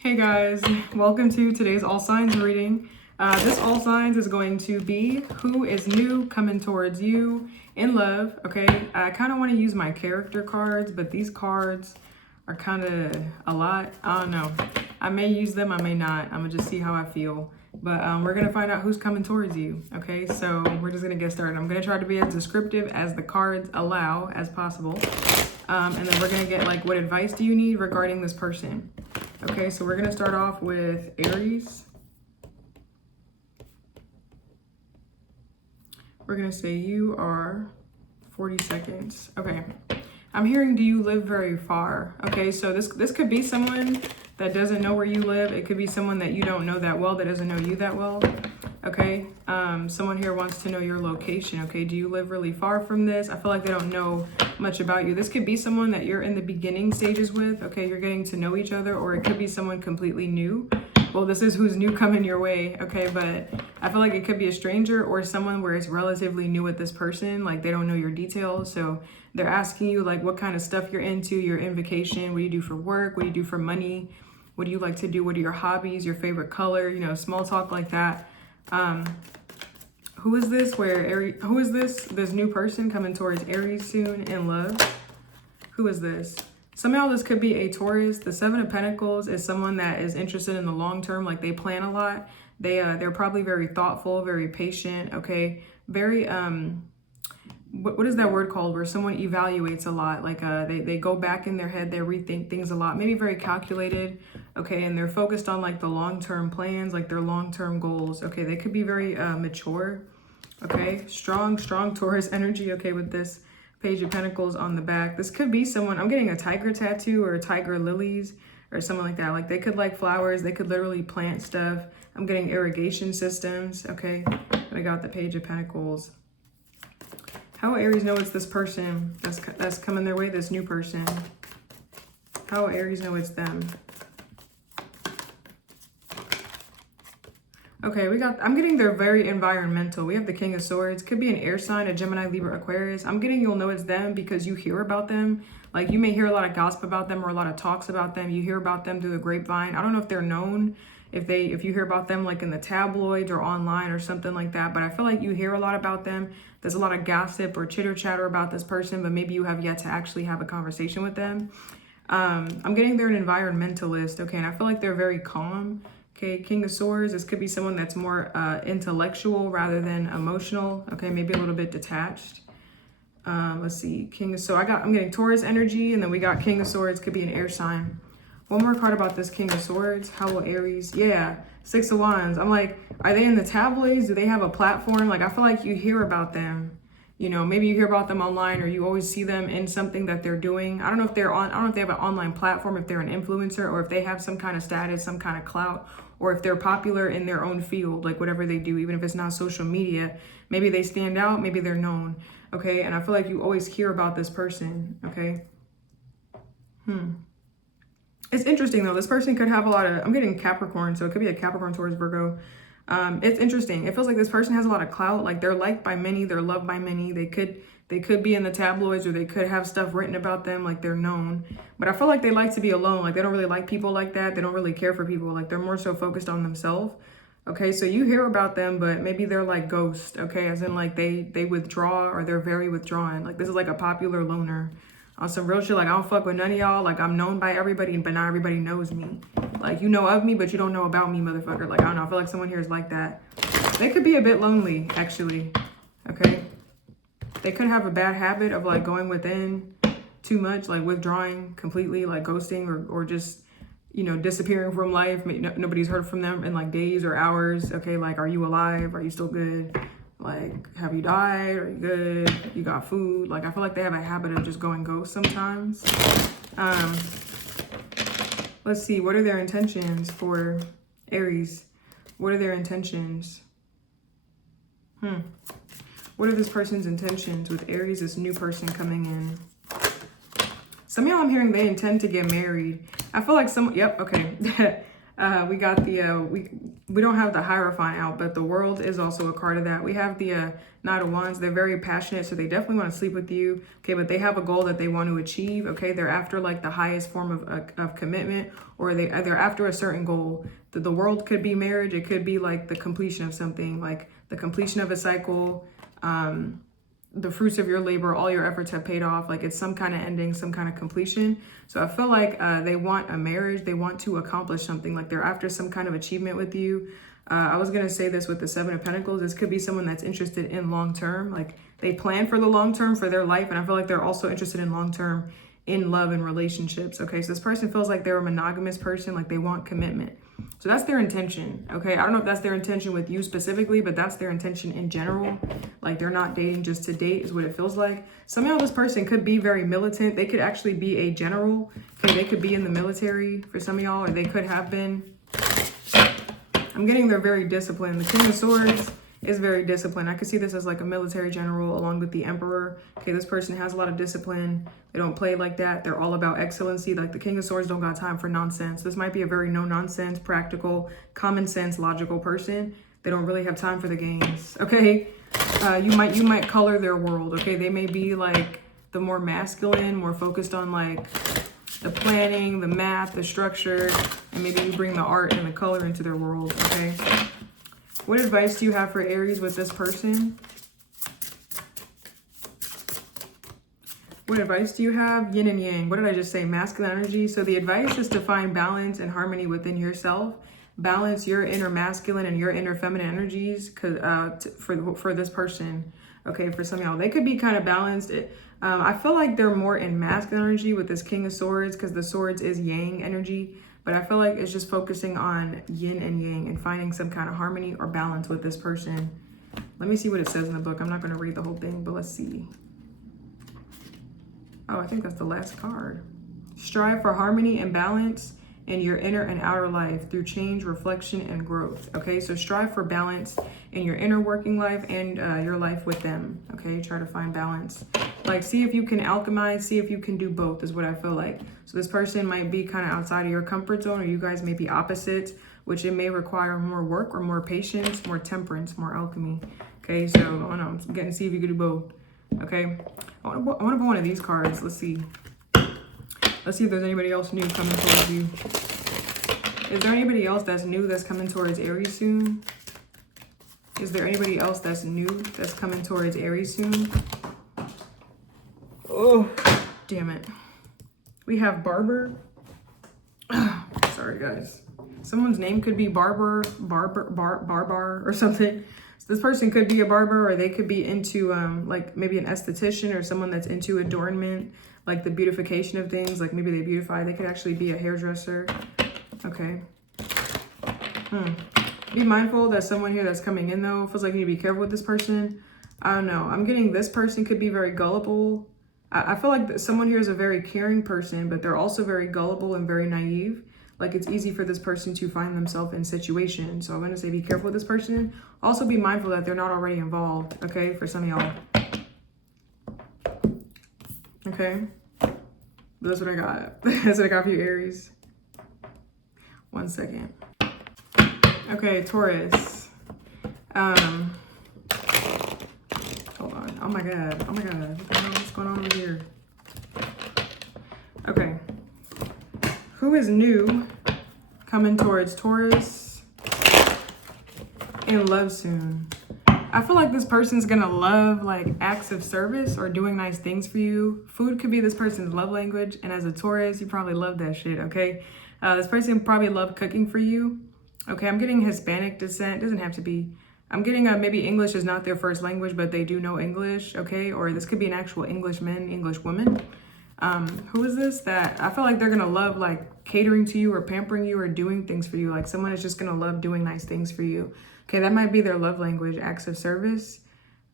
Hey guys, welcome to today's All Signs reading. This All Signs is going to be who is new coming towards you in love, okay? I kind of want to use my character cards, but these cards are kind of a lot. I don't know. I may use them, I may not. I'm going to just see how I feel. But we're going to find out who's coming towards you, okay? So we're just going to get started. I'm going to try to be as descriptive as the cards allow as possible. And then we're going to get like, what advice do you need regarding this person? Okay, so we're going to start off with Aries. We're going to say you are 40 seconds. Okay. I'm hearing, do you live very far? Okay, so this could be someone that doesn't know where you live. It could be someone that you don't know that well, that doesn't know you that well. Okay, someone here wants to know your location. Okay, do you live really far from this? I feel like they don't know much about you. This could be someone that you're in the beginning stages with. Okay, you're getting to know each other, or it could be someone completely new. Well, this is who's new coming your way. Okay, but I feel like it could be a stranger or someone where it's relatively new with this person. Like they don't know your details, so they're asking you like what kind of stuff you're into. You're in vacation. What do you do for work? What do you do for money? What do you like to do? What are your hobbies? Your favorite color? You know, small talk like that. Who is this? Who is this new person coming towards Aries soon in love? Who is this? Somehow this could be a Taurus. The Seven of Pentacles is someone that is interested in the long term. Like they plan a lot. They're probably very thoughtful, very patient. Okay, very what is that word called? Where someone evaluates a lot. Like they go back in their head. They rethink things a lot. Maybe very calculated. Okay, and they're focused on like the long-term plans, like their long-term goals. Okay, they could be very mature. Okay, strong Taurus energy. Okay, with this Page of Pentacles on the back. This could be someone, I'm getting a tiger tattoo or tiger lilies or something like that. Like they could like flowers. They could literally plant stuff. I'm getting irrigation systems. Okay, I got the Page of Pentacles. How will Aries know it's this person that's coming their way, this new person? How will Aries know it's them? Okay, I'm getting they're very environmental. We have the King of Swords. Could be an air sign, a Gemini, Libra, Aquarius. I'm getting you'll know it's them because you hear about them. Like you may hear a lot of gossip about them or a lot of talks about them. You hear about them through the grapevine. I don't know if they're known, if you hear about them like in the tabloids or online or something like that, but I feel like you hear a lot about them. There's a lot of gossip or chitter chatter about this person, but maybe you have yet to actually have a conversation with them. I'm getting they're an environmentalist. Okay, and I feel like they're very calm. Okay, King of Swords, this could be someone that's more intellectual rather than emotional. Okay, maybe a little bit detached. Let's see, I'm getting Taurus energy, and then we got King of Swords, could be an air sign. One more card about this King of Swords. How will Aries? Yeah, Six of Wands. I'm like, are they in the tabloids? Do they have a platform? Like, I feel like you hear about them. You know, maybe you hear about them online, or you always see them in something that they're doing. I don't know if they have an online platform, if they're an influencer, or if they have some kind of status, some kind of clout, or if they're popular in their own field, like whatever they do, even if it's not social media. Maybe they stand out, maybe they're known. Okay, and I feel like you always hear about this person. Okay. It's interesting though. This person could have a lot of, I'm getting Capricorn, so it could be a Capricorn, Taurus, Virgo. It's interesting. It feels like this person has a lot of clout. Like they're liked by many, they're loved by many. They could be in the tabloids, or they could have stuff written about them, like they're known. But I feel like they like to be alone. Like they don't really like people like that. They don't really care for people. Like they're more so focused on themselves. Okay, so you hear about them, but maybe they're like ghosts. Okay, as in like they withdraw, or they're very withdrawn. Like this is like a popular loner. On some real shit, like I don't fuck with none of y'all. Like I'm known by everybody, but not everybody knows me. Like you know of me, but you don't know about me, motherfucker. Like I don't know, I feel like someone here is like that. They could be a bit lonely, actually. Okay, they could have a bad habit of like going within too much, like withdrawing completely, like ghosting, or just, you know, disappearing from life. Nobody's heard from them in like days or hours. Okay, like are you alive? Are you still good? Like, have you died? Are you good? You got food? Like, I feel like they have a habit of just going ghost sometimes. Let's see. What are their intentions for Aries? What are their intentions? What are this person's intentions with Aries, this new person coming in? Some of y'all I'm hearing they intend to get married. I feel like yep, okay. We got the, we don't have the Hierophant out, but the World is also a card of that. We have the Knight of Wands. They're very passionate, so they definitely want to sleep with you. Okay, but they have a goal that they want to achieve. Okay, they're after like the highest form of commitment, or they're after a certain goal. The World could be marriage. It could be like the completion of something, like the completion of a cycle. The fruits of your labor, all your efforts have paid off. Like it's some kind of ending, some kind of completion. So I feel like they want a marriage. They want to accomplish something. Like they're after some kind of achievement with you. I was going to say this with the Seven of Pentacles. This could be someone that's interested in long term. Like they plan for the long term for their life. And I feel like they're also interested in long term in love and relationships. Okay, so this person feels like they're a monogamous person. Like they want commitment. So that's their intention, okay? I don't know if that's their intention with you specifically, but that's their intention in general. Like they're not dating just to date is what it feels like. Some of y'all, this person could be very militant. They could actually be a general. Okay, they could be in the military for some of y'all, or they could have been. I'm getting they're very disciplined. The King of Swords is very disciplined. I could see this as like a military general along with the Emperor. Okay, this person has a lot of discipline. They don't play like that. They're all about excellency. Like the King of Swords don't got time for nonsense. This might be a very no-nonsense, practical, common sense, logical person. They don't really have time for the games. Okay, you might color their world. Okay, they may be like the more masculine, more focused on like the planning, the math, the structure, and maybe you bring the art and the color into their world. Okay. What advice do you have for Aries with this person? What advice do you have? Yin and yang. What did I just say? Masculine energy. So the advice is to find balance and harmony within yourself. Balance your inner masculine and your inner feminine energies for this person. Okay, for some of y'all. They could be kind of balanced. I feel like they're more in masculine energy with this King of Swords because the swords is yang energy. But I feel like it's just focusing on yin and yang and finding some kind of harmony or balance with this person. Let me see what it says in the book. I'm not going to read the whole thing, but let's see. Oh, I think that's the last card. Strive for harmony and balance in your inner and outer life through change, reflection, and growth. Okay, so strive for balance in your inner working life and your life with them. Okay, try to find balance. Like, see if you can alchemize, see if you can do both is what I feel like. So this person might be kind of outside of your comfort zone, or you guys may be opposites, which it may require more work or more patience, more temperance, more alchemy. Okay, so I don't know, I'm getting to see if you can do both. Okay, I want to put one of these cards. Let's see. Let's see if there's anybody else new coming towards you. Is there anybody else that's new that's coming towards Aries soon? Is there anybody else that's new that's coming towards Aries soon? Oh, damn it. We have Barber. Sorry, guys. Someone's name could be Barber or something. So this person could be a barber, or they could be into like maybe an esthetician or someone that's into adornment, like the beautification of things. Like maybe they beautify. They could actually be a hairdresser. Okay. Be mindful that someone here that's coming in though feels like you need to be careful with this person. I don't know. I'm getting this person could be very gullible. I feel like someone here is a very caring person, but they're also very gullible and very naive. Like it's easy for this person to find themselves in situations. So I'm going to say be careful with this person. Also be mindful that they're not already involved. Okay, for some of y'all. Okay. But that's what I got. That's what I got for you, Aries. 1 second. Okay, Taurus. Hold on. Oh my god. Oh my god. What's going on over here? Okay. Who is new coming towards Taurus in love soon? I feel like this person's gonna love like acts of service or doing nice things for you. Food could be this person's love language, and as a Taurus, you probably love that shit. Okay, this person probably love cooking for you. Okay, I'm getting Hispanic descent. Doesn't have to be. I'm getting maybe English is not their first language, but they do know English. Okay, or this could be an actual Englishman, English woman. Who is this? That I feel like they're gonna love like catering to you or pampering you or doing things for you. Like someone is just gonna love doing nice things for you. Okay, that might be their love language, acts of service.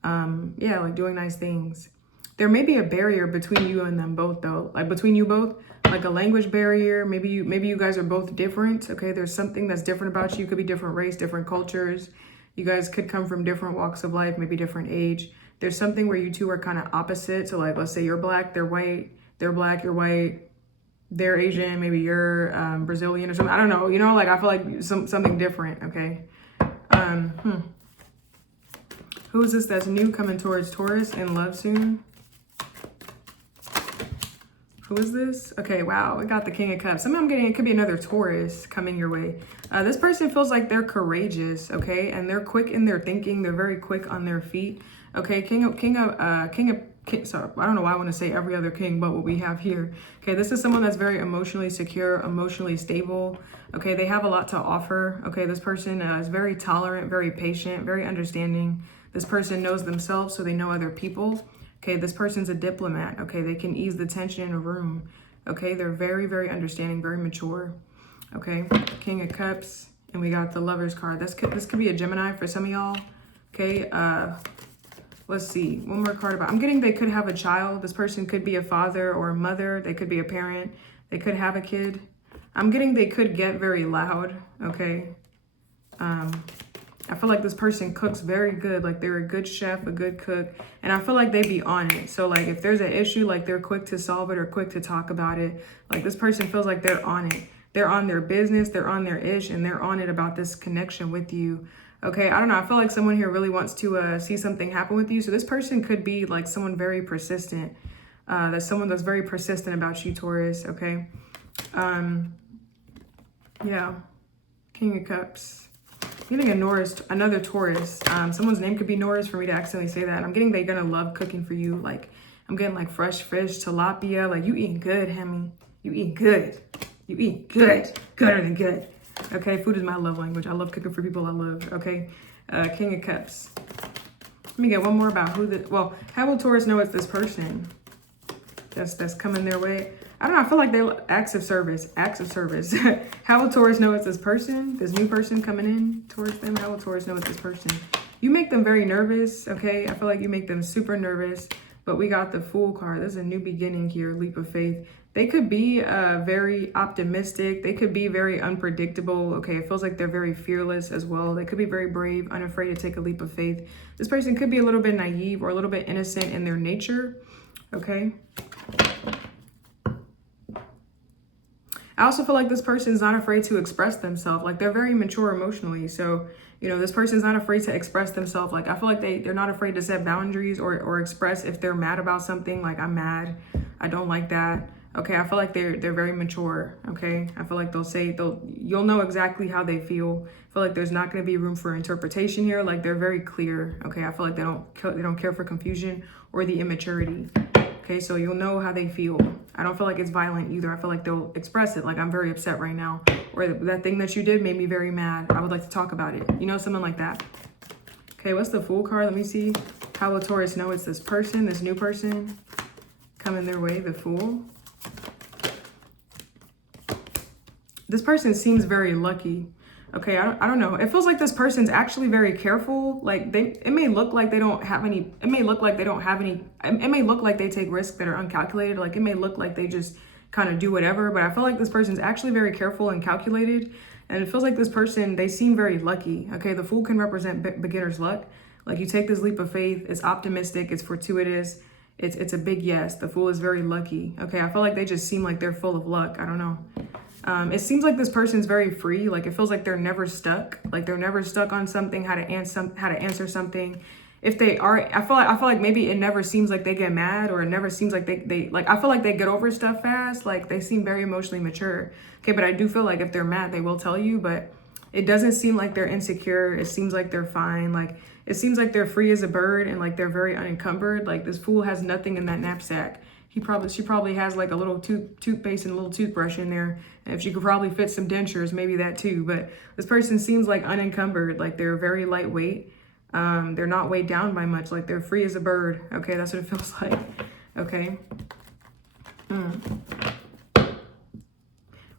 Yeah, like doing nice things. There may be a barrier between you and them both though. Like between you both, like a language barrier. Maybe you guys are both different. Okay, there's something that's different about you. Could be different race, different cultures. You guys could come from different walks of life, maybe different age. There's something where you two are kind of opposite. So like, let's say you're black, they're white. They're black, you're white. they're Asian, maybe you're Brazilian or something. I don't know. You know, like I feel like something different. Okay. Who is this that's new coming towards Taurus in love soon? Who is this? Okay, wow, we got the King of Cups. Something I'm getting, it could be another Taurus coming your way. This person feels like they're courageous, okay? And they're quick in their thinking. They're very quick on their feet. Okay, King, sorry, I don't know why I want to say every other king, but what we have here. Okay, this is someone that's very emotionally secure, emotionally stable. Okay, they have a lot to offer. Okay, this person is very tolerant, very patient, very understanding. This person knows themselves, so they know other people. Okay, this person's a diplomat. Okay, they can ease the tension in a room. Okay, they're very, very understanding, very mature. Okay, King of Cups, and we got the Lover's card. This could be a Gemini for some of y'all. Okay, let's see, one more card about, I'm getting they could have a child. This person could be a father or a mother. They could be a parent. They could have a kid. I'm getting they could get very loud. Okay, I feel like this person cooks very good. Like they're a good chef, a good cook. And I feel like they be on it. So like if there's an issue, like they're quick to solve it or quick to talk about it. Like this person feels like they're on it. They're on their business, they're on their ish, and they're on it about this connection with you. Okay, I don't know. I feel like someone here really wants to see something happen with you. So this person could be like someone very persistent. That's someone that's very persistent about you, Taurus. Okay. Yeah. King of Cups. I'm getting another Taurus. Someone's name could be Norris for me to accidentally say that. I'm getting they're gonna love cooking for you. Like I'm getting like fresh fish, tilapia. Like you eating good, Hemi. You eat good. You eat good. Gooder than good. Okay, food is my love language. I love cooking for people I love. Okay, King of Cups. Let me get one more about who the. Well, how will Taurus know it's this person that's coming their way? I don't know. I feel like they acts of service. How will Taurus know it's this person? This new person coming in towards them. How will Taurus know it's this person? You make them very nervous. Okay, I feel like you make them super nervous. But we got the Fool card. This is a new beginning here. Leap of faith. They could be very optimistic. They could be very unpredictable. Okay, it feels like they're very fearless as well. They could be very brave, unafraid to take a leap of faith. This person could be a little bit naive or a little bit innocent in their nature. Okay. I also feel like this person's not afraid to express themselves. Like they're very mature emotionally. So, you know, this person's not afraid to express themselves. Like I feel like they're not afraid to set boundaries or express if they're mad about something. Like I'm mad. I don't like that. Okay, I feel like they're very mature. Okay, I feel like you'll know exactly how they feel. I feel like there's not going to be room for interpretation here. Like they're very clear. Okay, I feel like they don't care for confusion or the immaturity. Okay, so you'll know how they feel. I don't feel like it's violent either. I feel like they'll express it. Like I'm very upset right now, or that thing that you did made me very mad. I would like to talk about it. You know, something like that. Okay, what's the Fool card? Let me see. How will Taurus know it's this person, this new person coming their way? The Fool. This person seems very lucky. Okay, I don't know. It feels like this person's actually very careful. Like it may look like they don't have any, it may look like they take risks that are uncalculated. Like it may look like they just kind of do whatever, but I feel like this person's actually very careful and calculated. And it feels like this person, they seem very lucky. Okay, the Fool can represent beginner's luck. Like you take this leap of faith, it's optimistic, it's fortuitous, it's a big yes. The Fool is very lucky. Okay, I feel like they just seem like they're full of luck. I don't know. It seems like this person's very free. Like it feels like they're never stuck. Like they're never stuck on something, how to answer something. If they are, I feel like maybe it never seems like they get mad, or it never seems like they like, I feel like they get over stuff fast. Like they seem very emotionally mature. Okay, but I do feel like if they're mad, they will tell you, but it doesn't seem like they're insecure. It seems like they're fine. Like it seems like they're free as a bird, and like they're very unencumbered. Like this Fool has nothing in that knapsack. She probably has like a little toothpaste and a little toothbrush in there. And if she could probably fit some dentures, maybe that too. But this person seems like unencumbered. Like they're very lightweight. They're not weighed down by much. Like they're free as a bird. Okay, that's what it feels like. Okay.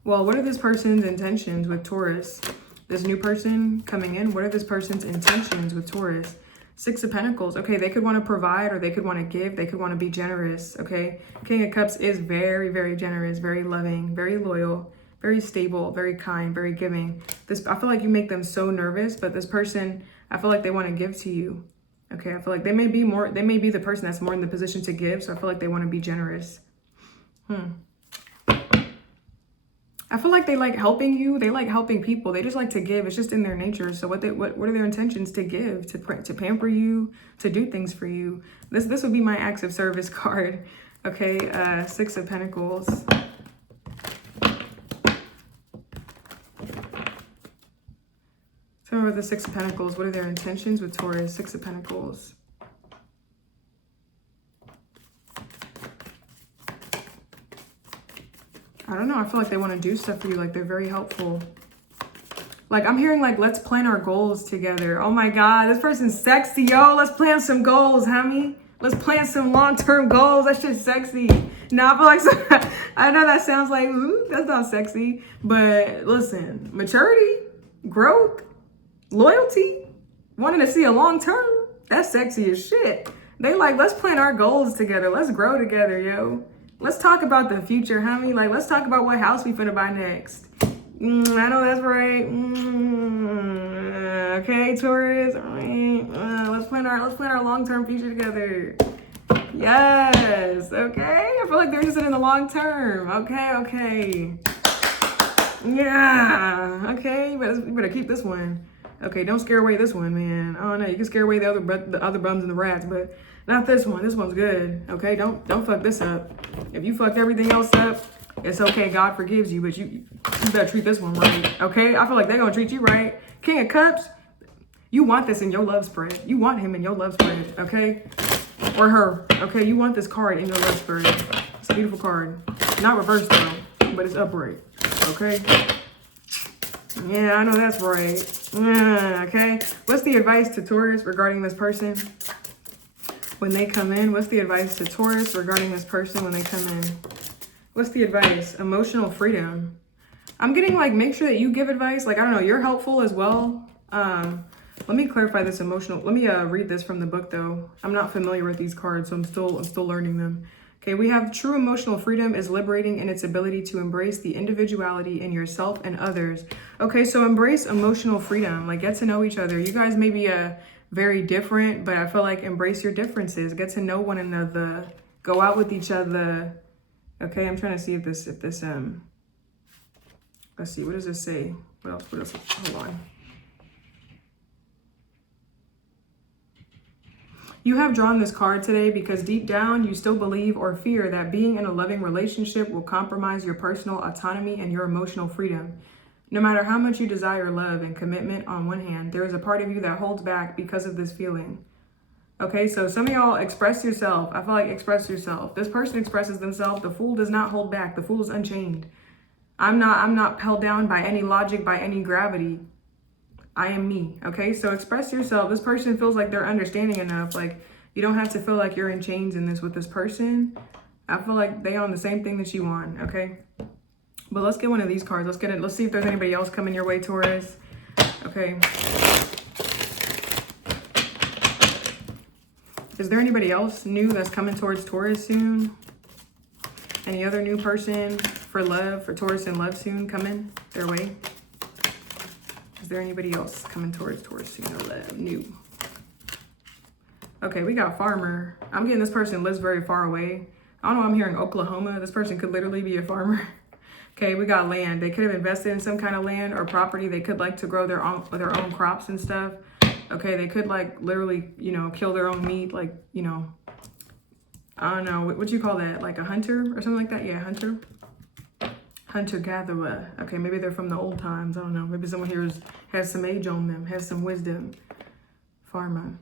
Well, what are this person's intentions with Taurus? This new person coming in, what are this person's intentions with Taurus? Six of Pentacles. Okay, they could want to provide, or they could want to give. They could want to be generous. Okay, King of Cups is very, very generous, very loving, very loyal, very stable, very kind, very giving. I feel like you make them so nervous, but this person, I feel like they want to give to you. Okay, I feel like they may be the person that's more in the position to give. So I feel like they want to be generous. I feel like they like helping you. They like helping people. They just like to give. It's just in their nature. So what are their intentions? To give, to pamper you, to do things for you. This would be my acts of service card. Okay, Six of Pentacles. So remember the Six of Pentacles. What are their intentions with Taurus? Six of Pentacles. I don't know. I feel like they want to do stuff for you. Like they're very helpful. Like I'm hearing like, let's plan our goals together. Oh my God, this person's sexy, yo. Let's plan some goals, homie. Let's plan some long-term goals. That's just sexy. Now I feel like, I know that sounds like, ooh, that's not sexy. But listen, maturity, growth, loyalty, wanting to see a long-term, that's sexy as shit. They like, let's plan our goals together. Let's grow together, yo. Let's talk about the future, homie. Like, let's talk about what house we finna buy next. I know that's right. Okay, Taurus. Let's plan our long-term future together. Yes. Okay. I feel like they're interested in the long term. Okay. Yeah. Okay. You better keep this one. Okay. Don't scare away this one, man. Oh no, you can scare away the other bums and the rats, but not this one. This one's good. Okay. Don't fuck this up. If you fucked everything else up, it's okay. God forgives you, but you better treat this one right. Okay. I feel like they're gonna treat you right. King of Cups. You want this in your love spread. You want him in your love spread. Okay. Or her. Okay. You want this card in your love spread. It's a beautiful card. Not reversed though, but it's upright. Okay. Yeah, I know that's right. Okay. What's the advice to Taurus regarding this person when they come in? What's the advice to Taurus regarding this person when they come in? What's the advice? Emotional freedom. I'm getting like, make sure that you give advice. Like, I don't know, you're helpful as well. Let me clarify this emotional. Let me read this from the book though. I'm not familiar with these cards, so I'm still learning them. Okay, we have true emotional freedom is liberating in its ability to embrace the individuality in yourself and others. Okay, so embrace emotional freedom. Like, get to know each other. You guys may be very different, but I feel like embrace your differences. Get to know one another. Go out with each other. Okay, I'm trying to see if this let's see, what does this say? What else? Hold on. You have drawn this card today because deep down you still believe or fear that being in a loving relationship will compromise your personal autonomy and your emotional freedom. No matter how much you desire love and commitment on one hand, there is a part of you that holds back because of this feeling. Okay, so some of y'all express yourself. I feel like express yourself. This person expresses themselves. The Fool does not hold back. The Fool is unchained. I'm not held down by any logic, by any gravity. I am me. Okay, so express yourself. This person feels like they're understanding enough. Like, you don't have to feel like you're in chains in this with this person. I feel like they on the same thing that you on. Okay, but let's get one of these cards. Let's get it. Let's see if there's anybody else coming your way, Taurus. Okay. Is there anybody else new that's coming towards Taurus soon? Any other new person for love, for Taurus and love soon coming their way? Is there anybody else coming towards Taurus soon or love new? Okay, we got farmer. I'm getting this person lives very far away. I don't know, I'm hearing Oklahoma. This person could literally be a farmer. Okay, we got land. They could have invested in some kind of land or property. They could like to grow their own crops and stuff. Okay, they could like literally, you know, kill their own meat. Like, you know, I don't know, what you call that? Like a hunter or something like that? Yeah, hunter. Hunter-gatherer. Okay, maybe they're from the old times. I don't know. Maybe someone here has some age on them, has some wisdom. Farmer.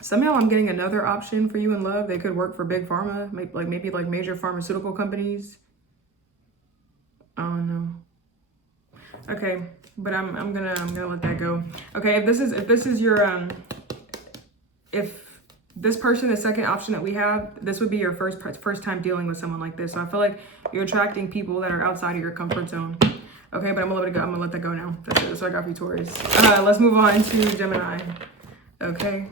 Somehow I'm getting another option for you in love. They could work for big pharma, maybe like major pharmaceutical companies. I don't know. Okay, but I'm gonna let that go. Okay, if this is your if this person, the second option that we have, this would be your first time dealing with someone like this. So I feel like you're attracting people that are outside of your comfort zone. Okay, but I'm gonna let it go. I'm gonna let that go now. That's it. That's what I got for you, Taurus. Let's move on to Gemini. Okay.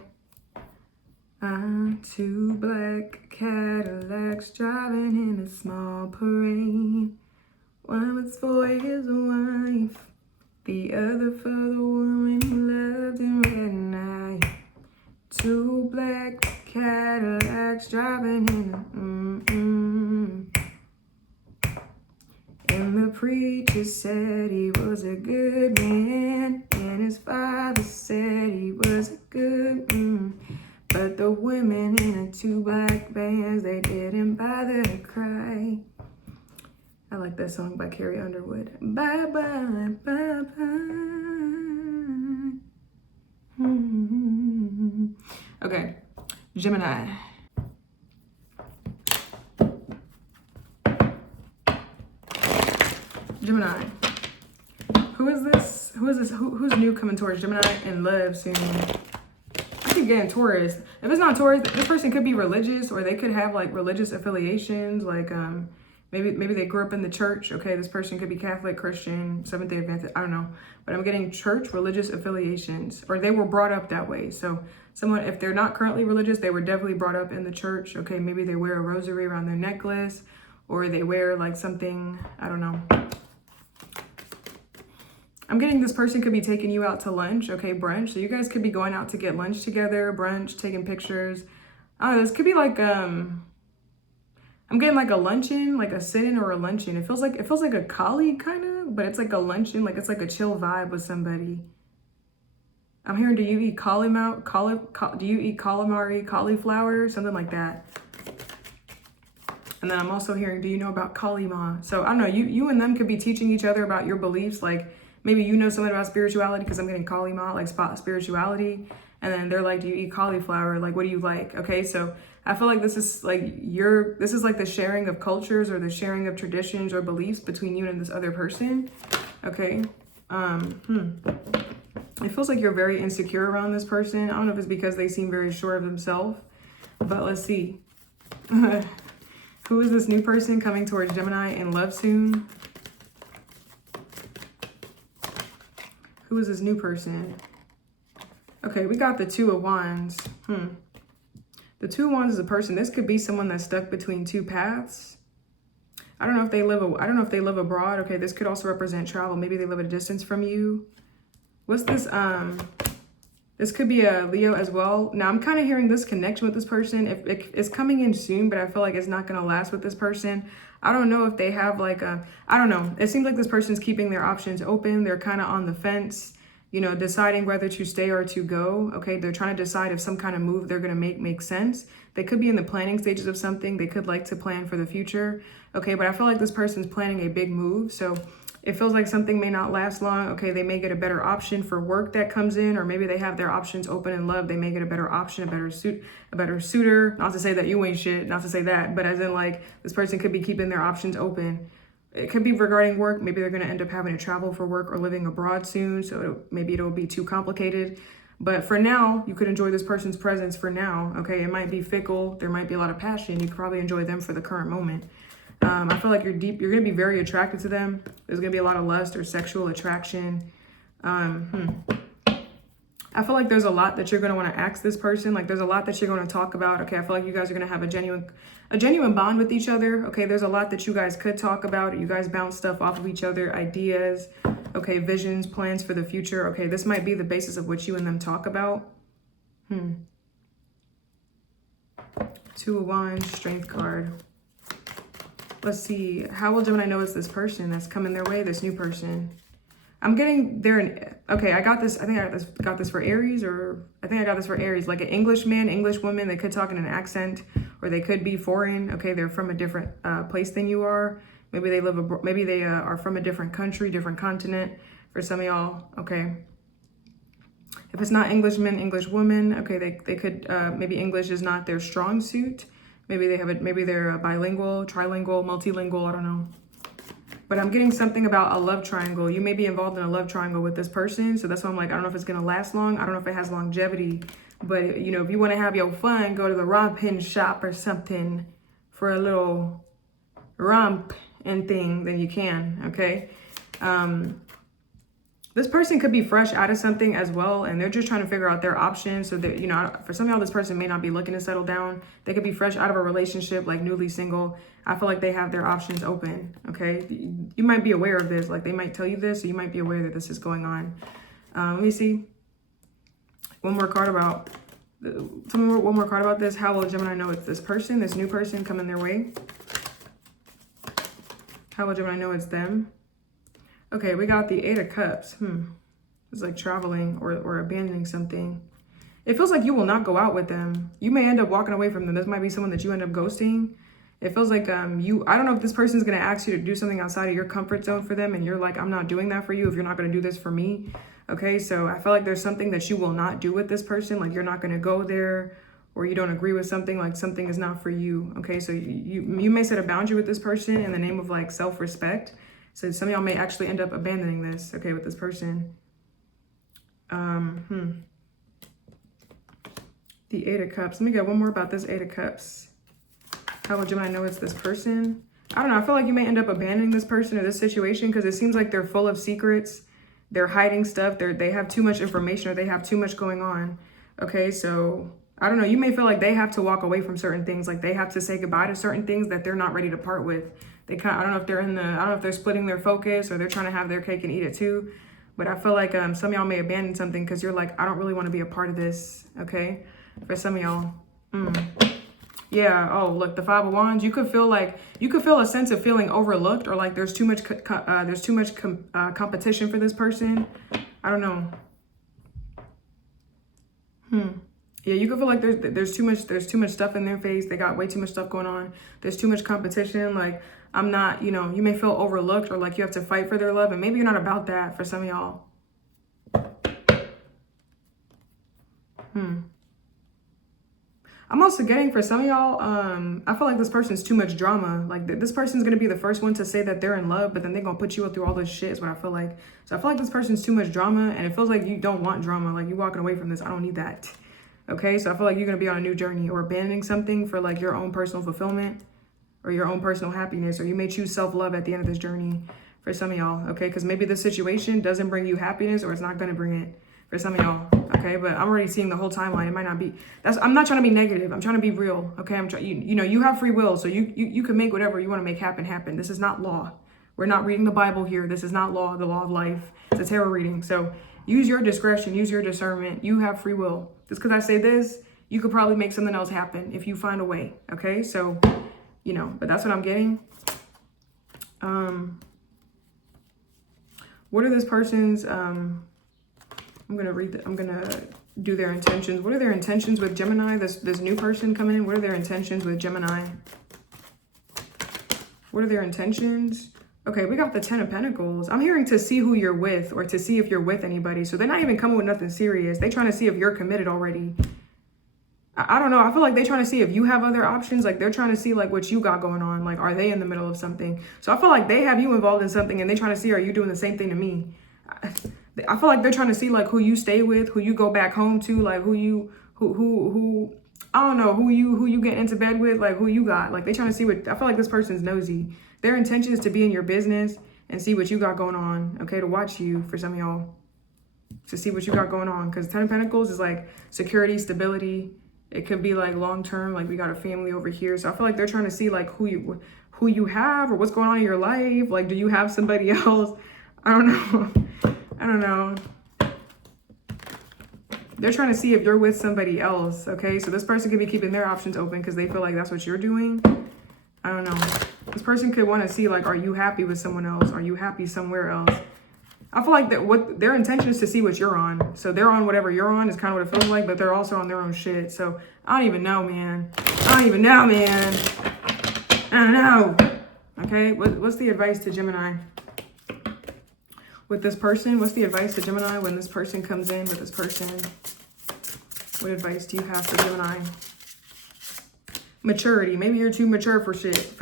Two black Cadillacs driving in a small parade. One was for his wife, the other for the woman who loved him at night. Two black Cadillacs driving in And the preacher said he was a good man, and his father said he was a good man. But the women in the 2 black bands, they didn't bother to cry. I like that song by Carrie Underwood. Bye, bye, bye, bye. Okay, Gemini. Gemini. Who is this? Who's new coming towards Gemini in love soon? I keep getting Taurus. If it's not Taurus, this person could be religious, or they could have like religious affiliations. Like maybe they grew up in the church. Okay, this person could be Catholic, Christian, Seventh-day Adventist. I don't know, but I'm getting church religious affiliations, or they were brought up that way. So someone, if they're not currently religious, they were definitely brought up in the church. Okay, maybe they wear a rosary around their necklace, or they wear like something, I don't know. I'm getting this person could be taking you out to lunch, okay, brunch. So you guys could be going out to get lunch together, brunch, taking pictures. I don't know, this could be like, I'm getting like a luncheon, like a sit-in or a luncheon. It feels like a colleague kind of, but it's like a luncheon, like it's like a chill vibe with somebody. I'm hearing, do you eat do you eat calamari, cauliflower, something like that? And then I'm also hearing, do you know about Kalima? So I don't know, you and them could be teaching each other about your beliefs, like, maybe you know something about spirituality, because I'm getting Kalima, like spirituality. And then they're like, do you eat cauliflower? Like, what do you like? Okay, so I feel like this is like the sharing of cultures, or the sharing of traditions or beliefs between you and this other person. Okay. It feels like you're very insecure around this person. I don't know if it's because they seem very sure of themselves, but let's see. Who is this new person coming towards Gemini in love soon? Who is this new person? Okay, we got the 2 of Wands. The 2 of Wands is a person. This could be someone that's stuck between 2 paths. I don't know if they live abroad. Okay, this could also represent travel. Maybe they live at a distance from you. What's this? This could be a Leo as well. Now I'm kind of hearing this connection with this person. If it's coming in soon, but I feel like it's not going to last with this person. I don't know if they have like I don't know. It seems like this person's keeping their options open. They're kind of on the fence, you know, deciding whether to stay or to go. Okay, they're trying to decide if some kind of move they're going to make sense. They could be in the planning stages of something. They could like to plan for the future. Okay, but I feel like this person's planning a big move. So it feels like something may not last long. Okay, they may get a better option for work that comes in, or maybe they have their options open in love. They may get a better option, a better suitor. Not to say that you ain't shit, not to say that, but as in like this person could be keeping their options open. It could be regarding work. Maybe they're going to end up having to travel for work or living abroad soon. So maybe it'll be too complicated. But for now, you could enjoy this person's presence for now. Okay, it might be fickle. There might be a lot of passion. You could probably enjoy them for the current moment. I feel like you're going to be very attracted to them. There's going to be a lot of lust or sexual attraction. I feel like there's a lot that you're going to want to ask this person. Like there's a lot that you're going to talk about. Okay, I feel like you guys are going to have a genuine bond with each other. Okay, there's a lot that you guys could talk about. You guys bounce stuff off of each other, ideas, okay, visions, plans for the future. Okay, this might be the basis of what you and them talk about. 2 of Wands, Strength card. Let's see. How will Gemini know it's this person that's coming their way, this new person? I'm getting there. Okay, I got this. I think I got this for Aries, like an English man, English woman. They could talk in an accent, or they could be foreign. Okay, they're from a different place than you are. Maybe they live abroad. Maybe they are from a different country, different continent. For some of y'all, okay. If it's not Englishman, English woman, okay, they could maybe English is not their strong suit. Maybe they're bilingual, trilingual, multilingual, I don't know. But I'm getting something about a love triangle. You may be involved in a love triangle with this person. So that's why I'm like, I don't know if it's going to last long. I don't know if it has longevity. But, you know, if you want to have your fun, go to the romping shop or something for a little romp and thing, then you can, okay? This person could be fresh out of something as well, and they're just trying to figure out their options. So that, you know, for some of y'all, this person may not be looking to settle down. They could be fresh out of a relationship, like newly single. I feel like they have their options open, okay? You might be aware of this. Like they might tell you this, so you might be aware that this is going on. Let me see. One more card about this. How will Gemini know it's this person, this new person coming their way? How will Gemini know it's them? Okay, we got the 8 of Cups. It's like traveling or abandoning something. It feels like you will not go out with them. You may end up walking away from them. This might be someone that you end up ghosting. It feels like I don't know if this person's going to ask you to do something outside of your comfort zone for them, and you're like, I'm not doing that for you if you're not going to do this for me. Okay, so I feel like there's something that you will not do with this person. Like, you're not going to go there, or you don't agree with something, like something is not for you. Okay, so you may set a boundary with this person in the name of like self-respect. So some of y'all may actually end up abandoning this, okay, with this person. The 8 of Cups. Let me get one more about this 8 of Cups. How will Gemini know it's this person? I don't know. I feel like you may end up abandoning this person or this situation because it seems like they're full of secrets. They're hiding stuff. They have too much information, or they have too much going on. Okay, so I don't know. You may feel like they have to walk away from certain things. Like they have to say goodbye to certain things that they're not ready to part with. I don't know if they're I don't know if they're splitting their focus or they're trying to have their cake and eat it too. But I feel like some of y'all may abandon something because you're like, I don't really want to be a part of this. Okay, for some of y'all. Yeah. Oh, look, the 5 of Wands. You could feel a sense of feeling overlooked, or like there's too much competition for this person. I don't know. Yeah, you could feel like there's too much stuff in their face. They got way too much stuff going on. There's too much competition. Like, I'm not, you may feel overlooked, or like you have to fight for their love, and maybe you're not about that for some of y'all. I'm also getting for some of y'all, I feel like this person's too much drama. Like this person's going to be the first one to say that they're in love, but then they're going to put you through all this shit is what I feel like. So I feel like this person's too much drama, and it feels like you don't want drama. Like you're walking away from this. I don't need that. Okay, so I feel like you're going to be on a new journey or abandoning something for like your own personal fulfillment or your own personal happiness, or you may choose self-love at the end of this journey for some of y'all, okay? Because maybe this situation doesn't bring you happiness, or it's not going to bring it for some of y'all, okay? But I'm already seeing the whole timeline. It might not be, I'm not trying to be negative. I'm trying to be real, okay? You have free will, so you can make whatever you want to make happen. This is not law. We're not reading the Bible here. This is not law, the law of life. It's a tarot reading. So use your discretion, use your discernment. You have free will. Just because I say this, you could probably make something else happen if you find a way, okay? So, but that's what I'm getting. What are this person's, I'm going to do their intentions. What are their intentions with Gemini? This new person coming in, what are their intentions with Gemini? What are their intentions? Okay, we got the 10 of Pentacles. I'm hearing to see who you're with, or to see if you're with anybody. So they're not even coming with nothing serious. They're trying to see if you're committed already. I don't know. I feel like they're trying to see if you have other options. Like they're trying to see like what you got going on. Like, are they in the middle of something? So I feel like they have you involved in something, and they're trying to see, are you doing the same thing to me? I feel like they're trying to see like who you stay with, who you go back home to, like who I don't know, who you get into bed with, like who you got. Like they're trying to see what, I feel like this person's nosy. Their intention is to be in your business and see what you got going on, okay? To watch you, for some of y'all, to see what you got going on. Because 10 of Pentacles is like security, stability. It could be like long-term, like we got a family over here. So I feel like they're trying to see like who you have, or what's going on in your life. Like, do you have somebody else? I don't know. They're trying to see if you're with somebody else, okay? So this person could be keeping their options open because they feel like that's what you're doing. I don't know. This person could want to see like, are you happy with someone else? Are you happy somewhere else? I feel like that what their intention is to see what you're on. So they're on whatever you're on is kind of what it feels like, but they're also on their own shit. So I don't even know, man. I don't know. Okay, what's the advice to Gemini? With this person, what's the advice to Gemini when this person comes in with this person? What advice do you have for Gemini? Maturity. Maybe you're too mature for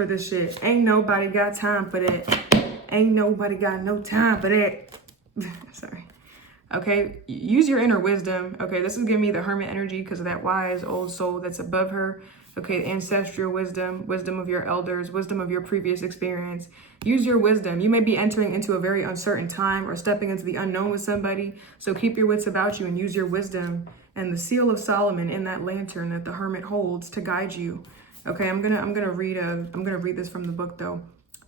this shit. Ain't nobody got time for that. Ain't nobody got no time for that. Sorry. Okay, use your inner wisdom. Okay, this is giving me the Hermit energy because of that wise old soul that's above her. Okay, ancestral wisdom, wisdom of your elders, wisdom of your previous experience. Use your wisdom. You may be entering into a very uncertain time or stepping into the unknown with somebody. So keep your wits about you and use your wisdom and the seal of Solomon in that lantern that the Hermit holds to guide you. Okay, I'm gonna read this from the book though.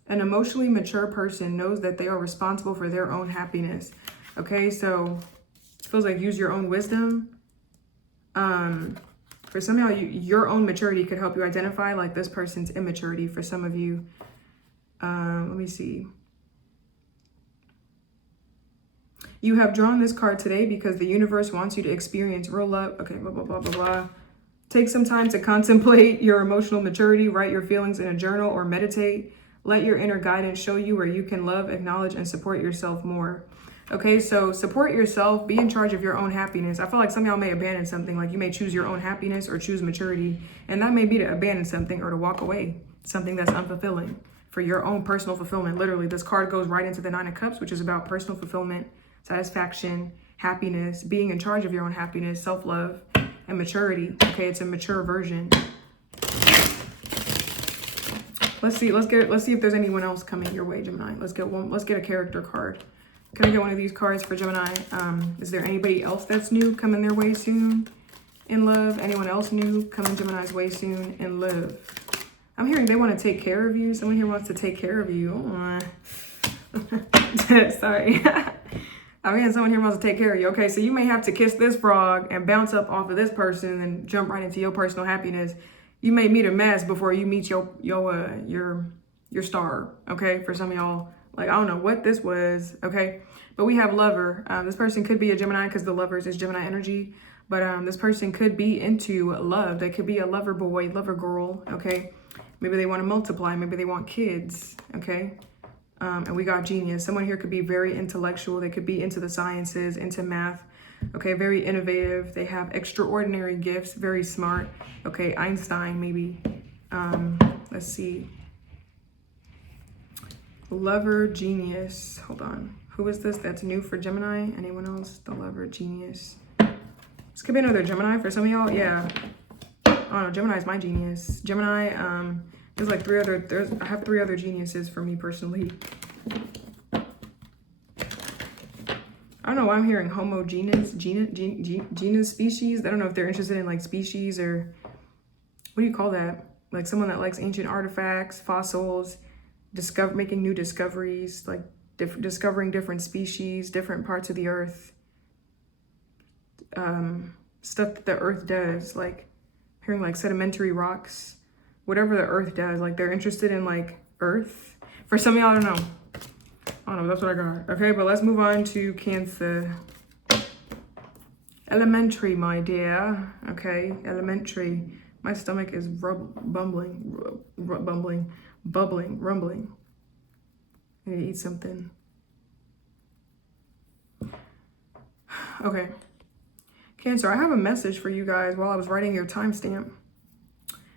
An emotionally mature person knows that they are responsible for their own happiness. Okay, so it feels like use your own wisdom. For some of y'all, your own maturity could help you identify like this person's immaturity for some of you. Let me see. You have drawn this card today because the universe wants you to experience real love. Okay, blah, blah, blah, blah, blah. Take some time to contemplate your emotional maturity. Write your feelings in a journal or meditate. Let your inner guidance show you where you can love, acknowledge, and support yourself more. Okay, so support yourself. Be in charge of your own happiness. I feel like some of y'all may abandon something. Like you may choose your own happiness or choose maturity. And that may be to abandon something or to walk away. Something that's unfulfilling for your own personal fulfillment. Literally, this card goes right into the Nine of Cups, which is about personal fulfillment, satisfaction, happiness, being in charge of your own happiness, self-love, and maturity. Okay, it's a mature version. Let's see if there's anyone else coming your way, Gemini. Let's get a character card. Can I get one of these cards for Gemini? Is there anybody else that's new coming their way soon in love? Anyone else new coming Gemini's way soon in love? I'm hearing they want to take care of you. Someone here wants to take care of you. Sorry. I'm hearing someone here wants to take care of you. Okay, so you may have to kiss this frog and bounce up off of this person and jump right into your personal happiness. You may meet a mess before you meet your star. Okay, for some of y'all, like I don't know what this was. Okay, but we have lover. This person could be a Gemini because the lovers is Gemini energy. But this person could be into love. They could be a lover boy, lover girl. Okay, maybe they want to multiply. Maybe they want kids. Okay. And we got genius. Someone here could be very intellectual. They could be into the sciences, into math. Okay, very innovative. They have extraordinary gifts, very smart. Okay, Einstein maybe. Let's see. Lover, genius. Hold on. Who is this that's new for Gemini? Anyone else? The lover, genius. This could be another Gemini for some of y'all. Yeah. Oh no, Gemini is my genius. Gemini, there's like I have 3 other geniuses for me personally. I don't know why I'm hearing homogeneous, genus, species. I don't know if they're interested in like species or what do you call that? Like someone that likes ancient artifacts, fossils, making new discoveries, like discovering different species, different parts of the earth, stuff that the earth does, like hearing like sedimentary rocks. Whatever the earth does, like they're interested in like earth. For some of y'all, I don't know, that's what I got. Okay, but let's move on to Cancer. Elementary, my dear. Okay, elementary. My stomach is rumbling. I need to eat something. Okay. Cancer, I have a message for you guys while I was writing your timestamp.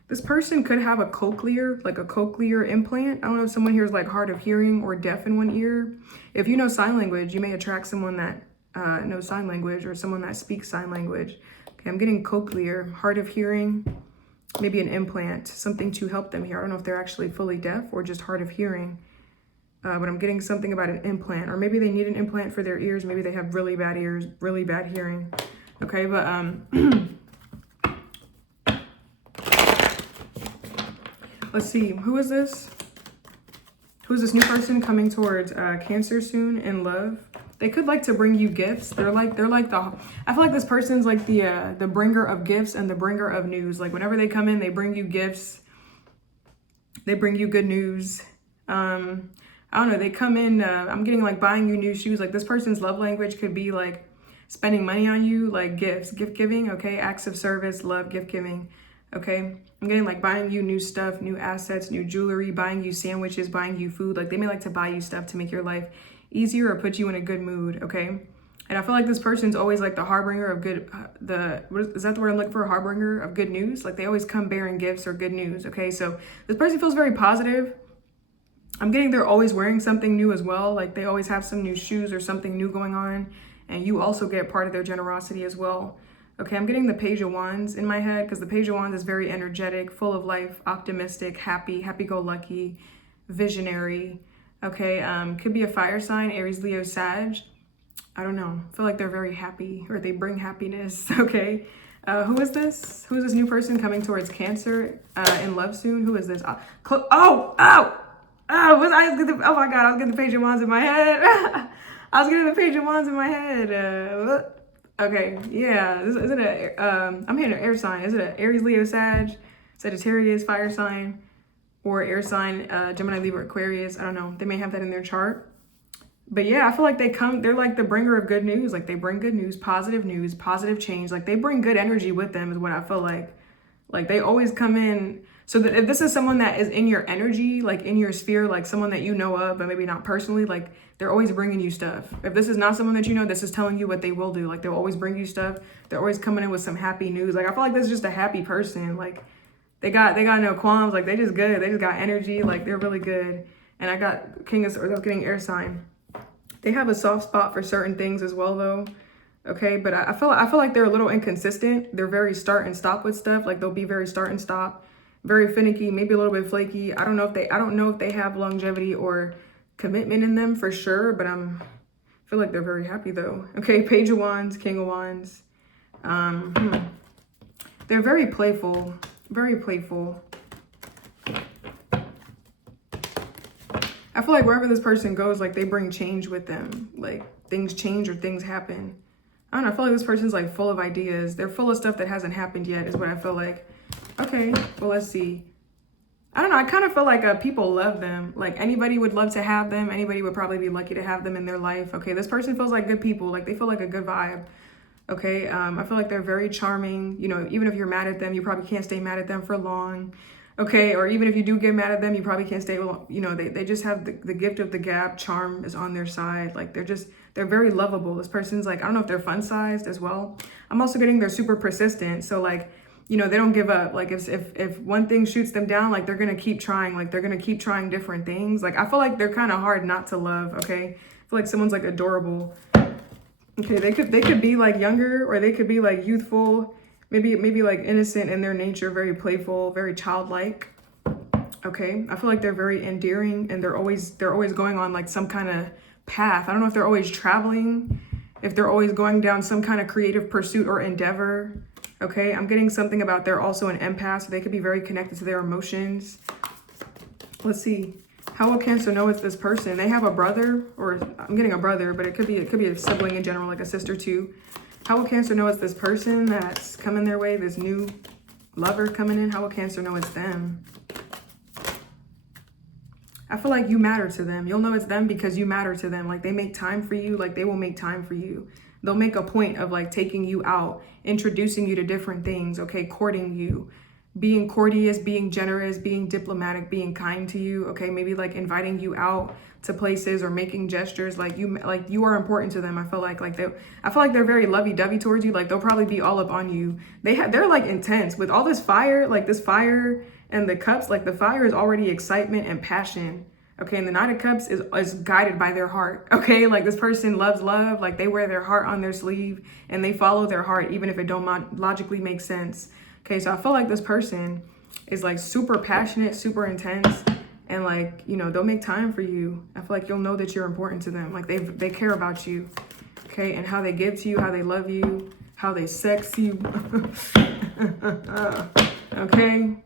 This person could have a cochlear, like a cochlear implant. I don't know if someone here is like hard of hearing or deaf in one ear. If you know sign language, you may attract someone that knows sign language or someone that speaks sign language. Okay, I'm getting cochlear, hard of hearing, maybe an implant, something to help them hear. I don't know if they're actually fully deaf or just hard of hearing, but I'm getting something about an implant, or maybe they need an implant for their ears. Maybe they have really bad ears, really bad hearing. Okay, but let's see, who is this? Who is this new person coming towards Cancer soon in love? They could like to bring you gifts. They're like I feel like this person's like the bringer of gifts and the bringer of news. Like whenever they come in, they bring you gifts. They bring you good news. I don't know, they come in, I'm getting like buying you new shoes. Like this person's love language could be like spending money on you, like gifts, gift giving, okay? Acts of service, love, gift giving, okay? I'm getting like buying you new stuff, new assets, new jewelry, buying you sandwiches, buying you food. Like they may like to buy you stuff to make your life easier or put you in a good mood, okay? And I feel like this person's always like the harbinger of good, is that the word I'm looking for? Harbinger of good news? Like they always come bearing gifts or good news, okay? So this person feels very positive. I'm getting they're always wearing something new as well. Like they always have some new shoes or something new going on. And you also get part of their generosity as well. Okay, I'm getting the Page of Wands in my head because the Page of Wands is very energetic, full of life, optimistic, happy-go-lucky, visionary. Okay, could be a fire sign, Aries, Leo, Sag. I don't know. I feel like they're very happy or they bring happiness. Okay, who is this? Who is this new person coming towards Cancer in love soon? Who is this? Oh my God, I was getting the Page of Wands in my head. I was getting the Page of Wands in my head. Okay, yeah, is it I'm hitting an air sign. Is it an Aries, Leo, Sag, Sagittarius, fire sign? or air sign, Gemini, Libra, Aquarius. I don't know. They may have that in their chart. But yeah, I feel like they're like the bringer of good news. Like they bring good news, positive change. Like they bring good energy with them is what I feel like. Like they always come in. So that if this is someone that is in your energy, like in your sphere, like someone that you know of, but maybe not personally, like they're always bringing you stuff. If this is not someone that you know, this is telling you what they will do. Like they'll always bring you stuff. They're always coming in with some happy news. Like I feel like this is just a happy person. Like they got no qualms. Like they just good. They just got energy. Like they're really good. And I got getting air sign. They have a soft spot for certain things as well though. Okay, but I feel like they're a little inconsistent. They're very start and stop with stuff. Like they'll be very start and stop, very finicky, maybe a little bit flaky. I don't know if they have longevity or commitment in them for sure, but I feel like they're very happy though. Okay, Page of Wands, King of Wands. They're very playful, very playful. I feel like wherever this person goes, like they bring change with them. Like things change or things happen. I don't know, I feel like this person's like full of ideas. They're full of stuff that hasn't happened yet is what I feel like. Okay, well, let's see. I don't know, I kind of feel like people love them. Like anybody would love to have them. Anybody would probably be lucky to have them in their life. Okay, this person feels like good people. Like they feel like a good vibe. Okay, I feel like they're very charming. You know, even if you're mad at them, you probably can't stay mad at them for long. Okay, or even if you do get mad at them, you probably can't stay, you know, they just have the gift of the gab. Charm is on their side. Like they're very lovable. This person's like, I don't know if they're fun sized as well. I'm also getting they're super persistent. So like, you know, they don't give up. Like if one thing shoots them down, like they're going to keep trying. Like they're going to keep trying different things. Like I feel like they're kind of hard not to love. Okay, I feel like someone's like adorable. Okay, they could be like younger or they could be like youthful. Maybe like innocent in their nature, very playful, very childlike. Okay, I feel like they're very endearing and they're always going on like some kind of path. I don't know if they're always traveling, if they're always going down some kind of creative pursuit or endeavor. Okay, I'm getting something about they're also an empath, so they could be very connected to their emotions. Let's see. How will Cancer know it's this person? They have a brother, or I'm getting a brother, but it could be a sibling in general, like a sister too. How will Cancer know it's this person that's coming their way, this new lover coming in? How will Cancer know it's them? I feel like you matter to them. You'll know it's them because you matter to them. Like they make time for you. Like they will make time for you. They'll make a point of like taking you out, introducing you to different things. Okay, courting you, being courteous, being generous, being diplomatic, being kind to you. Okay, maybe like inviting you out to places or making gestures. Like you are important to them. I feel like they're very lovey-dovey towards you. Like they'll probably be all up on you. They're like intense with all this fire, like this fire and the cups. Like the fire is already excitement and passion. Okay, and the Knight of Cups is guided by their heart. Okay, like this person loves love. Like they wear their heart on their sleeve and they follow their heart even if it don't logically make sense. Okay, so I feel like this person is like super passionate, super intense, and like, you know, they'll make time for you. I feel like you'll know that you're important to them. Like they care about you. Okay, and how they give to you, how they love you, how they sex you. Okay.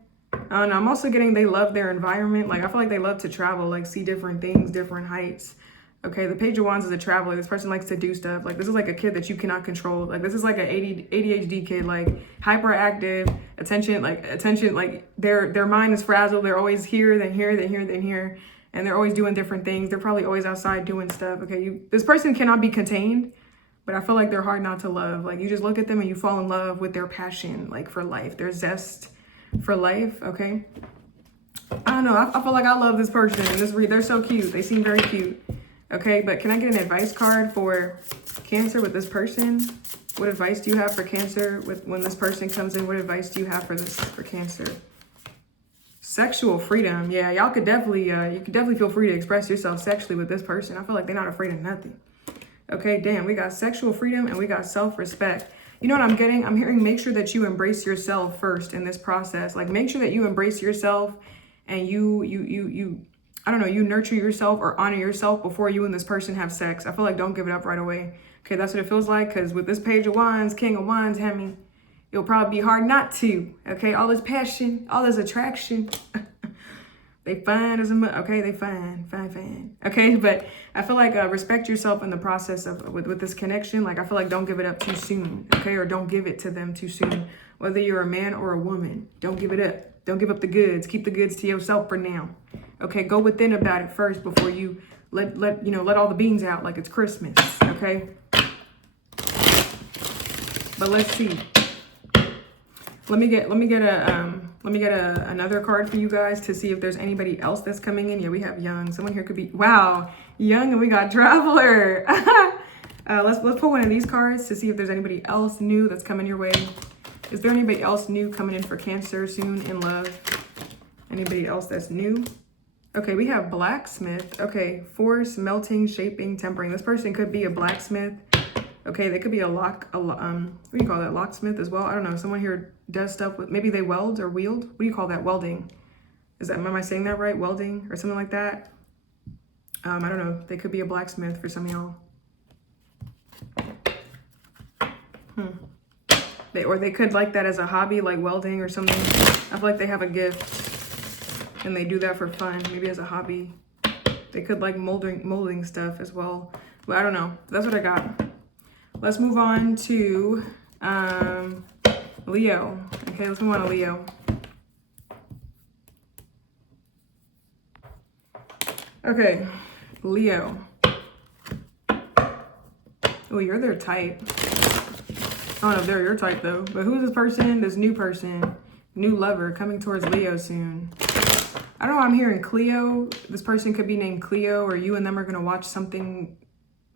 I don't know. I'm also getting they love their environment. Like I feel like they love to travel, like see different things, different heights. Okay, the Page of Wands is a traveler. This person likes to do stuff. Like this is like a kid that you cannot control. Like this is like an ADHD kid, like hyperactive, attention, like their mind is frazzled. They're always here, then here, then here, then here. And they're always doing different things. They're probably always outside doing stuff. Okay, this person cannot be contained, but I feel like they're hard not to love. Like you just look at them and you fall in love with their passion, like for life, their zest for life. Okay, I don't know. I feel like I love this person and this read. They're so cute. They seem very cute. Okay, but can I get an advice card for Cancer with this person? What advice do you have for Cancer with when this person comes in? What advice do you have for Cancer? Sexual freedom. Yeah, y'all could definitely you could definitely feel free to express yourself sexually with this person. I feel like they're not afraid of nothing. Okay, damn, we got sexual freedom and we got self-respect. You know what I'm getting? I'm hearing make sure that you embrace yourself first in this process. Like make sure that you embrace yourself and you I don't know, you nurture yourself or honor yourself before you and this person have sex. I feel like don't give it up right away. Okay, that's what it feels like, because with this Page of Wands, King of Wands, Hemi, it'll probably be hard not to. Okay, all this passion, all this attraction. They fine as a okay, they fine. Okay, but I feel like respect yourself in the process of with this connection. Like I feel like don't give it up too soon, okay, or don't give it to them too soon. Whether you're a man or a woman, don't give it up. Don't give up the goods. Keep the goods to yourself for now. Okay, go within about it first before you let all the beans out like it's Christmas. Okay, but let's see. Let me get another card for you guys to see if there's anybody else that's coming in. Yeah, we have young. Someone here could be, wow, young, and we got traveler. Let's pull one of these cards to see if there's anybody else new that's coming your way. Is there anybody else new coming in for Cancer soon in love? Anybody else that's new? Okay, we have blacksmith. Okay, force, melting, shaping, tempering. This person could be a blacksmith. Okay, they could be what do you call that? Locksmith as well. I don't know. Someone here does stuff with, maybe they weld or wield. What do you call that? Welding. Am I saying that right? Welding or something like that? I don't know. They could be a blacksmith for some of y'all. Or they could like that as a hobby, like welding or something. I feel like they have a gift and they do that for fun, maybe as a hobby. They could like molding stuff as well. But I don't know. That's what I got. Let's move on to Leo. Okay, let's move on to Leo. Okay, Leo. Oh, you're their type. I don't know if they're your type though, but who's this person? This new person, new lover coming towards Leo soon. I don't know, I'm hearing Cleo. This person could be named Cleo, or you and them are gonna watch something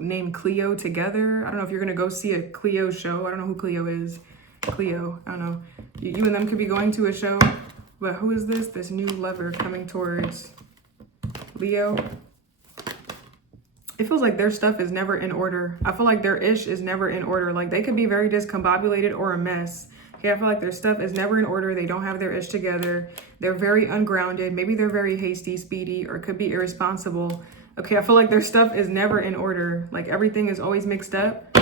named Cleo together. I don't know if you're gonna go see a Cleo show. I don't know who Cleo is. Cleo, I don't know. You and them could be going to a show, but who is this? This new lover coming towards Leo. It feels like their stuff is never in order. I feel like their ish is never in order. Like they could be very discombobulated or a mess. Okay, I feel like their stuff is never in order. They don't have their ish together. They're very ungrounded. Maybe they're very hasty, speedy, or could be irresponsible. Okay, I feel like their stuff is never in order. Like everything is always mixed up.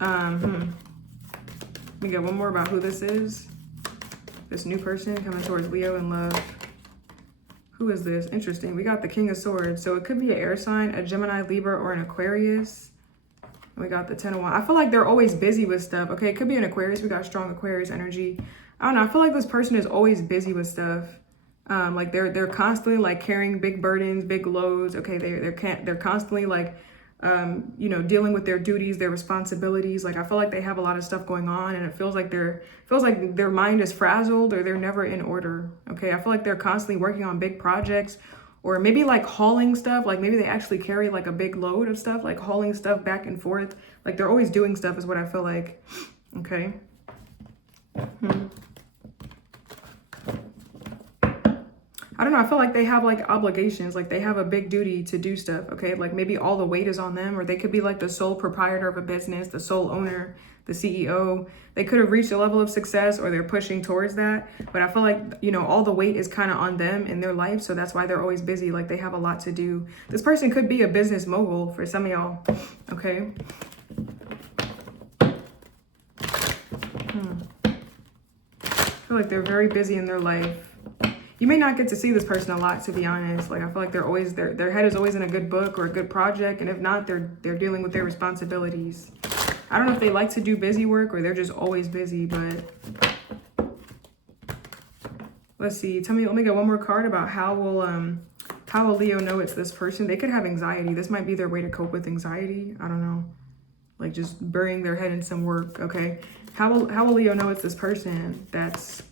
Let me get one more about who this is. This new person coming towards Leo in love. Who is this? Interesting. We got the King of Swords. So it could be an air sign, a Gemini, Libra, or an Aquarius. We got the 10 of Wands. I feel like they're always busy with stuff. Okay, it could be an Aquarius. We got strong Aquarius energy. I don't know. I feel like this person is always busy with stuff. Like they're constantly like carrying big burdens, big loads. Okay, they're constantly like dealing with their duties, their responsibilities. Like I feel like they have a lot of stuff going on, and it feels like their mind is frazzled, or they're never in order. Okay, I feel like they're constantly working on big projects, or maybe like hauling stuff. Like maybe they actually carry like a big load of stuff, like hauling stuff back and forth. Like they're always doing stuff is what I feel like. Okay. I don't know. I feel like they have like obligations, like they have a big duty to do stuff. Okay. Like maybe all the weight is on them, or they could be like the sole proprietor of a business, the sole owner, the CEO. They could have reached a level of success, or they're pushing towards that. But I feel like, all the weight is kind of on them in their life. So that's why they're always busy. Like they have a lot to do. This person could be a business mogul for some of y'all. Okay. I feel like they're very busy in their life. You may not get to see this person a lot, to be honest. Like I feel like they're always their head is always in a good book or a good project, and if not, they're dealing with their responsibilities. I don't know if they like to do busy work or they're just always busy, but let's see. Let me get one more card about how will Leo know it's this person. They could have anxiety. This might be their way to cope with anxiety. I don't know. Like just burying their head in some work. Okay. How will Leo know it's this person? That's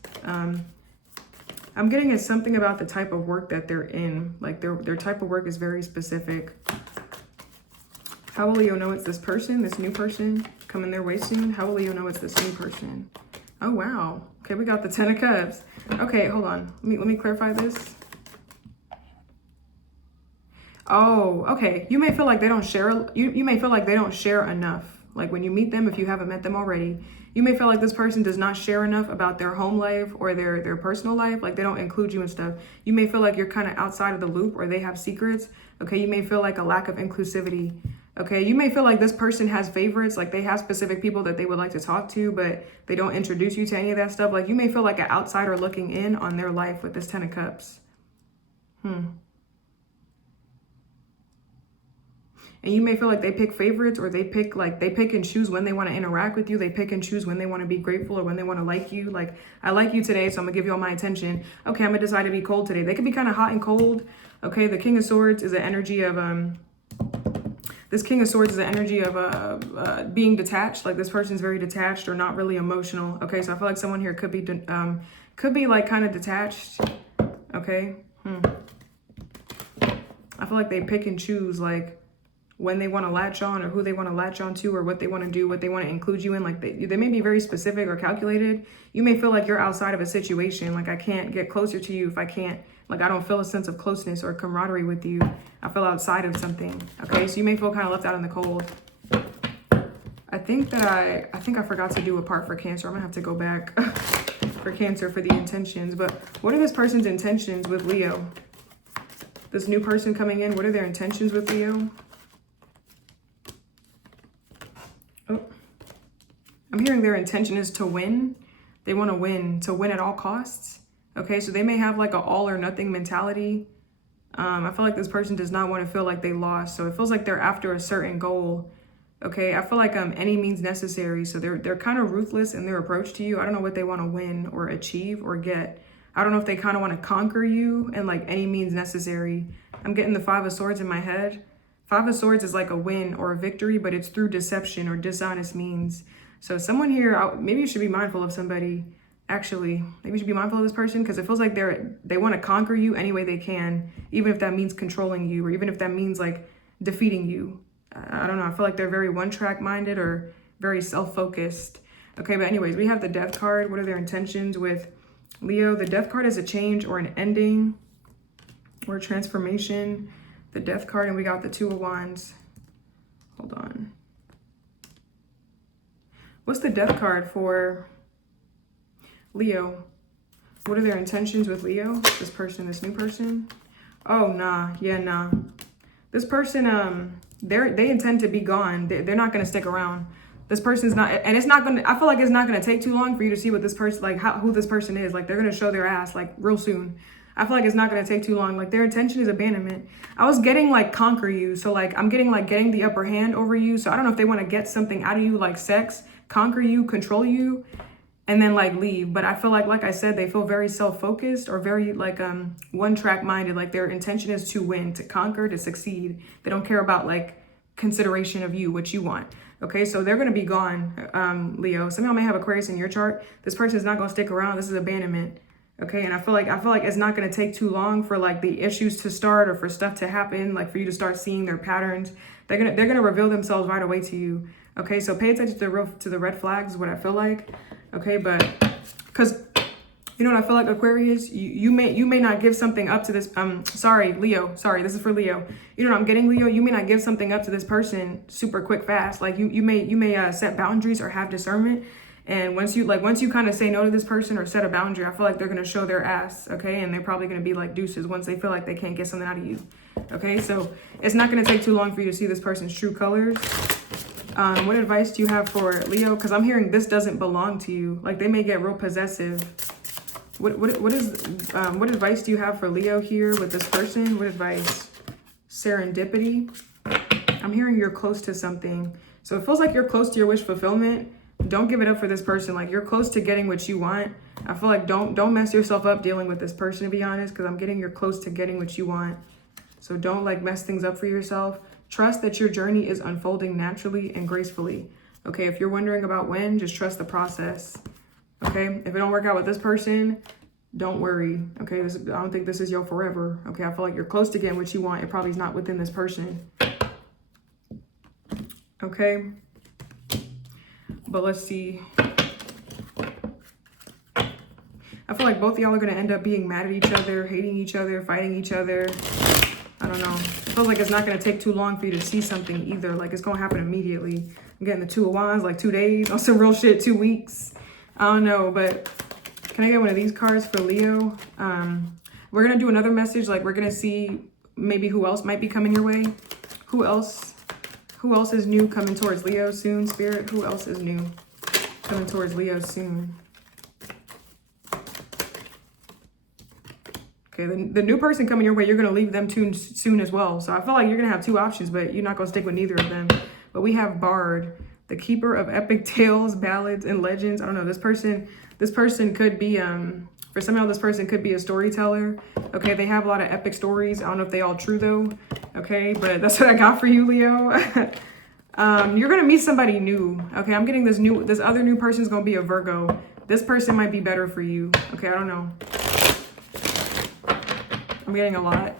I'm getting is something about the type of work that they're in. Like their type of work is very specific. How will Leo know it's this person, this new person coming their way soon? How will Leo know it's this new person? Oh, wow. Okay, we got the 10 of Cups. Okay, hold on. Let me clarify this. Oh, okay. You may feel like they don't share. You may feel like they don't share enough. Like when you meet them, if you haven't met them already, you may feel like this person does not share enough about their home life or their personal life. Like they don't include you in stuff. You may feel like you're kind of outside of the loop, or they have secrets. Okay, you may feel like a lack of inclusivity. Okay, you may feel like this person has favorites, like they have specific people that they would like to talk to, but they don't introduce you to any of that stuff. Like you may feel like an outsider looking in on their life with this 10 of Cups. And you may feel like they pick favorites, or they pick and choose when they want to interact with you. They pick and choose when they want to be grateful or when they want to like you. Like, I like you today, so I'm gonna give you all my attention. Okay, I'm gonna decide to be cold today. They could be kind of hot and cold. Okay, the King of Swords is the energy of this King of Swords is the energy of being detached. Like, this person's very detached or not really emotional. Okay, so I feel like someone here could be like kind of detached. Okay. I feel like they pick and choose like when they want to latch on, or who they want to latch on to, or what they want to do, what they want to include you in. Like, they may be very specific or calculated. You may feel like you're outside of a situation. Like, I can't get closer to you if I can't, like, I don't feel a sense of closeness or camaraderie with you. I feel outside of something. Okay, so you may feel kind of left out in the cold. I think I forgot to do a part for Cancer. I'm gonna have to go back for Cancer for the intentions. But what are this person's intentions with Leo? This new person coming in, what are their intentions with Leo? Oh, I'm hearing their intention is to win. They want to win at all costs. Okay, so they may have like an all or nothing mentality. I feel like this person does not want to feel like they lost. So it feels like they're after a certain goal. Okay, I feel like any means necessary. So they're kind of ruthless in their approach to you. I don't know what they want to win or achieve or get. I don't know if they kind of want to conquer you and like any means necessary. I'm getting the Five of Swords in my head. Five of Swords is like a win or a victory, but it's through deception or dishonest means. So someone here, maybe you should be mindful of somebody. Actually, maybe you should be mindful of this person, because it feels like they want to conquer you any way they can, even if that means controlling you, or even if that means like defeating you. I don't know. I feel like they're very one-track minded or very self-focused. Okay, but anyways, we have the Death card. What are their intentions with Leo? The Death card is a change or an ending or a transformation. The Death card, and we got the Two of Wands. Hold on. What's the Death card for Leo? What are their intentions with Leo? This person, this new person? Oh, nah. Yeah, nah. This person, they intend to be gone. They're not going to stick around. This person's not, and it's not going to, I feel like it's not going to take too long for you to see what this person, like who this person is. Like, they're going to show their ass like real soon. I feel like it's not going to take too long. Like, their intention is abandonment. I was getting like conquer you. So like, I'm getting like getting the upper hand over you. So I don't know if they want to get something out of you, like sex, conquer you, control you, and then like leave. But I feel like I said, they feel very self-focused or very like one-track minded. Like, their intention is to win, to conquer, to succeed. They don't care about like consideration of you, what you want. Okay, so they're going to be gone, Leo. Some of y'all may have Aquarius in your chart. This person is not going to stick around. This is abandonment. Okay, and I feel like it's not going to take too long for like the issues to start or for stuff to happen, like for you to start seeing their patterns. They're gonna reveal themselves right away to you. Okay, so pay attention to the red flags is what I feel like. Okay, but because you know what I feel like, Aquarius, you may not give something up to this. Sorry, Leo. Sorry, this is for Leo. You know what I'm getting, Leo? You may not give something up to this person super quick, fast. Like you may set boundaries or have discernment. And once you kind of say no to this person or set a boundary, I feel like they're going to show their ass, okay? And they're probably going to be like deuces once they feel like they can't get something out of you, okay? So it's not going to take too long for you to see this person's true colors. What advice do you have for Leo? Because I'm hearing this doesn't belong to you. Like, they may get real possessive. What advice do you have for Leo here with this person? What advice? Serendipity. I'm hearing you're close to something. So it feels like you're close to your wish fulfillment. Don't give it up for this person. Like, you're close to getting what you want. I feel like don't mess yourself up dealing with this person, to be honest, because I'm getting you're close to getting what you want. So don't like mess things up for yourself. Trust that your journey is unfolding naturally and gracefully. Okay, if you're wondering about when, just trust the process. Okay, if it don't work out with this person, don't worry. Okay, I don't think this is your forever. Okay, I feel like you're close to getting what you want. It probably is not within this person. Okay. But let's see. I feel like both of y'all are going to end up being mad at each other, hating each other, fighting each other. I don't know. It feels like it's not going to take too long for you to see something either. Like, it's going to happen immediately. I'm getting the Two of Wands, like 2 days. On some real shit, 2 weeks. I don't know, but can I get one of these cards for Leo? We're going to do another message. Like, we're going to see maybe who else might be coming your way. Who else is new coming towards Leo soon, Spirit? Who else is new coming towards Leo soon? Okay, Okay, the new person coming your way, you're going to leave them too soon as well. So I feel like you're going to have two options, but you're not going to stick with neither of them. But we have Bard, the keeper of epic tales, ballads, and legends. I don't know. This person could be, for some of y'all, this person could be a storyteller. Okay, they have a lot of epic stories. I don't know if they all true though. Okay, but that's what I got for you, Leo. You're going to meet somebody new. Okay, I'm getting this other new person's going to be a Virgo. This person might be better for you. Okay, I don't know. I'm getting a lot.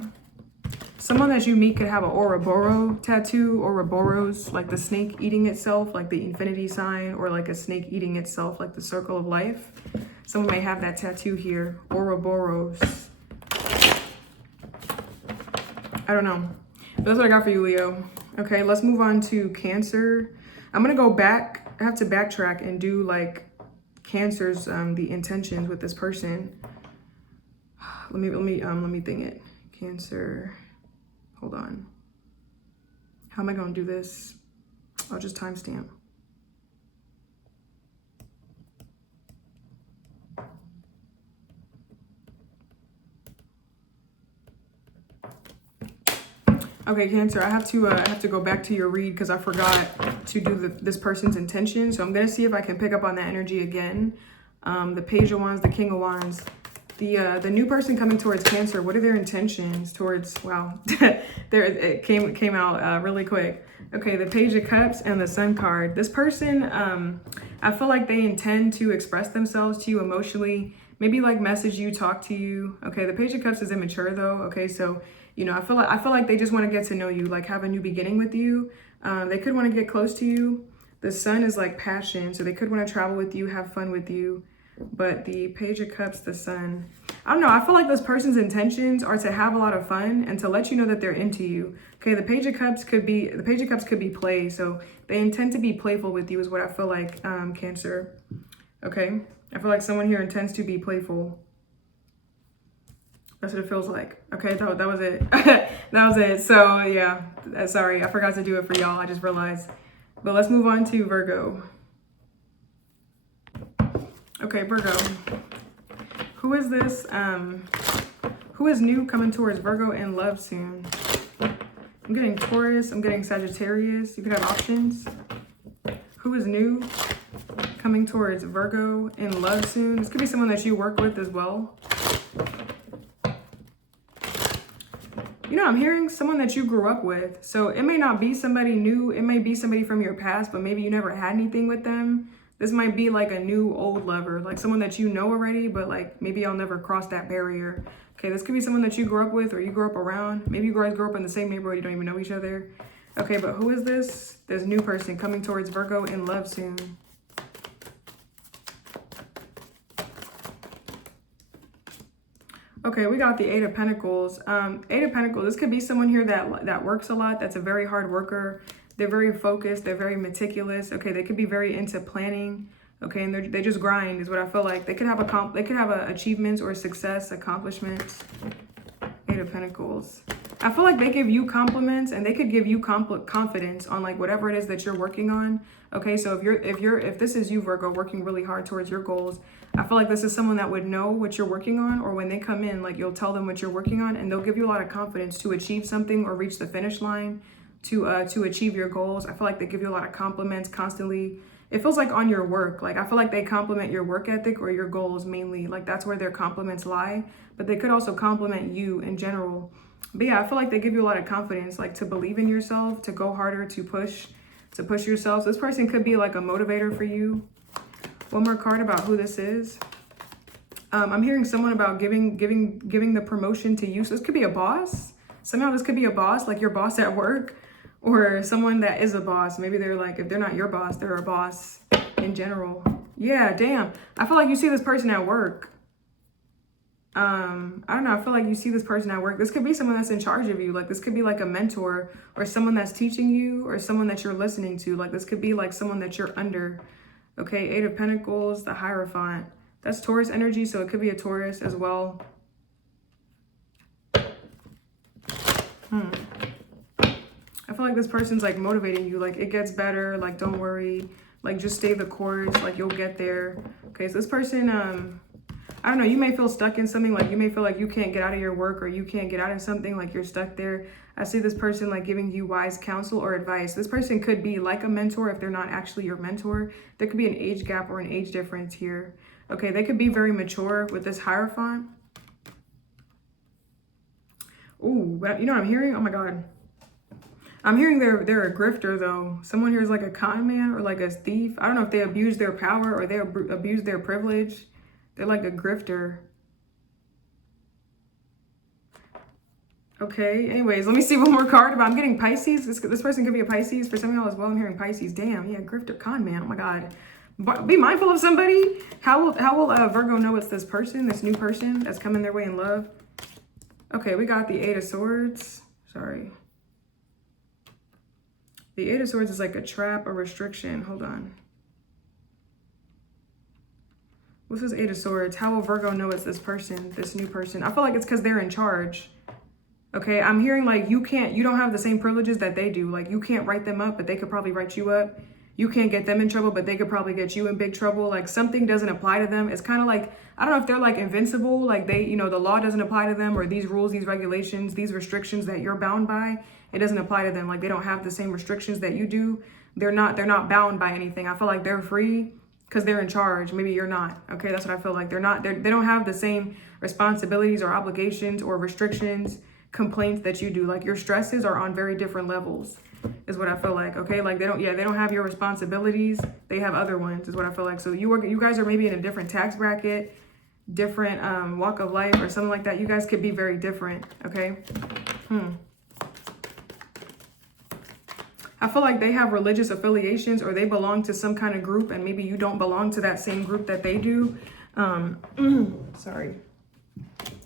Someone that you meet could have an Ouroboros tattoo, Ouroboros, like the snake eating itself, like the infinity sign, or like a snake eating itself, like the circle of life. Someone may have that tattoo here, Ouroboros. I don't know. But that's what I got for you, Leo. Okay, let's move on to Cancer. I'm gonna go back. I have to backtrack and do like Cancer's the intentions with this person. Let me think it. Cancer. Hold on. How am I gonna do this? I'll just timestamp. Okay, Cancer, I have to go back to your read because I forgot to do this person's intention. So I'm gonna see if I can pick up on that energy again. The Page of Wands, the King of Wands. The new person coming towards Cancer, what are their intentions towards, wow, it came out really quick. Okay, the Page of Cups and the Sun card. This person, I feel like they intend to express themselves to you emotionally, maybe like message you, talk to you. Okay, the Page of Cups is immature though. Okay, so, you know, I feel like they just want to get to know you, like have a new beginning with you. They could want to get close to you. The Sun is like passion, so they could want to travel with you, have fun with you. But the Page of Cups, the Sun, I don't know. I feel like this person's intentions are to have a lot of fun and to let you know that they're into you. Okay, the Page of Cups could be play. So they intend to be playful with you is what I feel like, Cancer. Okay, I feel like someone here intends to be playful. That's what it feels like. Okay, that was it. That was it. So yeah, sorry, I forgot to do it for y'all. I just realized. But let's move on to Virgo. Okay, Virgo. Who is this? Who is new coming towards Virgo in love soon? I'm getting Taurus. I'm getting Sagittarius. You could have options. Who is new coming towards Virgo in love soon? This could be someone that you work with as well. You know, I'm hearing someone that you grew up with. So it may not be somebody new. It may be somebody from your past, but maybe you never had anything with them. This might be like a new old lover, like someone that you know already, but like maybe I'll never cross that barrier. Okay, this could be someone that you grew up with or you grew up around. Maybe you guys grew up in the same neighborhood, you don't even know each other. Okay, but who is this? This new person coming towards Virgo in love soon. Okay, we got the Eight of Pentacles. Eight of Pentacles, this could be someone here that works a lot, that's a very hard worker. They're very focused. They're very meticulous. Okay, they could be very into planning. Okay, and they just grind is what I feel like. They could have achievements or success, accomplishments. Eight of Pentacles. I feel like they give you compliments and they could give you confidence on like whatever it is that you're working on. Okay, so if this is you, Virgo, working really hard towards your goals, I feel like this is someone that would know what you're working on, or when they come in, like you'll tell them what you're working on and they'll give you a lot of confidence to achieve something or reach the finish line. To achieve your goals. I feel like they give you a lot of compliments constantly. It feels like on your work. Like I feel like they compliment your work ethic or your goals mainly. Like that's where their compliments lie. But they could also compliment you in general. But yeah, I feel like they give you a lot of confidence, like to believe in yourself, to go harder, to push yourself. So this person could be like a motivator for you. One more card about who this is. I'm hearing someone about giving the promotion to you. So this could be a boss. Somehow this could be a boss, like your boss at work. Or someone that is a boss. Maybe they're like, if they're not your boss, they're a boss in general. Yeah, damn. I feel like you see this person at work. I don't know. I feel like you see this person at work. This could be someone that's in charge of you. Like this could be like a mentor or someone that's teaching you or someone that you're listening to. Like this could be like someone that you're under. Okay, Eight of Pentacles, the Hierophant. That's Taurus energy, so it could be a Taurus as well. I feel like this person's like motivating you, like it gets better, like don't worry, like just stay the course, like you'll get there. Okay, so this person, I don't know, you may feel stuck in something, like you may feel like you can't get out of your work or you can't get out of something, like you're stuck there. I see this person like giving you wise counsel or advice. This person could be like a mentor if they're not actually your mentor. There could be an age gap or an age difference here. Okay, they could be very mature with this Hierophant. Ooh, you know what I'm hearing? Oh my God. I'm hearing they're a grifter though. Someone here is like a con man or like a thief. I don't know if they abuse their power or they abuse their privilege. They're like a grifter. Okay, anyways, let me see one more card. I'm getting Pisces. This person could be a Pisces. For some of y'all as well, I'm hearing Pisces. Damn, yeah, grifter, con man. Oh my God. But be mindful of somebody. How will Virgo know it's this person, this new person that's coming their way in love? Okay, we got the Eight of Swords. Sorry. The Eight of Swords is like a trap, a restriction. Hold on. What's this Eight of Swords? How will Virgo know it's this person, this new person? I feel like it's because they're in charge. Okay, I'm hearing like you don't have the same privileges that they do. Like you can't write them up, but they could probably write you up. You can't get them in trouble, but they could probably get you in big trouble. Like something doesn't apply to them. It's kind of like, I don't know if they're like invincible, like they, you know, the law doesn't apply to them, or these rules, these regulations, these restrictions that you're bound by, it doesn't apply to them. Like they don't have the same restrictions that you do. They're not bound by anything. I feel like they're free because they're in charge. Maybe you're not. Okay, that's what I feel like. They don't have the same responsibilities or obligations or restrictions, complaints that you do. Like your stresses are on very different levels is what I feel like. Okay, like they don't have your responsibilities, they have other ones is what I feel like. So you guys are maybe in a different tax bracket, different walk of life or something like that. You guys could be very different. Okay. I feel like they have religious affiliations or they belong to some kind of group and maybe you don't belong to that same group that they do. Sorry.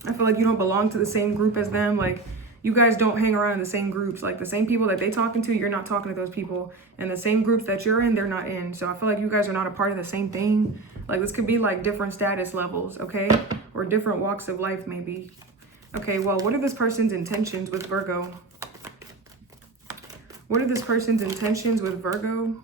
I feel like you don't belong to the same group as them. Like you guys don't hang around in the same groups. Like the same people that they talking to, you're not talking to those people. And the same groups that you're in, they're not in. So I feel like you guys are not a part of the same thing. Like this could be like different status levels, okay? Or different walks of life maybe. Okay, well, what are this person's intentions with Virgo? What are this person's intentions with Virgo?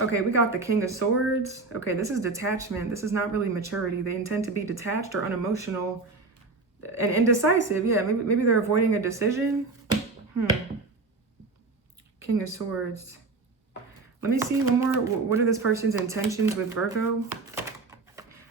Okay, we got the King of Swords. Okay, this is detachment. This is not really maturity. They intend to be detached or unemotional and indecisive. Yeah, maybe they're avoiding a decision. King of Swords. Let me see one more. What are this person's intentions with Virgo?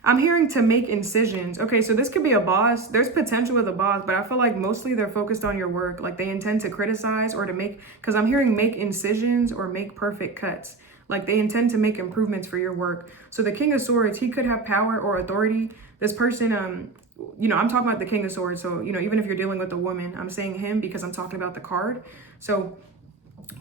I'm hearing to make incisions. Okay, so this could be a boss. There's potential with a boss, but I feel like mostly they're focused on your work. Like they intend to criticize or to make, because I'm hearing make incisions or make perfect cuts. Like they intend to make improvements for your work. So the King of Swords, he could have power or authority. This person, you know, I'm talking about the King of Swords. So, you know, even if you're dealing with a woman, I'm saying him because I'm talking about the card. So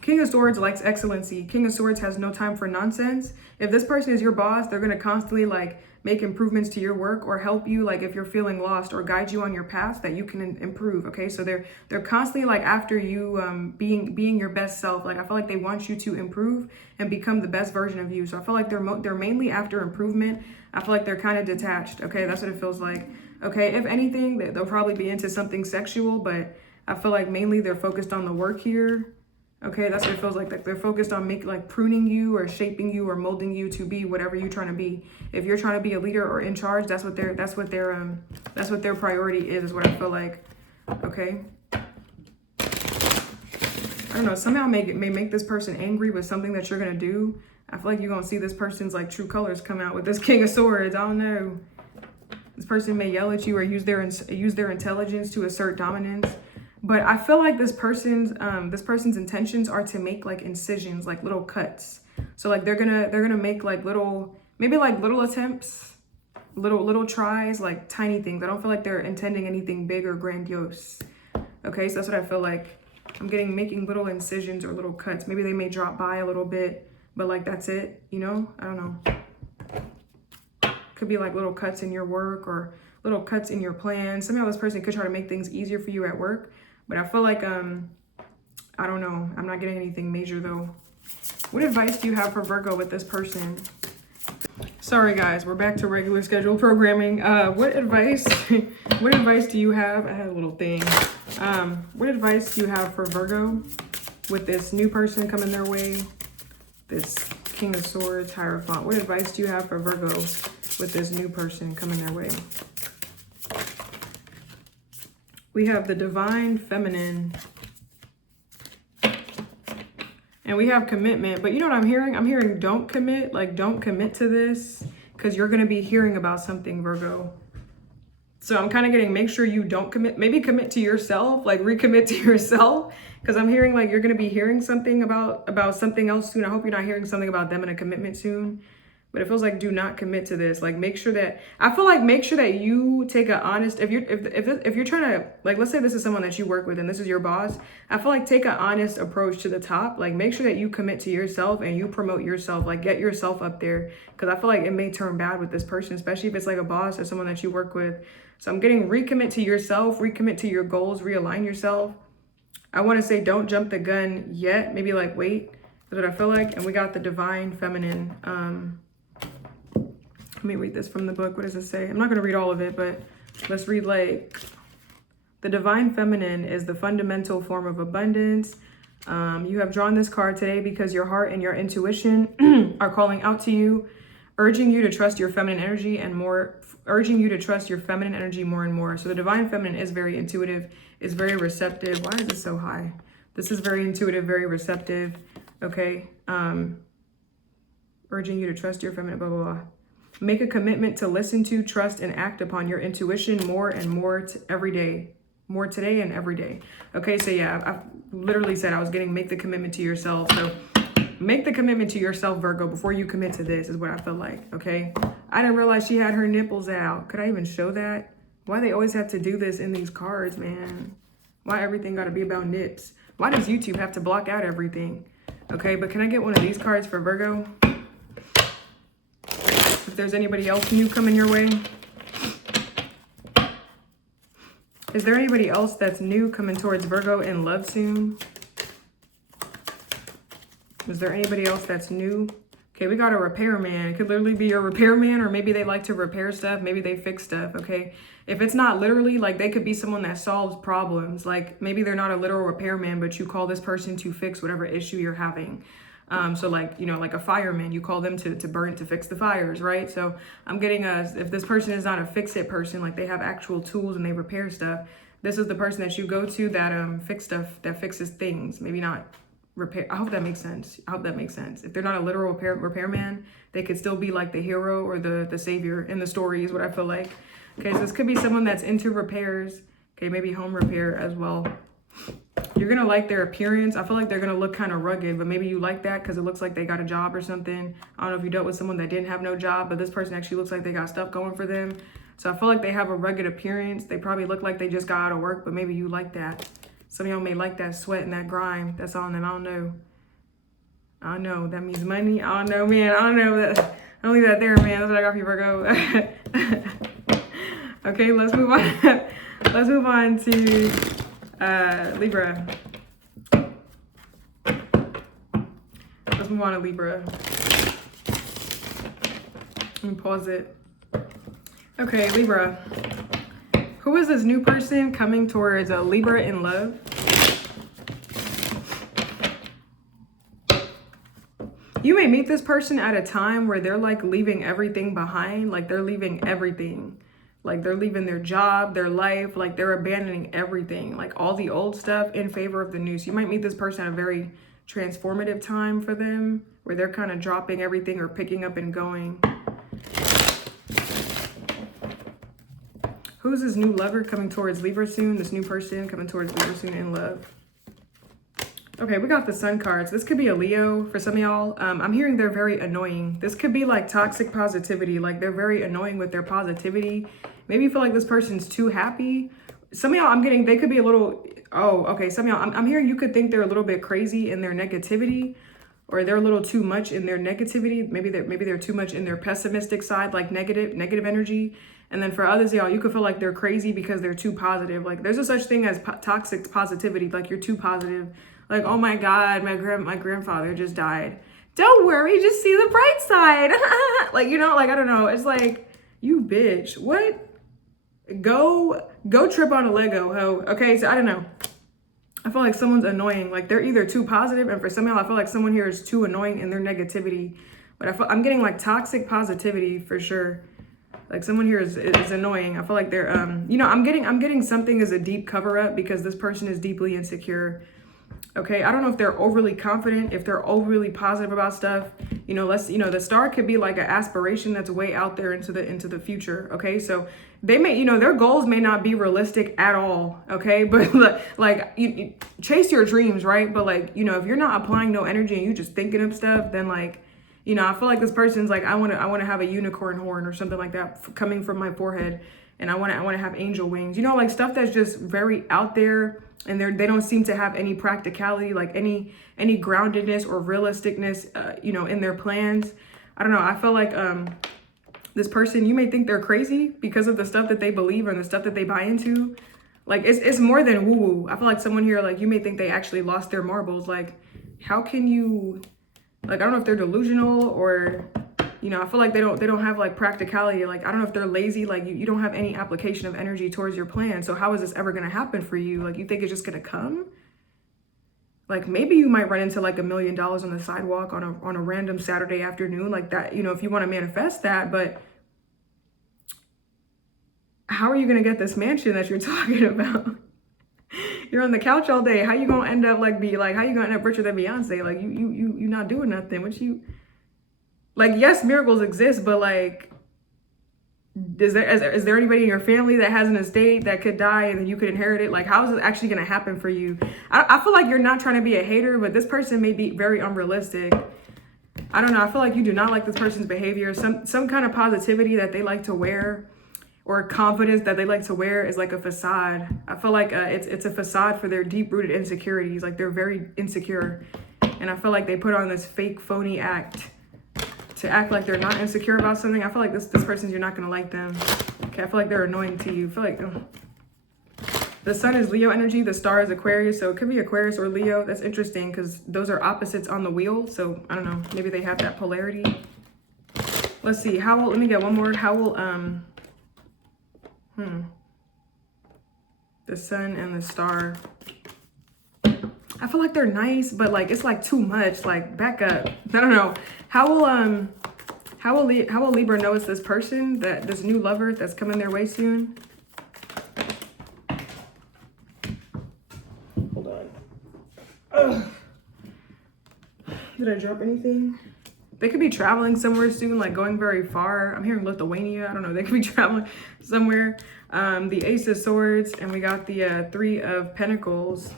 King of Swords likes excellency. King of Swords has no time for nonsense. If this person is your boss, they're going to constantly like make improvements to your work or help you, like if you're feeling lost, or guide you on your path that you can improve. Okay, so they're constantly like after you being your best self. Like I feel like they want you to improve and become the best version of you. So I feel like they're mainly after improvement. I feel like they're kind of detached. Okay, that's what it feels like. Okay, if anything, they'll probably be into something sexual, but I feel like mainly they're focused on the work here. Okay, that's what it feels like they're focused on pruning you or shaping you or molding you to be whatever you're trying to be. If you're trying to be a leader or in charge, that's what their priority is what I feel like. Okay. I don't know, somehow may make this person angry with something that you're gonna do. I feel like you're gonna see this person's like true colors come out with this King of Swords. I don't know. This person may yell at you or use their intelligence to assert dominance. But I feel like this person's intentions are to make like incisions, like little cuts. So like they're gonna make like little attempts, little tries, like tiny things. I don't feel like they're intending anything big or grandiose. Okay, so that's what I feel like. I'm making little incisions or little cuts. Maybe they may drop by a little bit, but like that's it, you know? I don't know. Could be like little cuts in your work or little cuts in your plans. Somehow this person could try to make things easier for you at work. But I feel like, I don't know. I'm not getting anything major though. What advice do you have for Virgo with this person? Sorry guys, we're back to regular schedule programming. What advice do you have? I had a little thing. What advice do you have for Virgo with this new person coming their way? This King of Swords, Hierophant. What advice do you have for Virgo with this new person coming their way. We have the divine feminine. And we have commitment. But you know what I'm hearing? I'm hearing don't commit. Like, don't commit to this because you're going to be hearing about something, Virgo. So I'm kind of getting, make sure you don't commit. Maybe commit to yourself, like recommit to yourself. Because I'm hearing like you're going to be hearing something about something else soon. I hope you're not hearing something about them in a commitment soon. But it feels like do not commit to this. Like make sure that, I feel like make sure that you take an honest, if you're trying to, like, let's say this is someone that you work with and this is your boss, I feel like take an honest approach to the top. Like make sure that you commit to yourself and you promote yourself, like get yourself up there. Because I feel like it may turn bad with this person, especially if it's like a boss or someone that you work with. So I'm getting recommit to yourself, recommit to your goals, realign yourself. I want to say don't jump the gun yet. Maybe like wait, that's what I feel like. And we got the divine feminine. Let me read this from the book. What does it say? I'm not going to read all of it, but let's read like the divine feminine is the fundamental form of abundance. You have drawn this card today because your heart and your intuition are calling out to you, urging you to trust your feminine energy and more, urging you to trust your feminine energy more and more. So the divine feminine is very intuitive, is very receptive. Why is this so high? This is very intuitive, very receptive. Okay. Urging you to trust your feminine, blah, blah, blah. Make a commitment to listen to, trust, and act upon your intuition more and more every day. More today and every day. Okay, so yeah, I literally said I was getting make the commitment to yourself. So make the commitment to yourself, Virgo, before you commit to this is what I feel like, okay? I didn't realize she had her nipples out. Could I even show that? Why they always have to do this in these cards, man? Why everything got to be about nips? Why does YouTube have to block out everything? Okay, but can I get one of these cards for Virgo? If there's anybody else new coming your way. Is there anybody else that's new coming towards Virgo in love soon? Is there anybody else that's new? Okay, we got a repairman. It could literally be a repairman, or maybe they like to repair stuff. Maybe they fix stuff, okay? If it's not literally, like they could be someone that solves problems. Like maybe they're not a literal repairman, but you call this person to fix whatever issue you're having. So like, you know, like a fireman, you call them to fix the fires, right? So I'm getting if this person is not a fix-it person, like they have actual tools and they repair stuff, this is the person that you go to that fix stuff, that fixes things, maybe not repair. I hope that makes sense. I hope that makes sense. If they're not a literal repairman, they could still be like the hero or the savior in the story is what I feel like. Okay, so this could be someone that's into repairs. Okay, maybe home repair as well. You're gonna like their appearance. I feel like they're gonna look kind of rugged, but maybe you like that because it looks like they got a job or something. I don't know if you dealt with someone that didn't have no job, but this person actually looks like they got stuff going for them. So I feel like they have a rugged appearance. They probably look like they just got out of work, but maybe you like that. Some of y'all may like that sweat and that grime that's on them. I don't know. I don't know. That means money. I don't know, man. I don't know that. I'll leave that there, man. That's what I got for you, Virgo. Okay, let's move on. Let's move on to Libra. Let's move on to Libra. Let me pause it. Okay, Libra. Who is this new person coming towards Libra in love? You may meet this person at a time where they're like leaving everything behind. Like they're leaving everything. Like they're leaving their job, their life, like they're abandoning everything, like all the old stuff in favor of the new. So you might meet this person at a very transformative time for them, where they're kind of dropping everything or picking up and going. Who's this new lover coming towards Libra soon? This new person coming towards Libra soon in love. Okay, we got the Sun cards. This could be a Leo for some of y'all. I'm hearing they're very annoying. This could be like toxic positivity. Like they're very annoying with their positivity. Maybe you feel like this person's too happy. Some of y'all, I'm getting, they could be a little, oh, okay. Some of y'all, I'm hearing you could think they're a little bit crazy in their negativity, or they're a little too much in their negativity. Maybe they're too much in their pessimistic side, like negative energy. And then for others, y'all, you could feel like they're crazy because they're too positive. Like there's a such thing as toxic positivity. Like you're too positive. Like, oh my God, my grandfather just died. Don't worry, just see the bright side. Like, you know, like, I don't know. It's like, you bitch, what? Go trip on a Lego, ho. Okay, so I don't know. I feel like someone's annoying. Like they're either too positive, and for some of y'all, I feel like someone here is too annoying in their negativity. But I'm getting like toxic positivity for sure. Like someone here is annoying. I feel like they're, you know, I'm getting something as a deep cover up because this person is deeply insecure. Okay, I don't know if they're overly confident, if they're overly positive about stuff. You know, the star could be like an aspiration that's way out there into the future. Okay, so they may, you know, their goals may not be realistic at all. Okay, but like you chase your dreams, right? But like, you know, if you're not applying no energy and you just thinking of stuff, then like, you know, I feel like this person's like, I want to have a unicorn horn or something like that coming from my forehead, and I want to have angel wings. You know, like stuff that's just very out there. And they don't seem to have any practicality, like any groundedness or realisticness, you know, in their plans. I don't know. I feel like this person, you may think they're crazy because of the stuff that they believe and the stuff that they buy into. Like it's more than woo woo. I feel like someone here, like you may think they actually lost their marbles. Like, how can you, like, I don't know if they're delusional or, you know, I feel like they don't have like practicality. Like, I don't know if they're lazy. Like you don't have any application of energy towards your plan. So how is this ever going to happen for you? Like, you think it's just going to come? Like, maybe you might run into like $1 million on the sidewalk on a random Saturday afternoon like that, you know, if you want to manifest that. But how are you going to get this mansion that you're talking about? You're on the couch all day. How you going to end up like how you going to end up richer than Beyonce? Like you not doing nothing. What you, like, yes, miracles exist, but like, is there anybody in your family that has an estate that could die and then you could inherit it? Like, how is it actually going to happen for you? I feel like you're not trying to be a hater, but this person may be very unrealistic. I don't know. I feel like you do not like this person's behavior. Some kind of positivity that they like to wear or confidence that they like to wear is like a facade. I feel like it's a facade for their deep-rooted insecurities. Like, they're very insecure. And I feel like they put on this fake, phony act to act like they're not insecure about something. I feel like this person, you're not going to like them. Okay, I feel like they're annoying to you. I feel like the sun is Leo energy. The star is Aquarius. So it could be Aquarius or Leo. That's interesting because those are opposites on the wheel. So I don't know. Maybe they have that polarity. Let's see. Let me get one more. How will, the sun and the star. I feel like they're nice, but like it's like too much. Like, back up. I don't know. How will Libra know it's this person, that this new lover that's coming their way soon? Hold on. Ugh. Did I drop anything? They could be traveling somewhere soon, like going very far. I'm hearing Lithuania. I don't know. They could be traveling somewhere. The Ace of Swords, and we got the Three of Pentacles.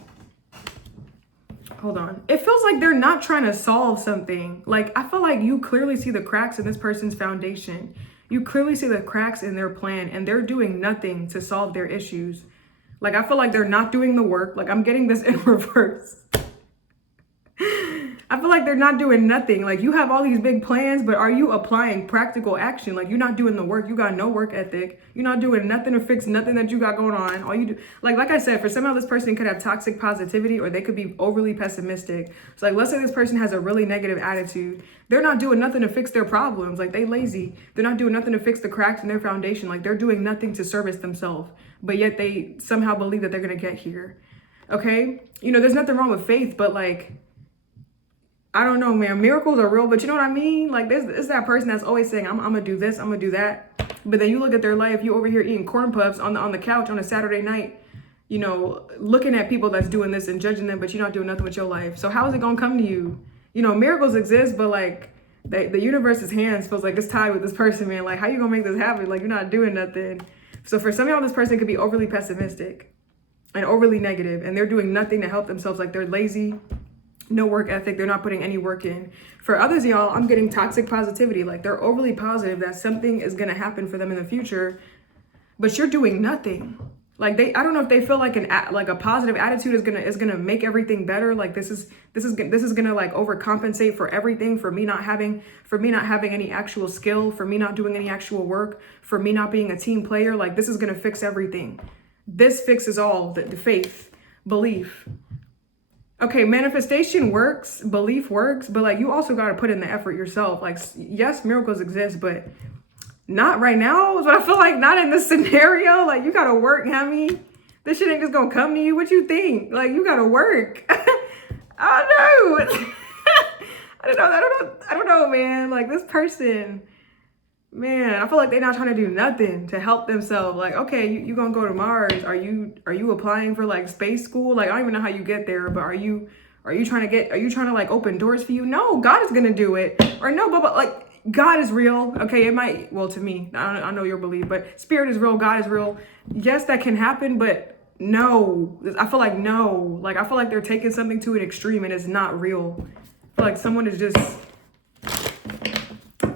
Hold on. It feels like they're not trying to solve something. Like, I feel like you clearly see the cracks in this person's foundation. You clearly see the cracks in their plan, and they're doing nothing to solve their issues. Like, I feel like they're not doing the work. Like, I'm getting this in reverse. I feel like they're not doing nothing. Like, you have all these big plans, but are you applying practical action? Like, you're not doing the work. You got no work ethic. You're not doing nothing to fix nothing that you got going on. All you do, like I said, for somehow this person could have toxic positivity, or they could be overly pessimistic. So like, let's say this person has a really negative attitude. They're not doing nothing to fix their problems. Like, they lazy. They're not doing nothing to fix the cracks in their foundation. Like, they're doing nothing to service themselves, but yet they somehow believe that they're going to get here. Okay. You know, there's nothing wrong with faith, but like, I don't know, man. Miracles are real, but you know what I mean? Like, there's that person that's always saying, I'm gonna do this, I'm gonna do that. But then you look at their life, you over here eating corn puffs on the couch on a Saturday night, you know, looking at people that's doing this and judging them, but you're not doing nothing with your life. So how is it gonna come to you? You know, miracles exist, but like the universe's hands feels like it's tied with this person, man. Like, how you gonna make this happen? Like, you're not doing nothing. So for some of y'all, this person could be overly pessimistic and overly negative, and they're doing nothing to help themselves. Like, they're lazy. No work ethic. They're not putting any work in. For others, y'all, I'm getting toxic positivity. Like, they're overly positive that something is going to happen for them in the future, but you're doing nothing. Like, I don't know if they feel like a positive attitude is gonna make everything better. Like, this is gonna like overcompensate for everything, for me not having any actual skill, for me not doing any actual work, for me not being a team player. Like, this is gonna fix everything. This fixes all. The faith, belief. Okay, manifestation works, belief works, but like, you also got to put in the effort yourself. Like, yes, miracles exist, but not right now. But I feel like not in this scenario. Like, you got to work, Hammy. This shit ain't just gonna come to you. What you think? Like, you got to work. I don't know. I don't know, man. Like, this person, Man, I feel like they're not trying to do nothing to help themselves. Like, okay, you gonna go to Mars. Are you applying for like space school? Like, I don't even know how you get there, but are you trying to like open doors for you? No, God is gonna do it. Or no, but like God is real. Okay, it might, well, to me, I know your belief, but spirit is real, God is real. Yes, that can happen, but no. I feel like no. Like, I feel like they're taking something to an extreme and it's not real. I feel like someone is just,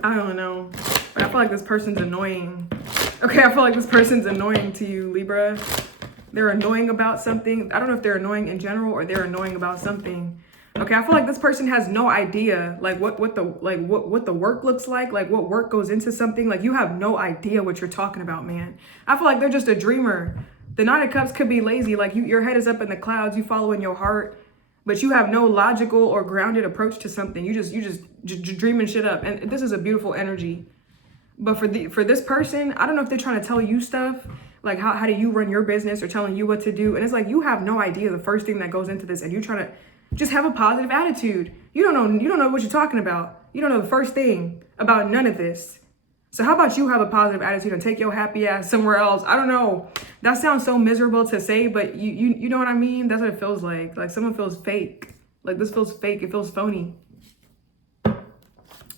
I don't know. But I feel like this person's annoying. Okay, I feel like this person's annoying to you, Libra. They're annoying about something. I don't know if they're annoying in general or they're annoying about something. Okay, I feel like this person has no idea like what the work looks like what work goes into something. Like, you have no idea what you're talking about, man. I feel like they're just a dreamer. The Nine of Cups could be lazy. Like, your head is up in the clouds, you follow in your heart, but you have no logical or grounded approach to something. You just dreaming shit up. And this is a beautiful energy. But for this person, I don't know if they're trying to tell you stuff, like how do you run your business, or telling you what to do. And it's like, you have no idea the first thing that goes into this, and you're trying to just have a positive attitude. You don't know what you're talking about. You don't know the first thing about none of this. So how about you have a positive attitude and take your happy ass somewhere else? I don't know. That sounds so miserable to say, but you know what I mean? That's what it feels like. Like, someone feels fake. Like, this feels fake. It feels phony.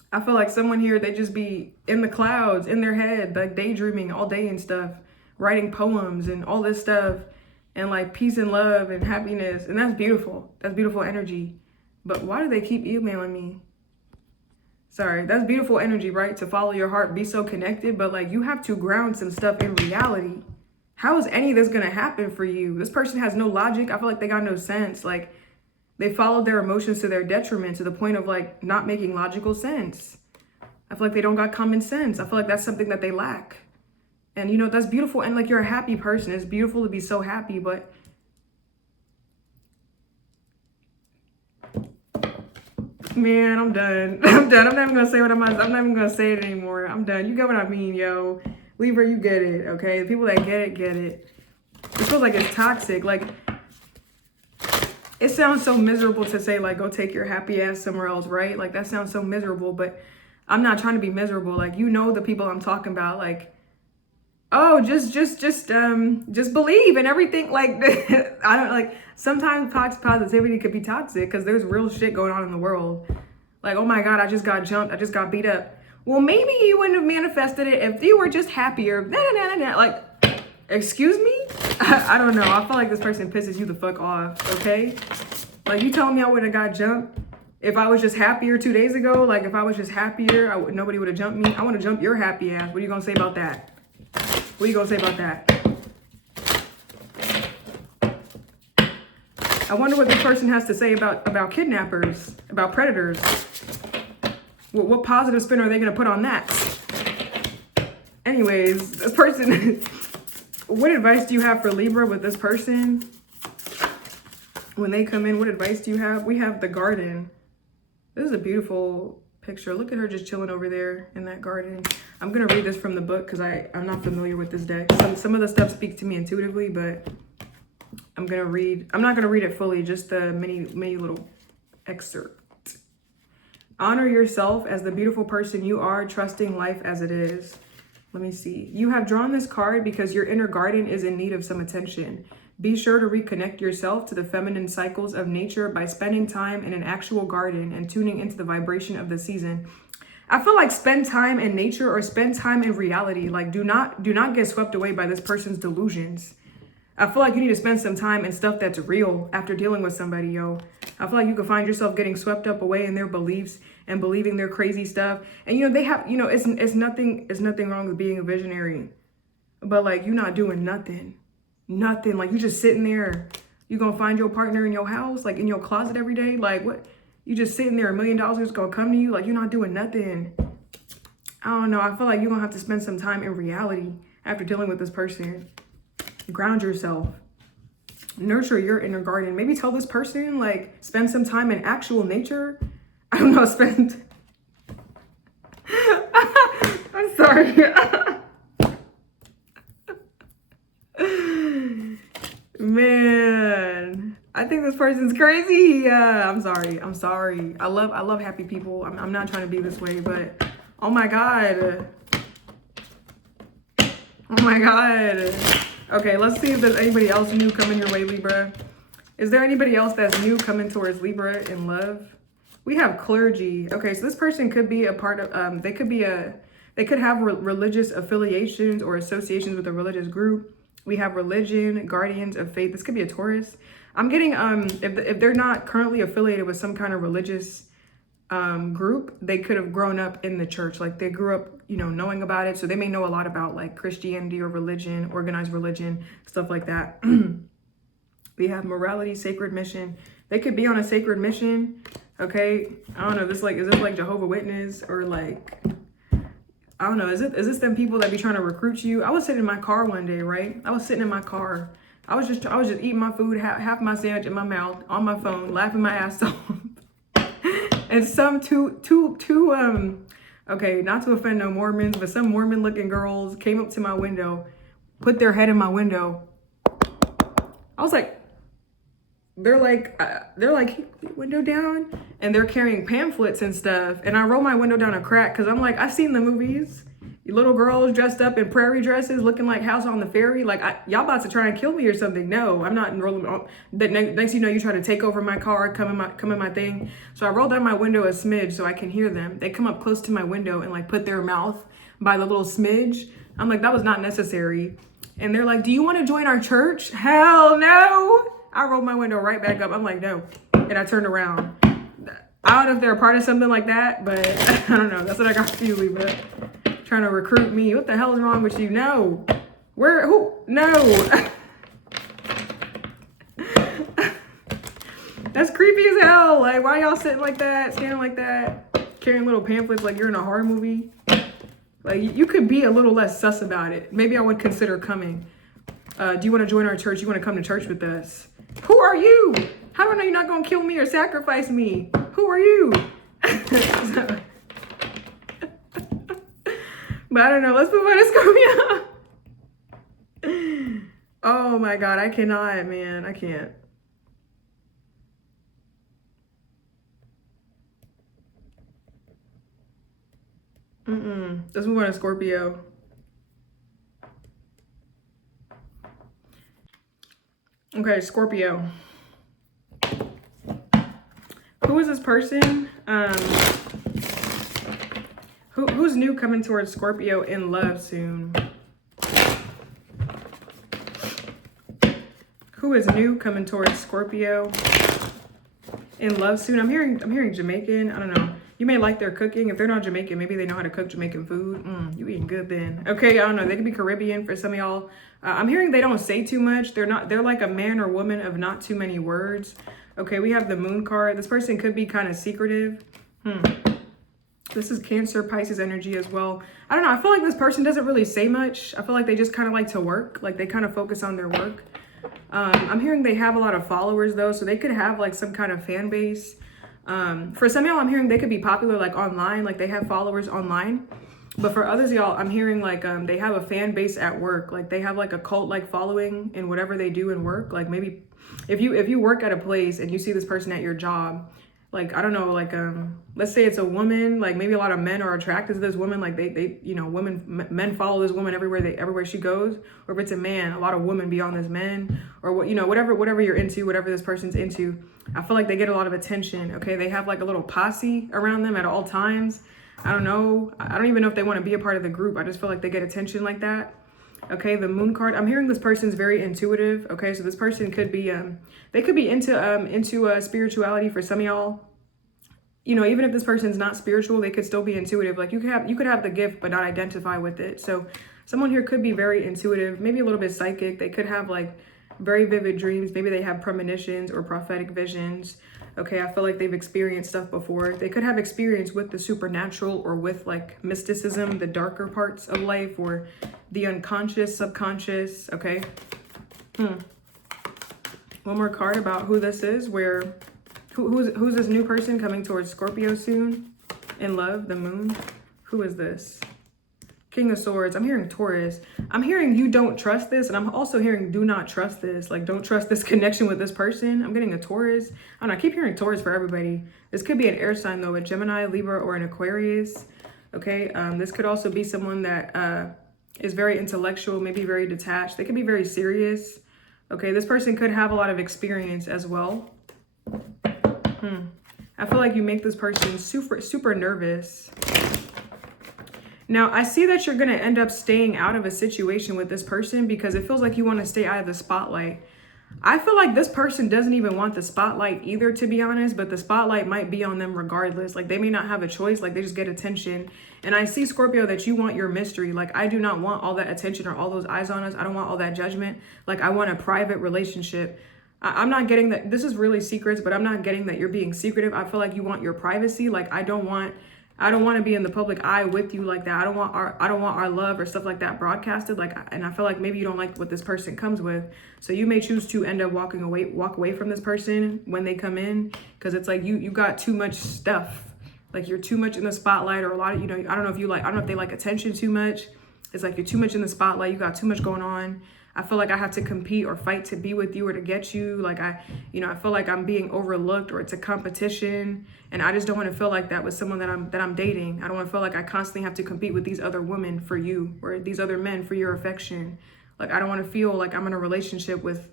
I feel like someone here, they just be in the clouds, in their head, like daydreaming all day and stuff, writing poems and all this stuff, and like peace and love and happiness. And that's beautiful. That's beautiful energy. But why do they keep emailing me? Sorry, that's beautiful energy, right? To follow your heart, be so connected, but like, you have to ground some stuff in reality. How is any of this gonna happen for you? This person has no logic. I feel like they got no sense. Like, they followed their emotions to their detriment, to the point of like not making logical sense. I feel like they don't got common sense. I feel like that's something that they lack. And you know, that's beautiful. And like, you're a happy person. It's beautiful to be so happy, but man, I'm done. I'm done. I'm not even gonna say what I'm not even gonna say it anymore. I'm done. You get what I mean, yo. Libra, you get it, okay? The people that get it, get it. It feels like it's toxic. Like, it sounds so miserable to say, like, go take your happy ass somewhere else, right? Like, that sounds so miserable, but I'm not trying to be miserable. Like, you know the people I'm talking about. Like, oh, just believe in everything. Like, I don't, like, sometimes positivity could be toxic because there's real shit going on in the world. Like, oh my God, I just got jumped. I just got beat up. Well, maybe you wouldn't have manifested it if you were just happier. Like, excuse me? I don't know. I feel like this person pisses you the fuck off, okay? Like, you telling me I wouldn't have got jumped if I was just happier 2 days ago? Like, if I was just happier, nobody would have jumped me. I want to jump your happy ass. What are you going to say about that? What are you going to say about that? I wonder what this person has to say about kidnappers, about predators. What positive spin are they going to put on that? Anyways, this person... What advice do you have for Libra with this person? When they come in, what advice do you have? We have the garden. This is a beautiful picture. Look at her just chilling over there in that garden. I'm going to read this from the book because I'm not familiar with this deck. Some of the stuff speaks to me intuitively, but I'm not going to read it fully, just the many little excerpt. Honor yourself as the beautiful person you are, trusting life as it is. Let me see. You have drawn this card because your inner garden is in need of some attention. Be sure to reconnect yourself to the feminine cycles of nature by spending time in an actual garden and tuning into the vibration of the season. I feel like spend time in nature or spend time in reality. Like, do not get swept away by this person's delusions. I feel like you need to spend some time in stuff that's real after dealing with somebody, yo. I feel like you can find yourself getting swept up away in their beliefs and believing their crazy stuff. And, you know, they have, you know, it's nothing wrong with being a visionary. But, like, you're not doing nothing. Nothing. Like, you just sitting there. You gonna find your partner in your house, like, in your closet every day? Like, what? You just sitting there, $1 million is gonna come to you? Like, you're not doing nothing. I don't know. I feel like you're gonna have to spend some time in reality after dealing with this person. Ground yourself. Nurture your inner garden. Maybe tell this person, like, spend some time in actual nature. I don't know, spend... I'm sorry. Man, I think this person's crazy. I'm sorry. I love happy people. I'm not trying to be this way, but oh my God. Oh my God. Okay, let's see if there's anybody else new coming your way, Libra. Is there anybody else that's new coming towards Libra in love? We have clergy. Okay, so this person could be a part of, they could have religious affiliations or associations with a religious group. We have religion, guardians of faith. This could be a Taurus. I'm getting, if they're not currently affiliated with some kind of religious group, they could have grown up in the church. Like they grew up, you know, knowing about it. So they may know a lot about like Christianity or religion, organized religion, stuff like that. We have morality, sacred mission. They could be on a sacred mission. Okay. I don't know. Is this like Jehovah's Witness or like, I don't know. Is this them people that be trying to recruit you? I was sitting in my car one day, right? I was sitting in my car. I was just eating my food, half my sandwich in my mouth, on my phone, laughing my ass off. And some okay, not to offend no Mormons, but some Mormon looking girls came up to my window, put their head in my window. I was like, they're like, keep the window down. And they're carrying pamphlets and stuff. And I roll my window down a crack because I'm like, I've seen the movies. Little girls dressed up in prairie dresses looking like House on the Ferry. Like, y'all about to try and kill me or something. No, I'm not enrolling. Next you know, you try to take over my car, come in my thing. So I roll down my window a smidge so I can hear them. They come up close to my window and like put their mouth by the little smidge. I'm like, that was not necessary. And they're like, do you want to join our church? Hell no. I rolled my window right back up. I'm like, no. And I turned around. I don't know if they're a part of something like that, but I don't know. That's what I got for you, Libra. Trying to recruit me. What the hell is wrong with you? No. Who? No. That's creepy as hell. Like, why y'all sitting like that, standing like that, carrying little pamphlets like you're in a horror movie? Like, you could be a little less sus about it. Maybe I would consider coming. Do you want to join our church? You want to come to church with us? Who are you? How do I know you're not going to kill me or sacrifice me? Who are you? But I don't know. Let's move on to Scorpio. Oh my God. I cannot, man. I can't. Let's move on to Scorpio. Okay, Scorpio. Who is this person? Who's new coming towards Scorpio in love soon? Who is new coming towards Scorpio in love soon? I'm hearing Jamaican. I don't know. You may like their cooking. If they're not Jamaican, maybe they know how to cook Jamaican food. You eating good then. Okay, I don't know. They could be Caribbean for some of y'all. I'm hearing they don't say too much. They're like a man or woman of not too many words. Okay, we have the moon card. This person could be kind of secretive. This is Cancer, Pisces energy as well. I don't know. I feel like this person doesn't really say much. I feel like they just kind of like to work. Like they kind of focus on their work. I'm hearing they have a lot of followers though. So they could have like some kind of fan base. For some of y'all, I'm hearing they could be popular like online. Like they have followers online. But for others y'all, I'm hearing like they have a fan base at work. Like they have like a cult like following in whatever they do in work. Like maybe if you work at a place and you see this person at your job, like, I don't know, like, let's say it's a woman, like maybe a lot of men are attracted to this woman. Like they, you know, men follow this woman everywhere she goes. Or if it's a man, a lot of women be on this man or what, you know, whatever you're into, whatever this person's into. I feel like they get a lot of attention. Okay. They have like a little posse around them at all times. I don't know. I don't even know if they want to be a part of the group. I just feel like they get attention like that. Okay, the moon card. I'm hearing this person's very intuitive. Okay, so this person could be they could be into spirituality for some of y'all. You know, even if this person's not spiritual, they could still be intuitive. Like you could have the gift but not identify with it. So someone here could be very intuitive, maybe a little bit psychic. They could have like very vivid dreams. Maybe they have premonitions or prophetic visions. Okay, I feel like they've experienced stuff before. They could have experience with the supernatural or with like mysticism, the darker parts of life, or the unconscious, subconscious. Okay. One more card about who this is. Who's this new person coming towards Scorpio soon in love? The moon. Who is this? King of Swords. I'm hearing Taurus. I'm hearing you don't trust this. And I'm also hearing do not trust this. Like don't trust this connection with this person. I'm getting a Taurus. I don't know. I keep hearing Taurus for everybody. This could be an air sign though, a Gemini, Libra, or an Aquarius. Okay. This could also be someone that is very intellectual, maybe very detached. They could be very serious. Okay, this person could have a lot of experience as well. I feel like you make this person super nervous. Now, I see that you're going to end up staying out of a situation with this person because it feels like you want to stay out of the spotlight. I feel like this person doesn't even want the spotlight either, to be honest, but the spotlight might be on them regardless. Like, they may not have a choice, like they just get attention. And I see, Scorpio, that you want your mystery. Like, I do not want all that attention or all those eyes on us. I don't want all that judgment. Like, I want a private relationship. I'm not getting that. This is really secrets, but I'm not getting that you're being secretive. I feel like you want your privacy. Like, I don't want to be in the public eye with you like that. I don't want our love or stuff like that broadcasted. Like, and I feel like maybe you don't like what this person comes with. So you may choose to end up walk away from this person when they come in, because it's like you got too much stuff. Like, you're too much in the spotlight, or a lot of, I don't know if they like attention too much. It's like you're too much in the spotlight. You got too much going on. I feel like I have to compete or fight to be with you or to get you. Like, I feel like I'm being overlooked, or it's a competition. And I just don't want to feel like that with someone that I'm dating. I don't want to feel like I constantly have to compete with these other women for you, or these other men for your affection. Like, I don't want to feel like I'm in a relationship with,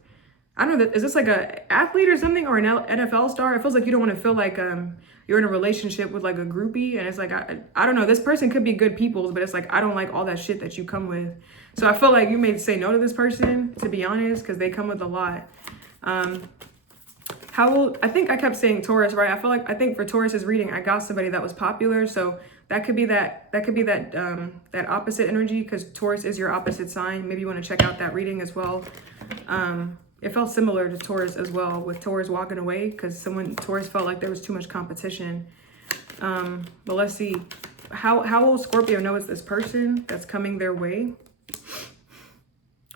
I don't know, is this like a athlete or something, or an NFL star? It feels like you don't want to feel like you're in a relationship with like a groupie. And it's like, I don't know, this person could be good people, but it's like, I don't like all that shit that you come with. So I feel like you may say no to this person, to be honest, because they come with a lot. I think I kept saying Taurus, right? I think for Taurus's reading, I got somebody that was popular. So that could be that opposite energy, because Taurus is your opposite sign. Maybe you want to check out that reading as well. It felt similar to Taurus as well, with Taurus walking away, because Taurus felt like there was too much competition. But let's see. How will Scorpio know it's this person that's coming their way?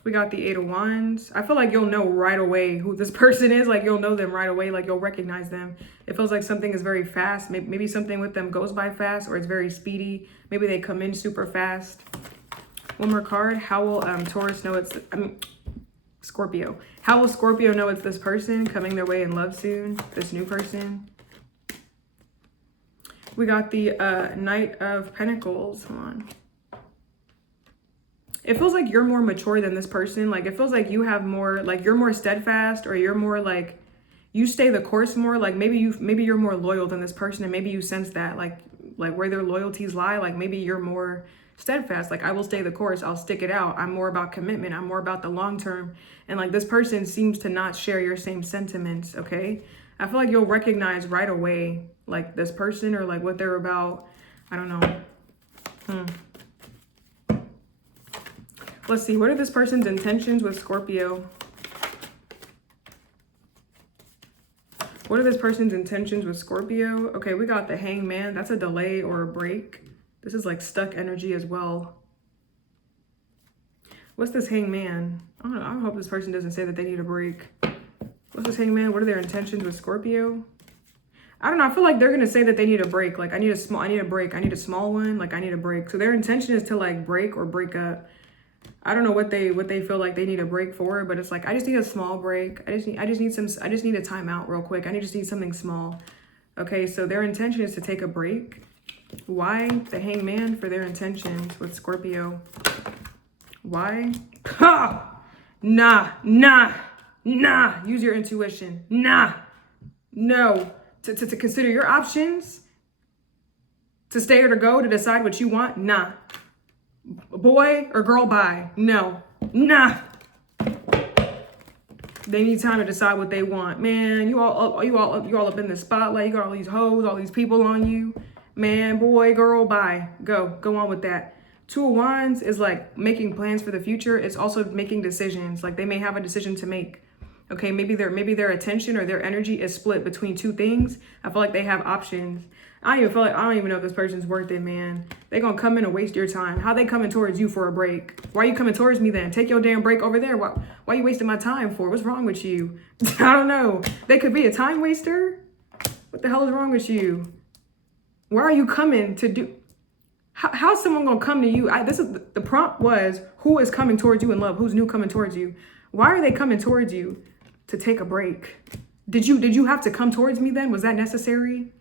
We got the 8 of Wands. I feel like you'll know right away who this person is. Like, you'll know them right away. Like, you'll recognize them. It feels like something is very fast. Maybe something with them goes by fast, or it's very speedy. Maybe they come in super fast. One more card. How will Scorpio. How will Scorpio know it's this person coming their way in love soon? This new person. We got the Knight of Pentacles. Hold on. It feels like you're more mature than this person. Like, it feels like you have more, like, you're more steadfast, or you're more like, you stay the course more. Like, maybe you're more loyal than this person, and maybe you sense that, like where their loyalties lie. Like, maybe you're more steadfast. Like, I will stay the course. I'll stick it out. I'm more about commitment. I'm more about the long term. And like, this person seems to not share your same sentiments. Okay. I feel like you'll recognize right away, like, this person, or like what they're about. I don't know. Let's see. What are this person's intentions with Scorpio? What are this person's intentions with Scorpio? Okay, we got the Hangman. That's a delay or a break. This is like stuck energy as well. What's this Hangman? I don't know. I hope this person doesn't say that they need a break. What's this Hangman? What are their intentions with Scorpio? I don't know. I feel like they're going to say that they need a break. Like, I need a break. I need a small one. Like, I need a break. So their intention is to like break or break up. I don't know what they feel like they need a break for, but it's like, I just need a small break. I just need a timeout real quick. I just need something small. Okay, so their intention is to take a break. Why the Hangman for their intentions with Scorpio? Why? Ha! Nah. Use your intuition. Nah. No. To consider your options, to stay or to go, to decide what you want. Nah. Boy or girl, bye. No. Nah. They need time to decide what they want. Man, you all up in the spotlight. You got all these hoes, all these people on you. Man, boy, girl, bye. Go on with that. 2 of Wands is like making plans for the future. It's also making decisions. Like, they may have a decision to make. Okay, maybe their attention or their energy is split between 2 things. I feel like they have options. I don't even know if this person's worth it, man. They gonna come in and waste your time. How they coming towards you for a break? Why are you coming towards me then? Take your damn break over there. Why are you wasting my time for? What's wrong with you? I don't know. They could be a time waster. What the hell is wrong with you? Why are you coming to do? How's someone gonna come to you? The prompt was, who is coming towards you in love? Who's new coming towards you? Why are they coming towards you to take a break? Did you have to come towards me then? Was that necessary?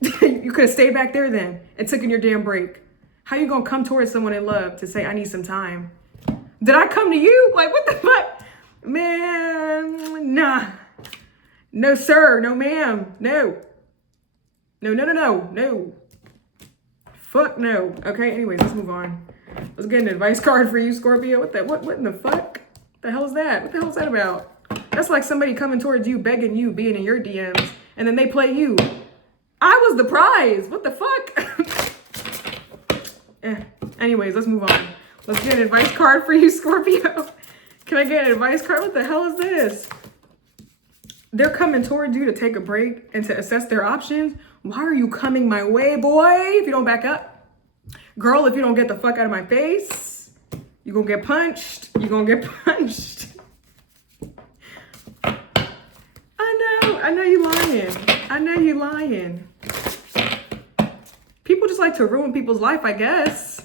You could have stayed back there then and taken your damn break. How you gonna come towards someone in love to say, I need some time? Did I come to you? Like, what the fuck? Man, nah. No, sir. No, ma'am. No. No, no, no, no. No. Fuck no. Okay, anyways, let's move on. Let's get an advice card for you, Scorpio. What in the fuck? The hell is that? What the hell is that about? That's like somebody coming towards you, begging you, being in your DMs, and then they play you. I was the prize. What the fuck? Anyways, let's move on. Let's get an advice card for you, Scorpio. Can I get an advice card? What the hell is this? They're coming towards you to take a break and to assess their options. Why are you coming my way, boy? If you don't back up. Girl, if you don't get the fuck out of my face, you're gonna get punched. You're gonna get punched. I know you lying. I know you lying. People just like to ruin people's life, I guess.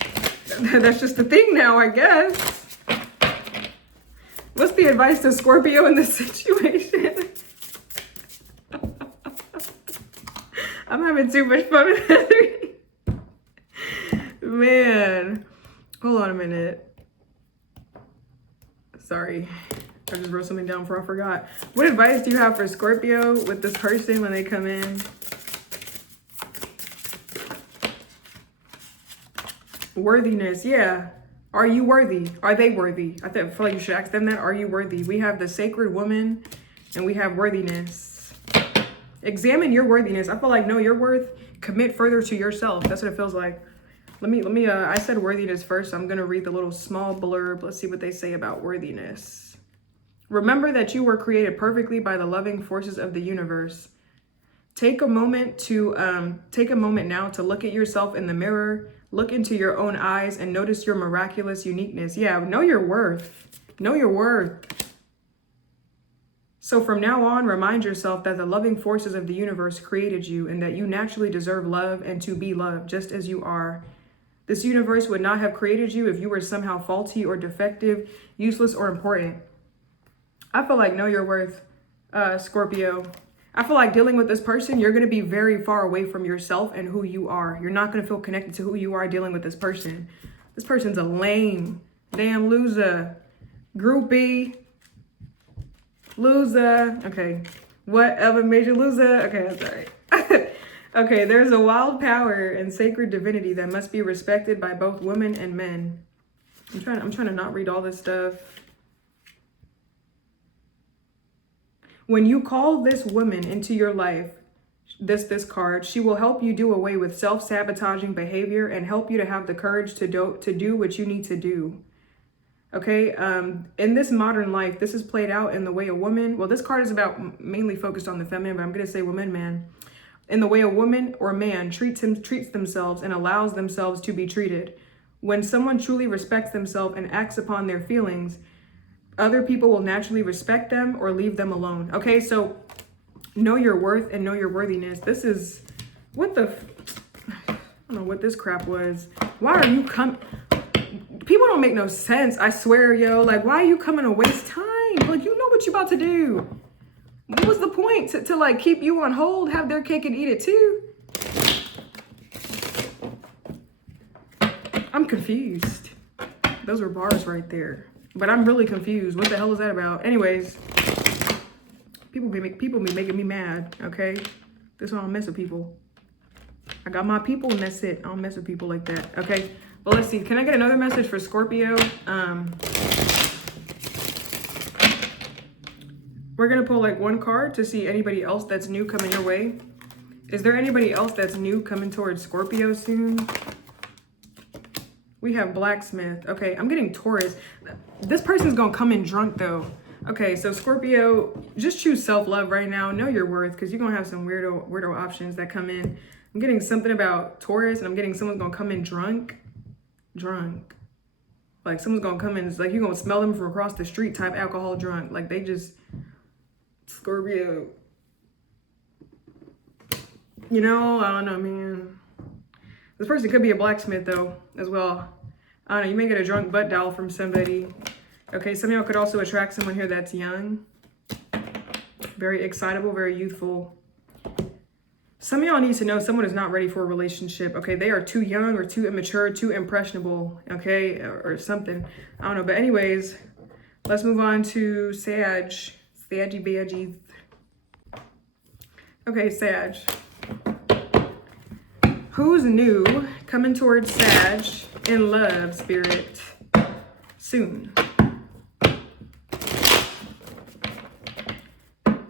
That's just the thing now, I guess. What's the advice to Scorpio in this situation? I'm having too much fun with it. Man. Hold on a minute. Sorry. I just wrote something down before I forgot. What advice do you have for Scorpio with this person when they come in? Worthiness, yeah. Are you worthy? Are they worthy? I feel like you should ask them that. Are you worthy? We have the sacred woman and we have worthiness. Examine your worthiness. I feel like know your worth. Commit further to yourself. That's what it feels like. Let me I said worthiness first. So I'm gonna read the little small blurb. Let's see what they say about worthiness. Remember that you were created perfectly by the loving forces of the universe. Take a moment now to look at yourself in the mirror. Look into your own eyes and notice your miraculous uniqueness. Yeah, know your worth. Know your worth. So from now on, remind yourself that the loving forces of the universe created you and that you naturally deserve love and to be loved just as you are. This universe would not have created you if you were somehow faulty or defective, useless or important. I feel like know your worth, Scorpio. I feel like dealing with this person, you're going to be very far away from yourself and who you are. You're not going to feel connected to who you are dealing with this person. This person's a lame, damn loser, groupie, loser. Okay, whatever made you loser. Okay, that's all right. Okay, there's a wild power and sacred divinity that must be respected by both women and men. I'm trying to not read all this stuff. When you call this woman into your life, this card, she will help you do away with self-sabotaging behavior and help you to have the courage to do what you need to do. Okay, in this modern life, this is played out in the way a woman, well, this card is about mainly focused on the feminine, but I'm going to say woman, man. In the way a woman or man treats themselves and allows themselves to be treated. When someone truly respects themselves and acts upon their feelings, other people will naturally respect them or leave them alone. Okay, so know your worth and know your worthiness. This is, I don't know what this crap was. Why are you coming? People don't make no sense, I swear, yo. Like, why are you coming to waste time? Like, you know what you're about to do. What was the point? To like keep you on hold, have their cake and eat it too? I'm confused. Those were bars right there. But I'm really confused. What the hell is that about? Anyways, people be making me mad, okay? That's why I don't mess with people. I got my people and that's it. I don't mess with people like that, okay? Well, let's see. Can I get another message for Scorpio? We're going to pull like one card to see anybody else that's new coming your way. Is there anybody else that's new coming towards Scorpio soon? We have blacksmith. Okay, I'm getting Taurus. This person's gonna come in drunk though. Okay, so Scorpio, just choose self-love right now. Know your worth, because you're gonna have some weirdo options that come in. I'm getting something about Taurus, and I'm getting someone's gonna come in drunk. Like someone's gonna come in, it's like you're gonna smell them from across the street type alcohol drunk. Like they just, Scorpio. You know, I don't know, man. This person could be a blacksmith though, as well. I don't know, you may get a drunk butt dial from somebody. Okay, some of y'all could also attract someone here that's young. Very excitable, very youthful. Some of y'all need to know someone is not ready for a relationship, okay? They are too young or too immature, too impressionable, okay? Or something. I don't know. But anyways, let's move on to Sag. Saggy badgies. Okay, Sag. Who's new coming towards Sag in love, spirit, soon?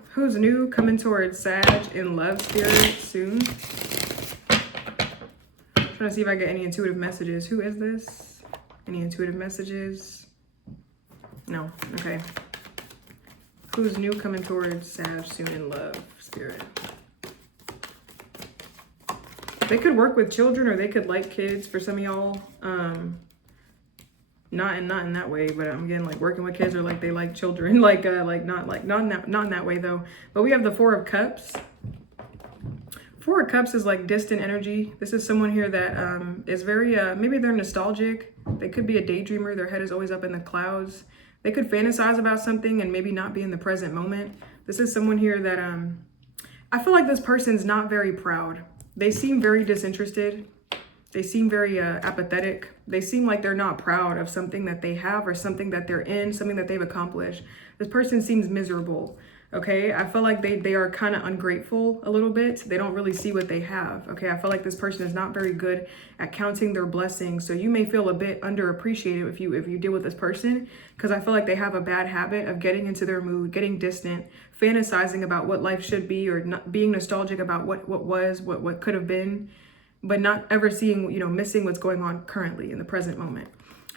Who's new coming towards Sag in love, spirit, soon? Trying to see if I get any intuitive messages. Who is this? Any intuitive messages? No. Okay. Who's new coming towards Sag soon in love, spirit? They could work with children, or they could like kids for some of y'all. Not in that way, but I'm again like working with kids, or like they like children, not in that way though. But we have the Four of Cups. Four of Cups is like distant energy. This is someone here that is very maybe they're nostalgic. They could be a daydreamer. Their head is always up in the clouds. They could fantasize about something and maybe not be in the present moment. This is someone here that I feel like this person's not very proud. They seem very disinterested. They seem very apathetic. They seem like they're not proud of something that they have, or something that they're in, something that they've accomplished. This person seems miserable, okay? I feel like they are kind of ungrateful a little bit. They don't really see what they have, okay? I feel like this person is not very good at counting their blessings. So you may feel a bit underappreciated if you deal with this person, because I feel like they have a bad habit of getting into their mood, getting distant, fantasizing about what life should be, or not being nostalgic about what was, what could have been, but not ever seeing, missing what's going on currently in the present moment.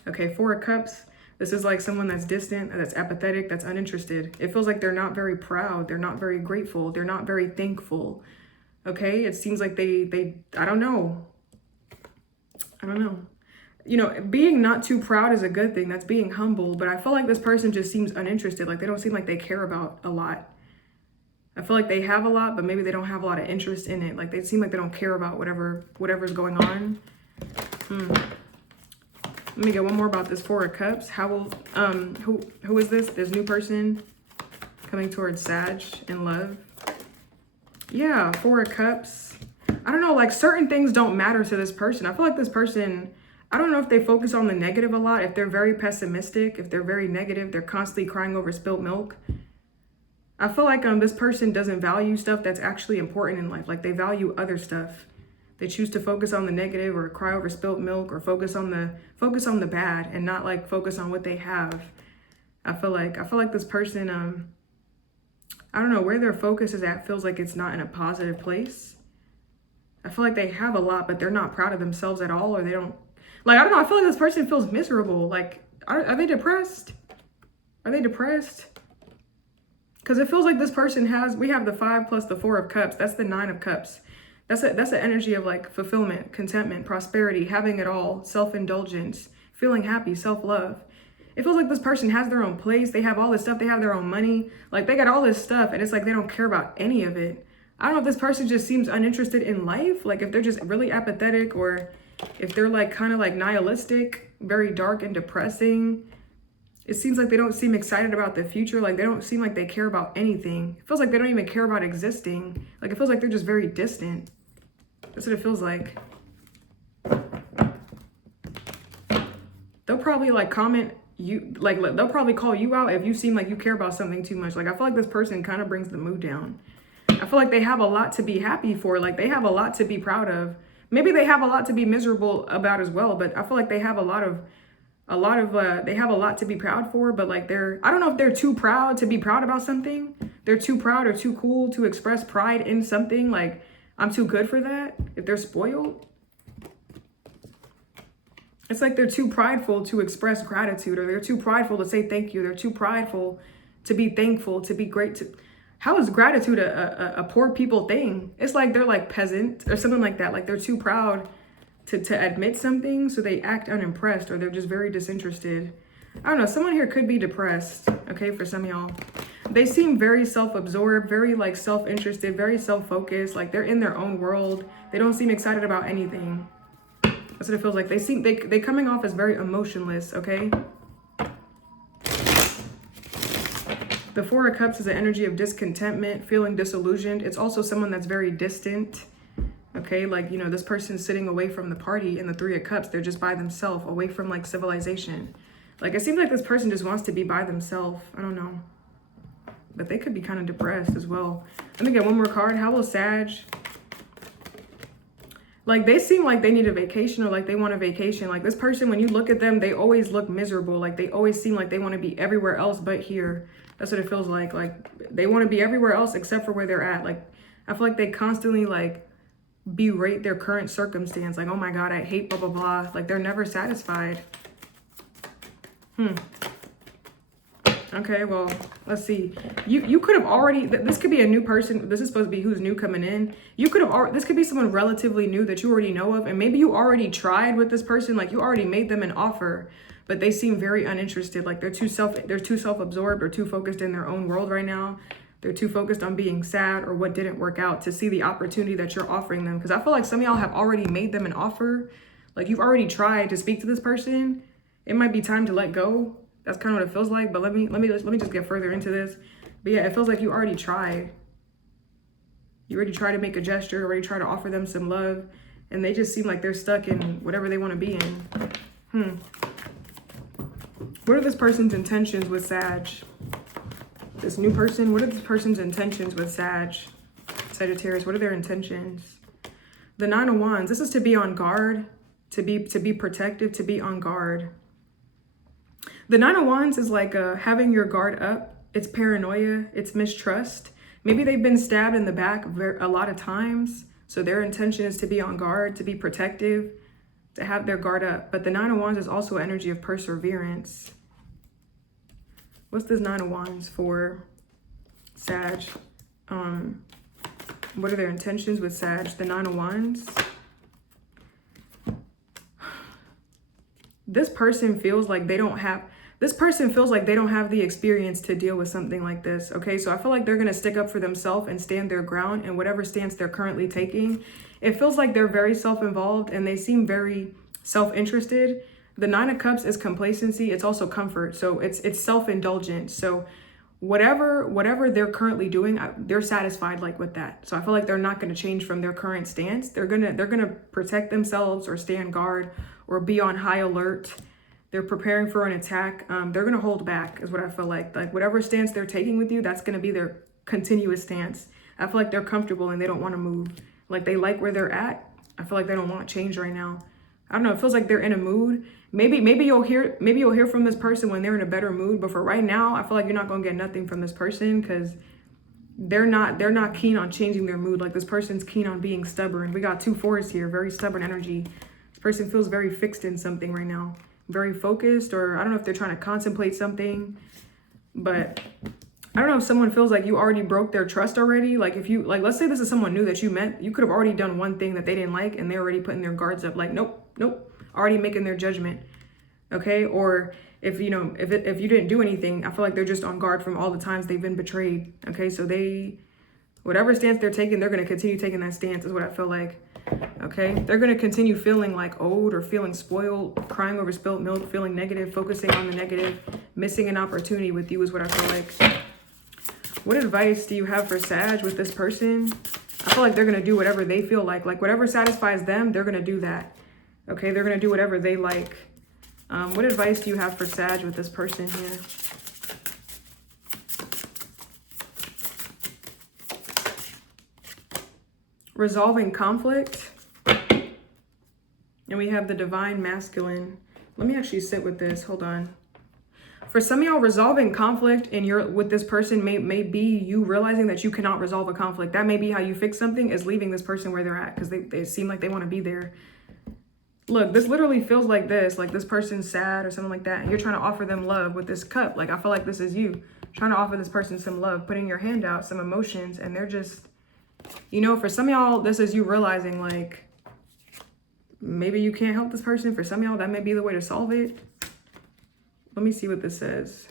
Okay, Four of Cups. This is like someone that's distant, that's apathetic, that's uninterested. It feels like they're not very proud. They're not very grateful. They're not very thankful. Okay, it seems like they I don't know. Being not too proud is a good thing. That's being humble. But I feel like this person just seems uninterested. Like they don't seem like they care about a lot. I feel like they have a lot, but maybe they don't have a lot of interest in it. Like they seem like they don't care about whatever's going on. Let me get one more about this Four of Cups. How will who is this? This new person coming towards Sag in love. Yeah, Four of Cups. I don't know, like certain things don't matter to this person. I feel like this person, I don't know if they focus on the negative a lot, if they're very pessimistic, if they're very negative, they're constantly crying over spilt milk. I feel like this person doesn't value stuff that's actually important in life. Like they value other stuff. They choose to focus on the negative, or cry over spilt milk, or focus on the bad, and not like focus on what they have. I feel like this person, I don't know where their focus is at, feels like it's not in a positive place. I feel like they have a lot, but they're not proud of themselves at all, or they don't, like, I don't know. I feel like this person feels miserable. Like, are they depressed? Are they depressed? Because it feels like this person we have the 5 plus the 4 of Cups. That's the 9 of Cups. That's an energy of like fulfillment, contentment, prosperity, having it all, self-indulgence, feeling happy, self-love. It feels like this person has their own place. They have all this stuff. They have their own money. Like they got all this stuff, and it's like they don't care about any of it. I don't know if this person just seems uninterested in life. Like if they're just really apathetic, or if they're like kind of like nihilistic, very dark and depressing. It seems like they don't seem excited about the future. Like they don't seem like they care about anything. It feels like they don't even care about existing. Like it feels like they're just very distant. That's what it feels like. They'll probably like comment you, like they'll probably call you out if you seem like you care about something too much. Like I feel like this person kind of brings the mood down. I feel like they have a lot to be happy for. Like they have a lot to be proud of. Maybe they have a lot to be miserable about as well, but I feel like they have they have a lot to be proud for, but like I don't know if they're too proud to be proud about something. They're too proud or too cool to express pride in something. Like I'm too good for that. If they're spoiled, it's like they're too prideful to express gratitude, or they're too prideful to say thank you. They're too prideful to be thankful, to be great. How is gratitude a poor people thing? It's like they're like peasant or something like that. Like they're too proud to admit something, so they act unimpressed, or they're just very disinterested. I don't know, someone here could be depressed, okay, for some of y'all. They seem very self-absorbed, very like self-interested, very self-focused, like they're in their own world. They don't seem excited about anything. That's what it feels like. They coming off as very emotionless, okay? The Four of Cups is an energy of discontentment, feeling disillusioned. It's also someone that's very distant. Okay, like, you know, this person's sitting away from the party. In the Three of Cups, they're just by themselves, away from like civilization. Like, it seems like this person just wants to be by themselves. I don't know. But they could be kind of depressed as well. Let me get one more card. How will Sag? Like, they seem like they need a vacation, or like they want a vacation. Like, this person, when you look at them, they always look miserable. Like, they always seem like they want to be everywhere else but here. That's what it feels like. Like, they want to be everywhere else except for where they're at. Like, I feel like they constantly like berate their current circumstance. Like, oh my God, I hate blah, blah, blah. Like, they're never satisfied. Okay, well, let's see. You could have already, this could be a new person. This is supposed to be who's new coming in. You could have, this could be someone relatively new that you already know of. And maybe you already tried with this person. Like, you already made them an offer, but they seem very uninterested. Like, they're too self-absorbed or too focused in their own world right now. They're too focused on being sad or what didn't work out to see the opportunity that you're offering them. Because I feel like some of y'all have already made them an offer. Like, you've already tried to speak to this person. It might be time to let go. That's kind of what it feels like. But let me just get further into this. But yeah, it feels like you already tried. You already tried to make a gesture, already tried to offer them some love, and they just seem like they're stuck in whatever they want to be in. What are this person's intentions with Sag? This new person, what are this person's intentions with Sag? Sagittarius, what are their intentions? The Nine of Wands, this is to be on guard, to be protective, to be on guard. The Nine of Wands is like having your guard up. It's paranoia, it's mistrust. Maybe they've been stabbed in the back a lot of times. So their intention is to be on guard, to be protective, to have their guard up. But the Nine of Wands is also energy of perseverance. What's this Nine of Wands for Sag? What are their intentions with Sag? The Nine of Wands. This person feels like they don't have the experience to deal with something like this. Okay, so I feel like they're going to stick up for themselves and stand their ground in whatever stance they're currently taking. It feels like they're very self-involved and they seem very self-interested. The Nine of Cups is complacency. It's also comfort. So it's self-indulgent. So whatever they're currently doing, they're satisfied like with that. So I feel like they're not going to change from their current stance. They're going to protect themselves or stand guard or be on high alert. They're preparing for an attack. They're going to hold back is what I feel like. Like, whatever stance they're taking with you, that's going to be their continuous stance. I feel like they're comfortable and they don't want to move. Like, they like where they're at. I feel like they don't want change right now. I don't know. It feels like they're in a mood. Maybe you'll hear from this person when they're in a better mood. But for right now, I feel like you're not going to get nothing from this person because they're not keen on changing their mood. Like, this person's keen on being stubborn. We got two fours here, very stubborn energy. This person feels very fixed in something right now. Very focused, or I don't know if they're trying to contemplate something, but I don't know if someone feels like you already broke their trust already. Like, if you, like, let's say this is someone new that you met, you could have already done one thing that they didn't like and they're already putting their guards up. Like, nope, already making their judgment. Okay. Or if, you know, if you didn't do anything, I feel like they're just on guard from all the times they've been betrayed. Okay. So whatever stance they're taking, they're going to continue taking that stance is what I feel like. Okay, they're going to continue feeling like owed or feeling spoiled, crying over spilt milk, feeling negative, focusing on the negative, missing an opportunity with you is what I feel like. What advice do you have for Sag with this person? I feel like they're going to do whatever they feel like whatever satisfies them, they're going to do that. Okay, they're going to do whatever they like. What advice do you have for Sag with this person here? Resolving conflict. And we have the divine masculine. Let me actually sit with this. Hold on. For some of y'all, resolving conflict with this person may be you realizing that you cannot resolve a conflict. That may be how you fix something, is leaving this person where they're at because they seem like they want to be there. Look, this literally feels like this person's sad or something like that. And you're trying to offer them love with this cup. Like, I feel like this is you trying to offer this person some love, putting your hand out, some emotions, and they're just, you know, for some of y'all, this is you realizing like maybe you can't help this person. For some of y'all, that may be the way to solve it. Let me see what this says.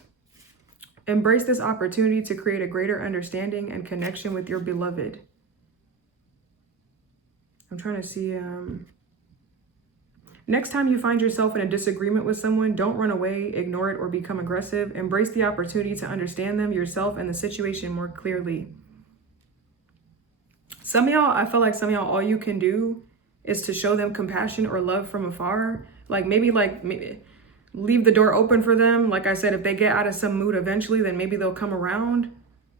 Embrace this opportunity to create a greater understanding and connection with your beloved. I'm trying to see. Next time you find yourself in a disagreement with someone, don't run away, ignore it, or become aggressive. Embrace the opportunity to understand them, yourself, and the situation more clearly. Some of y'all, I feel like some of y'all, all you can do is to show them compassion or love from afar. Like maybe leave the door open for them. Like I said, if they get out of some mood eventually, then maybe they'll come around.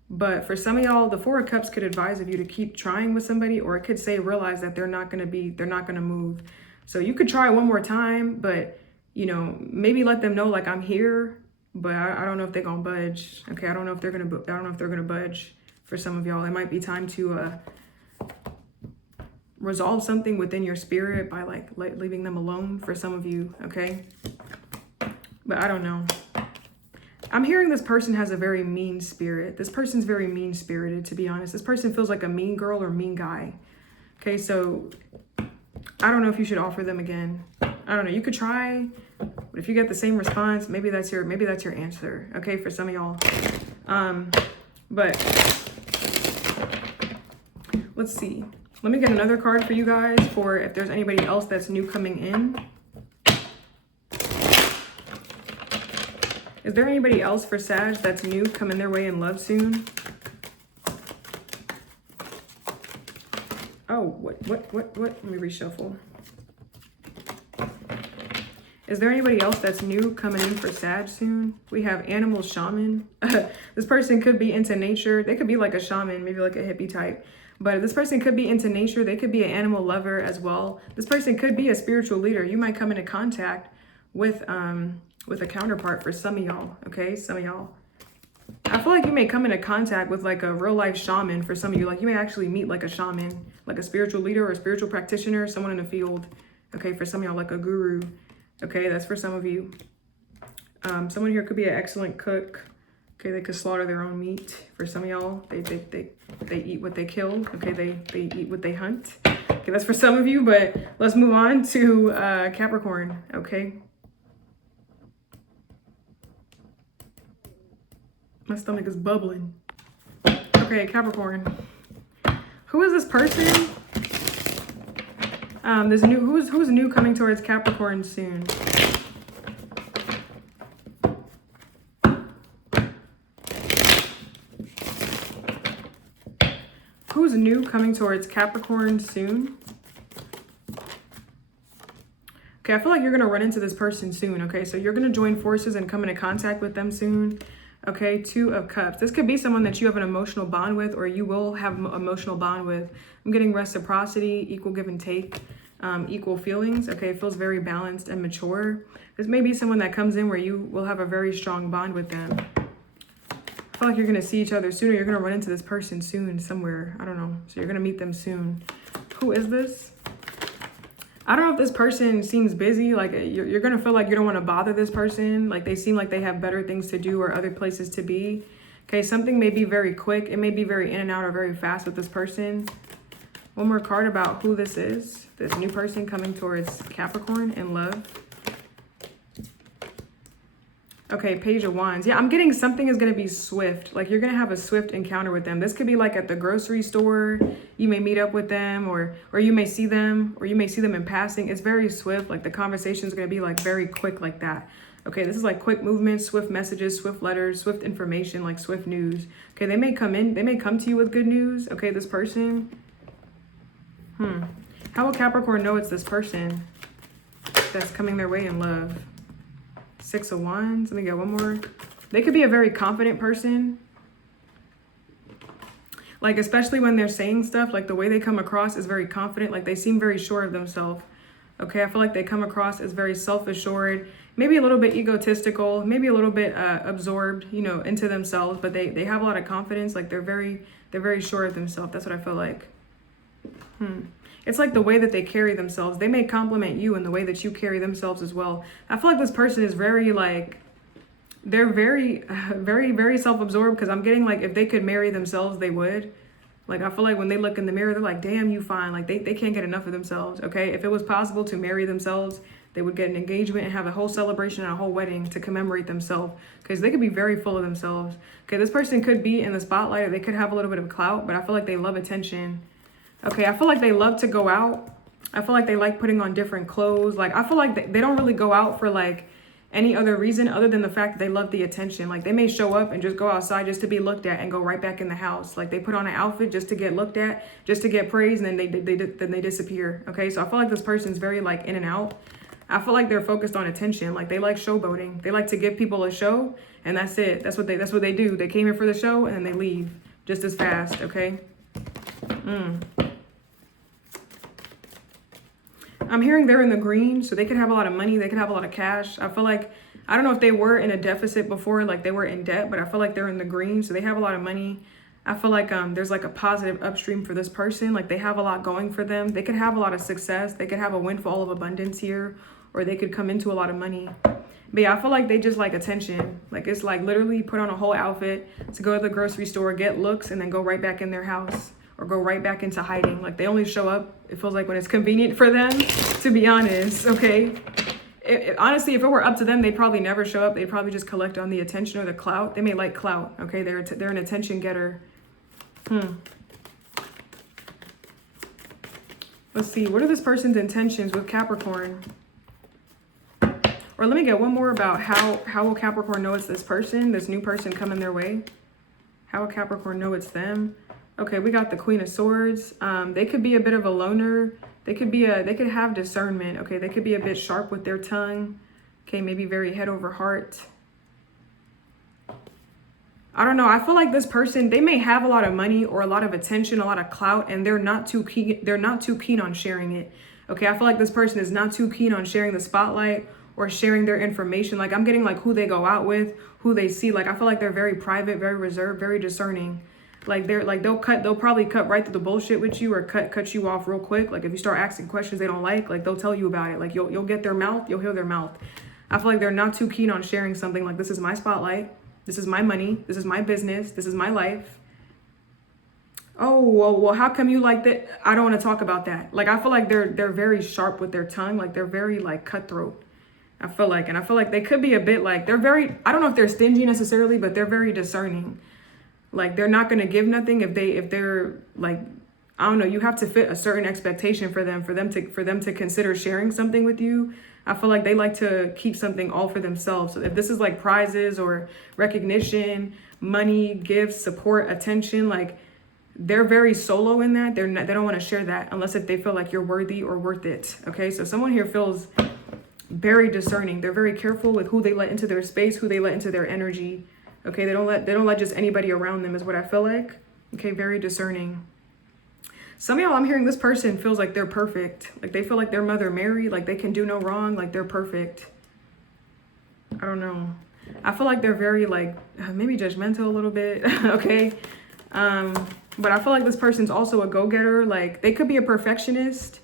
But for some of y'all, the Four of Cups could advise of you to keep trying with somebody, or it could say realize that they're not going to move. So you could try one more time, but you know, maybe let them know like I'm here, but I don't know if they're going to budge. Okay, I don't know if they're going to budge. For some of y'all, it might be time to resolve something within your spirit by like leaving them alone for some of you, okay? But I don't know. I'm hearing this person has a very mean spirit. This person's very mean-spirited, to be honest. This person feels like a mean girl or mean guy. Okay, so I don't know if you should offer them again. I don't know. You could try, but if you get the same response, maybe that's your answer. Okay, for some of y'all. But let's see. Let me get another card for you guys for if there's anybody else that's new coming in. Is there anybody else for Sag that's new coming their way in love soon? Oh, what? Let me reshuffle. Is there anybody else that's new coming in for Sag soon? We have animal shaman. This person could be into nature. They could be like a shaman, maybe like a hippie type. But this person could be into nature. They could be an animal lover as well. This person could be a spiritual leader. You might come into contact with a counterpart for some of y'all, okay? Some of y'all. I feel like you may come into contact with like a real life shaman for some of you. Like you may actually meet like a shaman, like a spiritual leader or a spiritual practitioner, someone in the field, okay? For some of y'all, like a guru, okay? That's for some of you. Someone here could be an excellent cook. Okay, they could slaughter their own meat. For some of y'all, they eat what they kill. Okay, they eat what they hunt. Okay, that's for some of you, but let's move on to Capricorn, okay? My stomach is bubbling. Okay, Capricorn. Who is this person? Who's new coming towards Capricorn soon? Who's new coming towards Capricorn soon? Okay, I feel like you're going to run into this person soon, okay? So you're going to join forces and come into contact with them soon, okay? Two of Cups. This could be someone that you have an emotional bond with, or you will have an emotional bond with. I'm getting reciprocity, equal give and take, equal feelings, okay? It feels very balanced and mature. This may be someone that comes in where you will have a very strong bond with them. I feel like you're going to see each other soon, or you're going to run into this person soon somewhere. I don't know. So you're going to meet them soon. Who is this? I don't know if this person seems busy. Like you're going to feel like you don't want to bother this person. Like they seem like they have better things to do or other places to be. Okay, something may be very quick. It may be very in and out or very fast with this person. One more card about who this is. This new person coming towards Capricorn in love. Okay, Page of Wands. Yeah, I'm getting something is going to be swift. Like you're going to have a swift encounter with them. This could be like at the grocery store. You may meet up with them or you may see them in passing. It's very swift. Like the conversation is going to be like very quick like that. Okay, this is like quick movement, swift messages, swift letters, swift information, like swift news. Okay, they may come in. They may come to you with good news. Okay, this person. How will Capricorn know it's this person that's coming their way in love? Six of Wands. Let me get one more. They could be a very confident person. Like, especially when they're saying stuff, like the way they come across is very confident. Like they seem very sure of themselves. Okay, I feel like they come across as very self-assured, maybe a little bit egotistical, maybe a little bit absorbed, you know, into themselves, but they have a lot of confidence. Like they're very sure of themselves. That's what I feel like. It's like the way that they carry themselves. They may compliment you in the way that you carry themselves as well. I feel like this person is very like, they're very self-absorbed, because I'm getting like if they could marry themselves, they would. Like I feel like when they look in the mirror, they're like, damn, you fine. Like they can't get enough of themselves, okay? If it was possible to marry themselves, they would get an engagement and have a whole celebration and a whole wedding to commemorate themselves, because they could be very full of themselves. Okay, this person could be in the spotlight, or they could have a little bit of clout, but I feel like they love attention. Okay, I feel like they love to go out. I feel like they like putting on different clothes. Like, I feel like they don't really go out for like any other reason other than the fact that they love the attention. Like, they may show up and just go outside just to be looked at and go right back in the house. Like, they put on an outfit just to get looked at, just to get praised, and then they disappear. Okay, so I feel like this person's very like in and out. I feel like they're focused on attention. Like, they like showboating. They like to give people a show, and that's it. That's what they do. They came here for the show and then they leave just as fast. Okay. I'm hearing they're in the green, so they could have a lot of money. They could have a lot of cash. I feel like, I don't know if they were in a deficit before, like they were in debt, but I feel like they're in the green, so they have a lot of money. I feel like there's like a positive upstream for this person. Like, they have a lot going for them. They could have a lot of success. They could have a windfall of abundance here, or they could come into a lot of money. But yeah, I feel like they just like attention. Like, it's like literally put on a whole outfit to go to the grocery store, get looks, and then go right back in their house. Or go right back into hiding. Like, they only show up, it feels like, when it's convenient for them, to be honest, okay? Honestly, if it were up to them, they'd probably never show up. They'd probably just collect on the attention or the clout. They may like clout, okay? They're an attention getter. Let's see, what are this person's intentions with Capricorn? Or let me get one more about how will Capricorn know it's this person, this new person coming their way? How will Capricorn know it's them? Okay, we got the Queen of Swords. They could be a bit of a loner. They could have discernment. Okay, they could be a bit sharp with their tongue. Okay, maybe very head over heart. I don't know. I feel like this person, they may have a lot of money or a lot of attention, a lot of clout, and they're not too keen on sharing it. Okay, I feel like this person is not too keen on sharing the spotlight or sharing their information. Like, I'm getting like who they go out with, who they see. Like, I feel like they're very private, very reserved, very discerning. Like, they'll probably cut right through the bullshit with you, or cut you off real quick. Like, if you start asking questions they don't like they'll tell you about it. Like, you'll get their mouth, you'll hear their mouth. I feel like they're not too keen on sharing something like, this is my spotlight, this is my money, this is my business, this is my life. Oh, well, how come you like that? I don't want to talk about that. Like, I feel like they're very sharp with their tongue. Like, they're very like cutthroat. I feel like they could be a bit like, they're very, I don't know if they're stingy necessarily, but they're very discerning. Like, they're not going to give nothing if they're like, I don't know, you have to fit a certain expectation for them to consider sharing something with you. I feel like they like to keep something all for themselves. So if this is like prizes or recognition, money, gifts, support, attention, like, they're very solo in that. They don't want to share that unless if they feel like you're worthy or worth it. Okay, so someone here feels very discerning. They're very careful with who they let into their space, who they let into their energy. Okay, they don't let just anybody around them, is what I feel like. Okay, very discerning. Some of y'all, I'm hearing this person feels like they're perfect. Like, they feel like their Mother Mary, like they can do no wrong, like they're perfect. I don't know. I feel like they're very like, maybe judgmental a little bit, okay? But I feel like this person's also a go-getter. Like, they could be a perfectionist.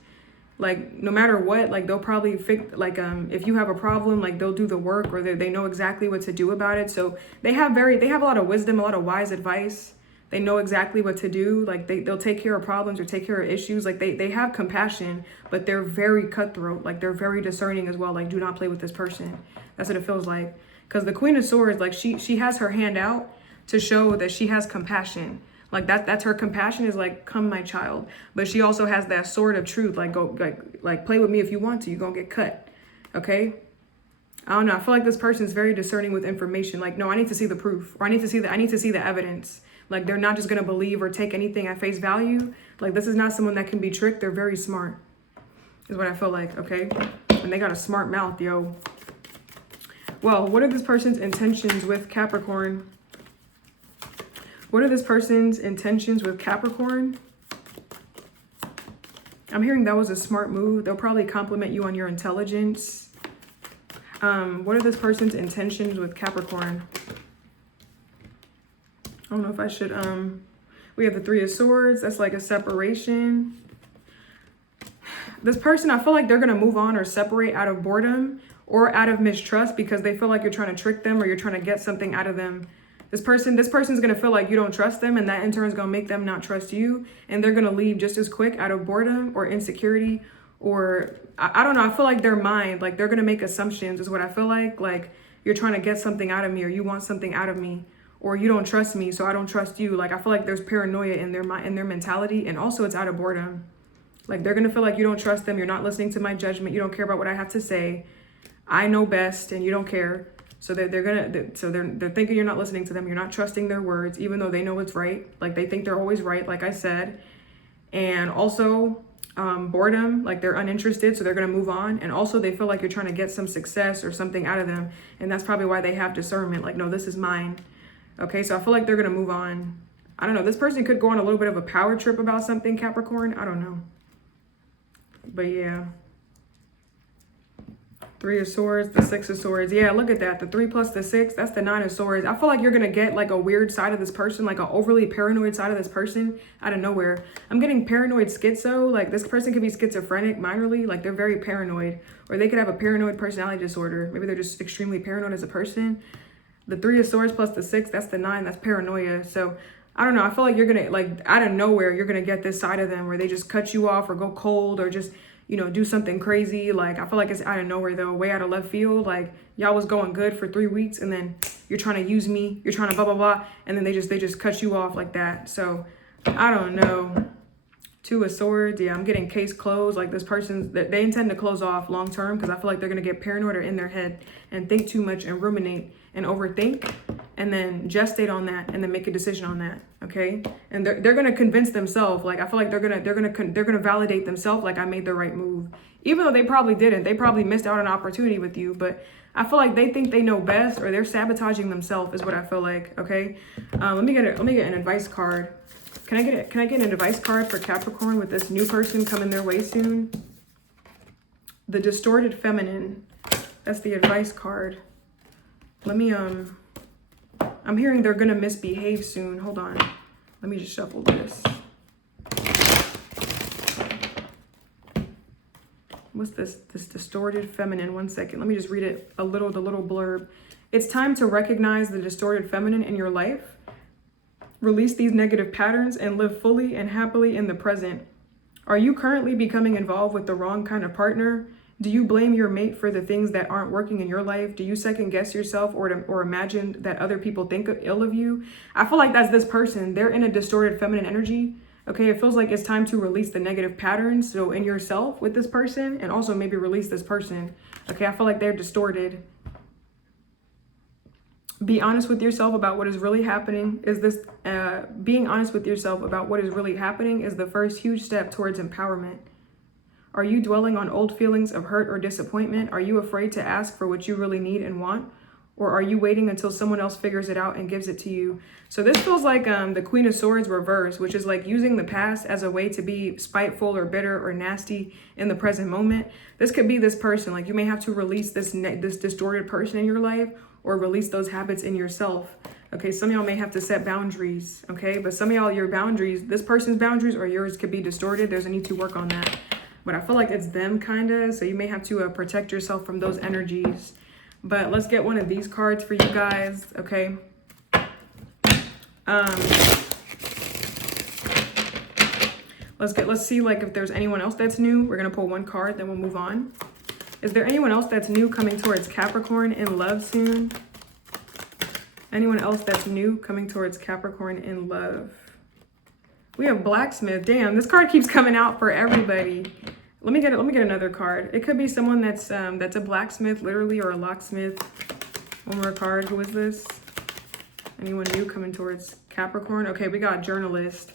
Like, no matter what, like, they'll probably fix, like, if you have a problem, like, they'll do the work, or they know exactly what to do about it. So they have a lot of wisdom, a lot of wise advice. They know exactly what to do. Like, they'll take care of problems or take care of issues. Like, they have compassion, but they're very cutthroat. Like, they're very discerning as well. Like, do not play with this person. That's what it feels like. Because the Queen of Swords, like, she has her hand out to show that she has compassion. Like, that's her compassion, is like, come my child. But she also has that sword of truth. Like, go, like play with me if you want to. You're going to get cut. Okay? I don't know. I feel like this person's very discerning with information. Like, no, I need to see the proof. Or I need to see the evidence. Like, they're not just going to believe or take anything at face value. Like, this is not someone that can be tricked. They're very smart, is what I feel like. Okay? And they got a smart mouth, yo. Well, what are this person's intentions with Capricorn? What are this person's intentions with Capricorn? I'm hearing that was a smart move. They'll probably compliment you on your intelligence. What are this person's intentions with Capricorn? I don't know if I should, we have the Three of Swords. That's like a separation. This person, I feel like they're going to move on or separate out of boredom or out of mistrust, because they feel like you're trying to trick them or you're trying to get something out of them. This person's going to feel like you don't trust them, and that in turn is going to make them not trust you. And they're going to leave just as quick out of boredom or insecurity, or I don't know. I feel like their mind, like, they're going to make assumptions, is what I feel like. Like, you're trying to get something out of me, or you want something out of me, or you don't trust me, so I don't trust you. Like, I feel like there's paranoia in their mind, in their mentality. And also it's out of boredom. Like they're going to feel like you don't trust them. You're not listening to my judgment. You don't care about what I have to say. I know best and you don't care. So they're thinking you're not listening to them. You're not trusting their words, even though they know it's right. Like they think they're always right, like I said. And also boredom, like they're uninterested, so they're going to move on. And also they feel like you're trying to get some success or something out of them. And that's probably why they have discernment. Like, no, this is mine. Okay, so I feel like they're going to move on. I don't know. This person could go on a little bit of a power trip about something, Capricorn. I don't know. But yeah. 3 of Swords, the 6 of Swords. Yeah, look at that. The 3 plus the 6, that's the 9 of Swords. I feel like you're going to get like a weird side of this person, like an overly paranoid side of this person out of nowhere. I'm getting paranoid schizo. Like this person could be schizophrenic minorly. Like they're very paranoid. Or they could have a paranoid personality disorder. Maybe they're just extremely paranoid as a person. The 3 of Swords plus the 6, that's the 9. That's paranoia. So I don't know. I feel like you're going to, like out of nowhere, you're going to get this side of them where they just cut you off or go cold or just, you know, do something crazy. Like, I feel like it's out of nowhere though, way out of left field. Like y'all was going good for 3 weeks and then you're trying to use me, you're trying to blah, blah, blah. And then they just cut you off like that. So I don't know. 2 of Swords. Yeah, I'm getting case closed. Like this person, they intend to close off long term because I feel like they're going to get paranoid or in their head and think too much and ruminate and overthink and then gestate on that and then make a decision on that. Okay. And they're going to convince themselves. Like, I feel like they're going to validate themselves. Like I made the right move, even though they probably didn't. They probably missed out on an opportunity with you, but I feel like they think they know best or they're sabotaging themselves is what I feel like. Okay. Let me get an advice card. Can I get an advice card for Capricorn with this new person coming their way soon? The distorted feminine. That's the advice card. Let me, I'm hearing they're going to misbehave soon. Hold on. Let me just shuffle this. What's this distorted feminine? 1 second. Let me just read it the little blurb. It's time to recognize the distorted feminine in your life. Release these negative patterns and live fully and happily in the present. Are you currently becoming involved with the wrong kind of partner? Do you blame your mate for the things that aren't working in your life? Do you second guess yourself or imagine that other people think ill of you? I feel like that's this person. They're in a distorted feminine energy. Okay, it feels like it's time to release the negative patterns. So in yourself with this person and also maybe release this person. Okay, I feel like they're distorted. Be honest with yourself about what is really happening. Being honest with yourself about what is really happening is the first huge step towards empowerment. Are you dwelling on old feelings of hurt or disappointment? Are you afraid to ask for what you really need and want? Or are you waiting until someone else figures it out and gives it to you? So this feels like the Queen of Swords reverse, which is like using the past as a way to be spiteful or bitter or nasty in the present moment. This could be this person. Like you may have to release this distorted person in your life or release those habits in yourself. Okay, some of y'all may have to set boundaries, okay? But some of y'all, your boundaries, this person's boundaries or yours could be distorted. There's a need to work on that. But I feel like it's them kind of, so you may have to protect yourself from those energies. But let's get one of these cards for you guys, okay? Let's see like if there's anyone else that's new. We're gonna pull one card, then we'll move on. Is there anyone else that's new coming towards Capricorn in love soon? Anyone else that's new coming towards Capricorn in love? We have Blacksmith. Damn, this card keeps coming out for everybody. Let me get another card. It could be someone that's a blacksmith, literally, or a locksmith. One more card. Who is this? Anyone new coming towards Capricorn? Okay, we got journalist.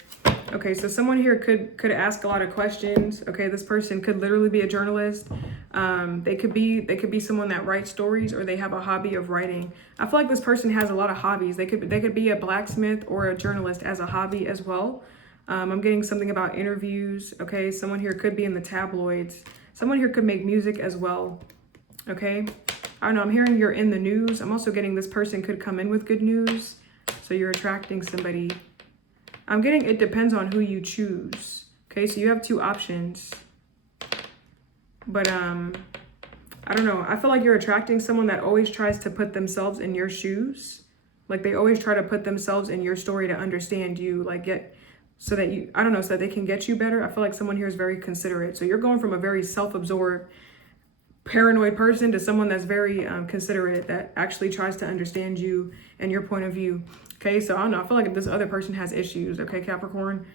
Okay, so someone here could ask a lot of questions. Okay, this person could literally be a journalist. They could be someone that writes stories or they have a hobby of writing. I feel like this person has a lot of hobbies. They could be a blacksmith or a journalist as a hobby as well. I'm getting something about interviews. Okay, someone here could be in the tabloids. Someone here could make music as well. Okay, I don't know. I'm hearing you're in the news. I'm also getting this person could come in with good news. So you're attracting somebody. I'm getting it depends on who you choose. Okay, so you have two options. But I don't know. I feel like you're attracting someone that always tries to put themselves in your shoes. Like they always try to put themselves in your story to understand you, like so that they can get you better. I feel like someone here is very considerate. So you're going from a very self-absorbed, paranoid person to someone that's very considerate, that actually tries to understand you and your point of view. Okay, so I don't know. I feel like if this other person has issues, okay, Capricorn.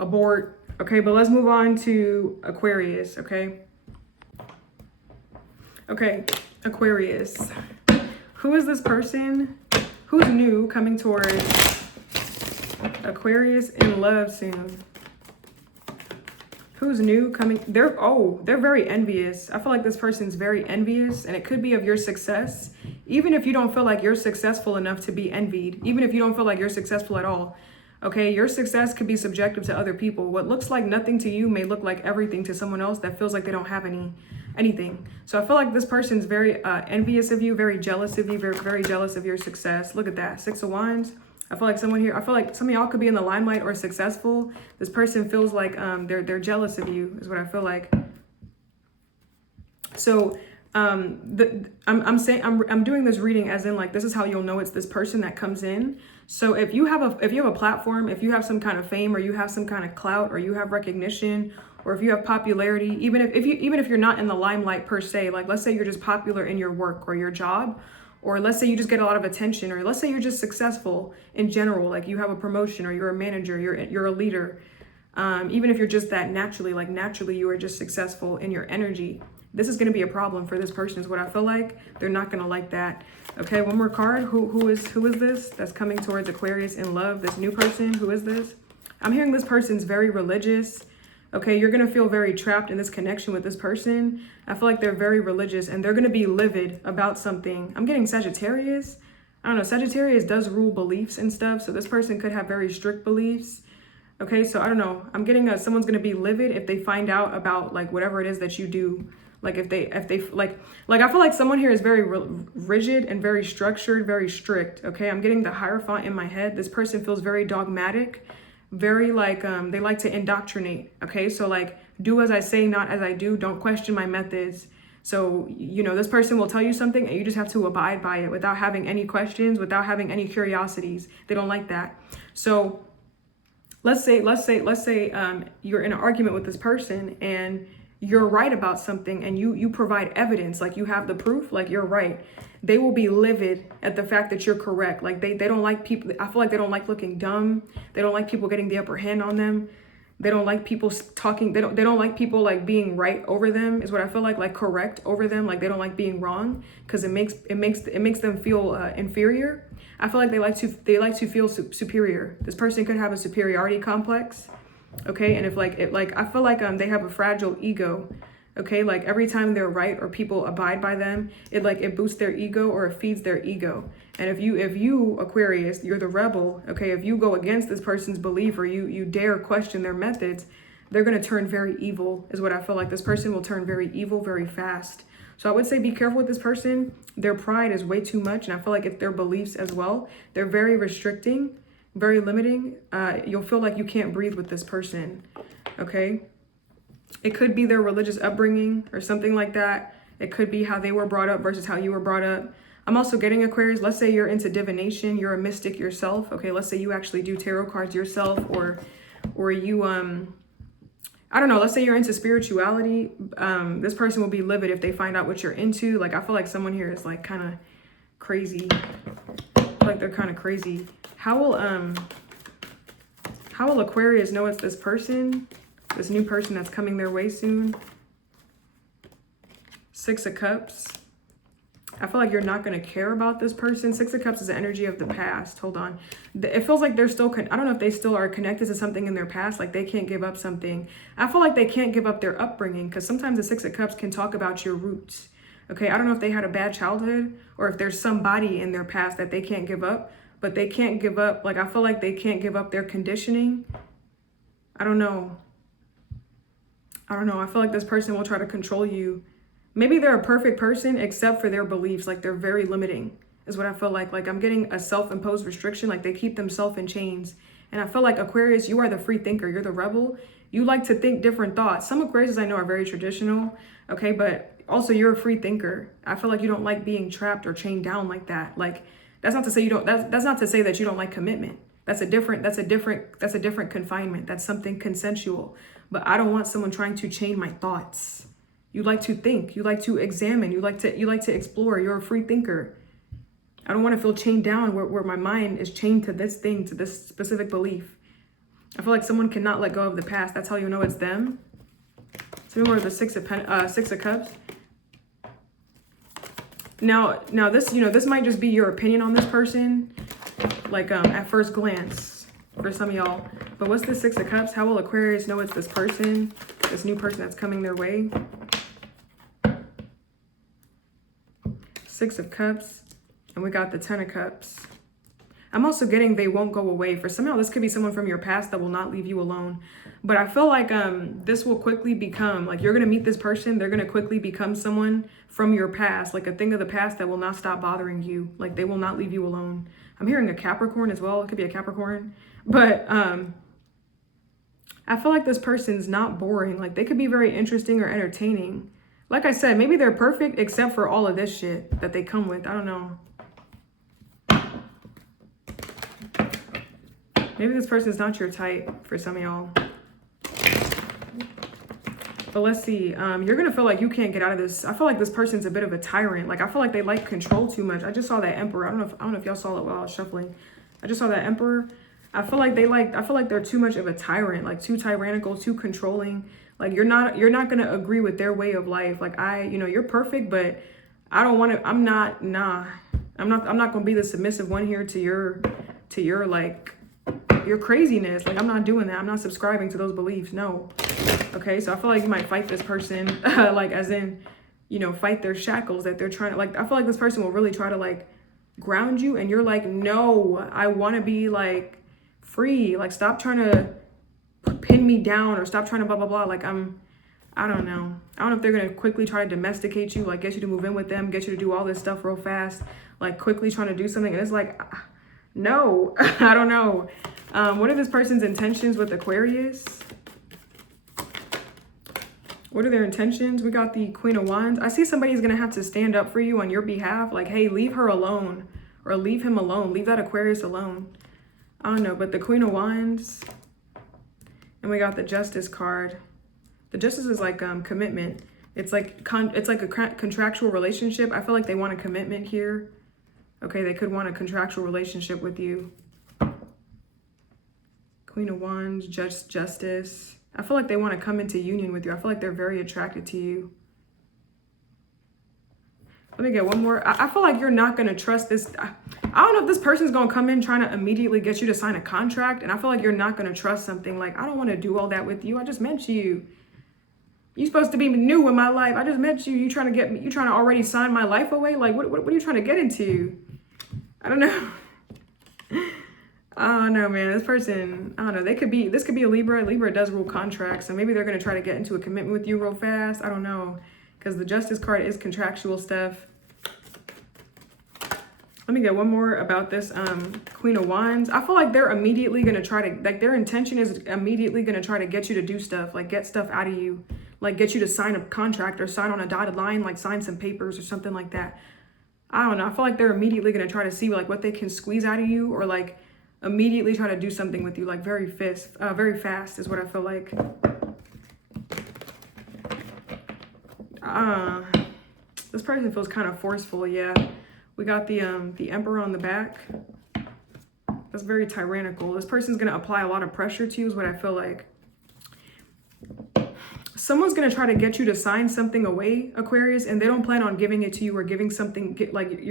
abort. Okay, but let's move on to Aquarius, okay? Okay, Aquarius. Who is this person? Who's new coming towards Aquarius in love soon? Who's new coming? They're very envious. I feel like this person's very envious, and it could be of your success. Even if you don't feel like you're successful enough to be envied, even if you don't feel like you're successful at all, okay, your success could be subjective to other people. What looks like nothing to you may look like everything to someone else that feels like they don't have anything. So I feel like this person's very envious of you, very jealous of you, very jealous of your success. Look at that, 6 of Wands. I feel like some of y'all could be in the limelight or successful. This person feels like they're jealous of you, is what I feel like. So I'm doing this reading as in like, this is how you'll know it's this person that comes in. So if you have a platform, if you have some kind of fame, or you have some kind of clout, or you have recognition, or if you have popularity, even if you're not in the limelight per se, like let's say you're just popular in your work or your job, or let's say you just get a lot of attention, or let's say you're just successful in general, like you have a promotion, or you're a manager, you're a leader. Even if you're just that naturally you are just successful in your energy, this is going to be a problem for this person, is what I feel like. They're not going to like that. Okay, one more card. Who is this that's coming towards Aquarius in love? This new person, who is this? I'm hearing this person's very religious. Okay, you're going to feel very trapped in this connection with this person. I feel like they're very religious, and they're going to be livid about something. I'm getting Sagittarius. I don't know, Sagittarius does rule beliefs and stuff, so this person could have very strict beliefs. Okay, so I don't know. I'm getting someone's going to be livid if they find out about like whatever it is that you do. Like if they like I feel like someone here is very rigid and very structured, very strict. Okay, I'm getting the Hierophant in my head. This person feels very dogmatic, very like they like to indoctrinate. Okay, so like, do as I say, not as I do. Don't question my methods. So, you know, this person will tell you something and you just have to abide by it without having any questions, without having any curiosities. They don't like that. So let's say you're in an argument with this person and you're right about something, and you provide evidence, like you have the proof, like you're right. They will be livid at the fact that you're correct. Like they don't like people. I feel like they don't like looking dumb. They don't like people getting the upper hand on them. They don't like people talking. They don't like people like being right over them, is what I feel like correct over them. Like they don't like being wrong, because it makes them feel inferior. I feel like they like to feel superior. This person could have a superiority complex. Okay, and if I feel like they have a fragile ego. Okay, like every time they're right or people abide by them, it boosts their ego, or it feeds their ego. And if you Aquarius, you're the rebel. Okay, if you go against this person's belief, or you dare question their methods, they're going to turn very evil, is what I feel like. This person will turn very evil very fast. So I would say be careful with this person. Their pride is way too much, and I feel like it's their beliefs as well. They're very restricting, very limiting. You'll feel like you can't breathe with this person. Okay, it could be their religious upbringing or something like that. It could be how they were brought up versus how you were brought up. I'm also getting Aquarius. Let's say you're into divination, you're a mystic yourself. Okay, let's say you actually do tarot cards yourself, or you I don't know, let's say you're into spirituality. This person will be livid if they find out what you're into. Like I feel like someone here is like kind of crazy. I feel like they're kind of crazy. How will Aquarius know it's this person, this new person that's coming their way soon? 6 of Cups. I feel like you're not going to care about this person. 6 of Cups is the energy of the past. Hold on. It feels like they're still, I don't know if they still are connected to something in their past. Like they can't give up something. I feel like they can't give up their upbringing, because sometimes the 6 of Cups can talk about your roots. Okay, I don't know if they had a bad childhood, or if there's somebody in their past that they can't give up. But they can't give up, like I feel like they can't give up their conditioning. I don't know. I feel like this person will try to control you. Maybe they're a perfect person except for their beliefs. Like they're very limiting, is what I feel like. Like I'm getting a self-imposed restriction. Like they keep themselves in chains. And I feel like Aquarius, you are the free thinker. You're the rebel. You like to think different thoughts. Some Aquariuses I know are very traditional. Okay, but also you're a free thinker. I feel like you don't like being trapped or chained down like that. Like that's not to say you don't. That's not to say that you don't like commitment. That's a different confinement. That's something consensual. But I don't want someone trying to chain my thoughts. You like to think. You like to examine. You like to explore. You're a free thinker. I don't want to feel chained down where my mind is chained to this thing, to this specific belief. I feel like someone cannot let go of the past. That's how you know it's them. So more of the Six of Cups. Now this, you know, this might just be your opinion on this person, like at first glance for some of y'all. But what's the Six of Cups? How will Aquarius know it's this person, this new person that's coming their way? Six of Cups, and we got the Ten of Cups. I'm also getting they won't go away. For some of y'all, this could be someone from your past that will not leave you alone. But I feel like this will quickly become, like, you're going to meet this person. They're going to quickly become someone from your past, like a thing of the past that will not stop bothering you. Like, they will not leave you alone. I'm hearing a Capricorn as well. It could be a Capricorn. But I feel like this person's not boring. Like, they could be very interesting or entertaining. Like I said, maybe they're perfect except for all of this shit that they come with. I don't know. Maybe this person's not your type for some of y'all. But let's see. You're going to feel like you can't get out of this. I feel like this person's a bit of a tyrant. Like, I feel like they like control too much. I just saw that Emperor. I don't know if y'all saw it while I was shuffling. I just saw that Emperor. I feel like they're too much of a tyrant, like too tyrannical, too controlling. Like, you're not going to agree with their way of life. Like, you know, you're perfect, but I don't want to, I'm not going to be the submissive one here to your like, your craziness. Like, I'm not doing that. I'm not subscribing to those beliefs. No. Okay. So I feel like you might fight this person, like, as in, you know, fight their shackles that they're trying to, like, I feel like this person will really try to, like, ground you. And you're like, no, I want to be, like, free. Like, stop trying to pin me down or stop trying to blah, blah, blah. Like, I don't know. I don't know if they're going to quickly try to domesticate you, like, get you to move in with them, get you to do all this stuff real fast, like, quickly trying to do something. And it's like, no, I don't know. What are this person's intentions with Aquarius? What are their intentions? We got the Queen of Wands. I see somebody's going to have to stand up for you on your behalf. Like, hey, leave her alone or leave him alone. Leave that Aquarius alone. I don't know, but the Queen of Wands. And we got the Justice card. The Justice is like commitment. It's like a contractual relationship. I feel like they want a commitment here. Okay, they could want a contractual relationship with you. Queen of Wands, Justice. I feel like they want to come into union with you. I feel like they're very attracted to you. Let me get one more. I feel like you're not going to trust this. I don't know if this person's going to come in trying to immediately get you to sign a contract. And I feel like you're not going to trust something. Like, I don't want to do all that with you. I just met you. You're supposed to be new in my life. I just met you. You trying to already sign my life away? Like, what are you trying to get into? I don't know. I don't know, man. This person, I don't know. This could be a Libra. Libra does rule contracts. So maybe they're going to try to get into a commitment with you real fast. I don't know. Because the Justice card is contractual stuff. Let me get one more about this Queen of Wands. I feel like they're immediately going to try to, like, their intention is immediately going to try to get you to do stuff, like get stuff out of you, like get you to sign a contract or sign on a dotted line, like sign some papers or something like that. I don't know. I feel like they're immediately going to try to see, like, what they can squeeze out of you, or like immediately try to do something with you, like very fast is what I feel like. This person feels kind of forceful. Yeah. We got the Emperor on the back. That's very tyrannical. This person's going to apply a lot of pressure to you is what I feel like. Someone's going to try to get you to sign something away, Aquarius, and they don't plan on giving it to you or giving something, like,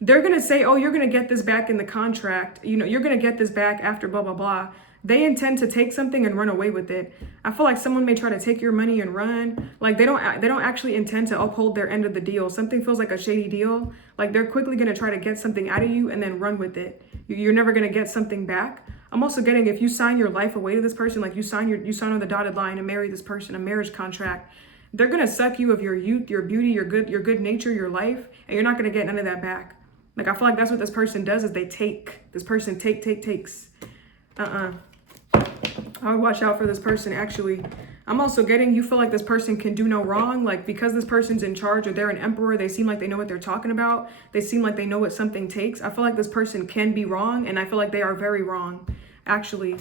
they're going to say, oh, you're going to get this back in the contract. You know, you're going to get this back after blah, blah, blah. They intend to take something and run away with it. I feel like someone may try to take your money and run. Like, they don't actually intend to uphold their end of the deal. Something feels like a shady deal. Like, they're quickly going to try to get something out of you and then run with it. You're never going to get something back. I'm also getting, if you sign your life away to this person, like you sign on the dotted line and marry this person, a marriage contract, they're going to suck you of your youth, your beauty, your good nature, your life, and you're not going to get none of that back. Like, I feel like that's what this person does, is they take. This person takes. I would watch out for this person, actually. I'm also getting, you feel like this person can do no wrong. Like, because this person's in charge or they're an emperor, they seem like they know what they're talking about. They seem like they know what something takes. I feel like this person can be wrong, and I feel like they are very wrong, actually.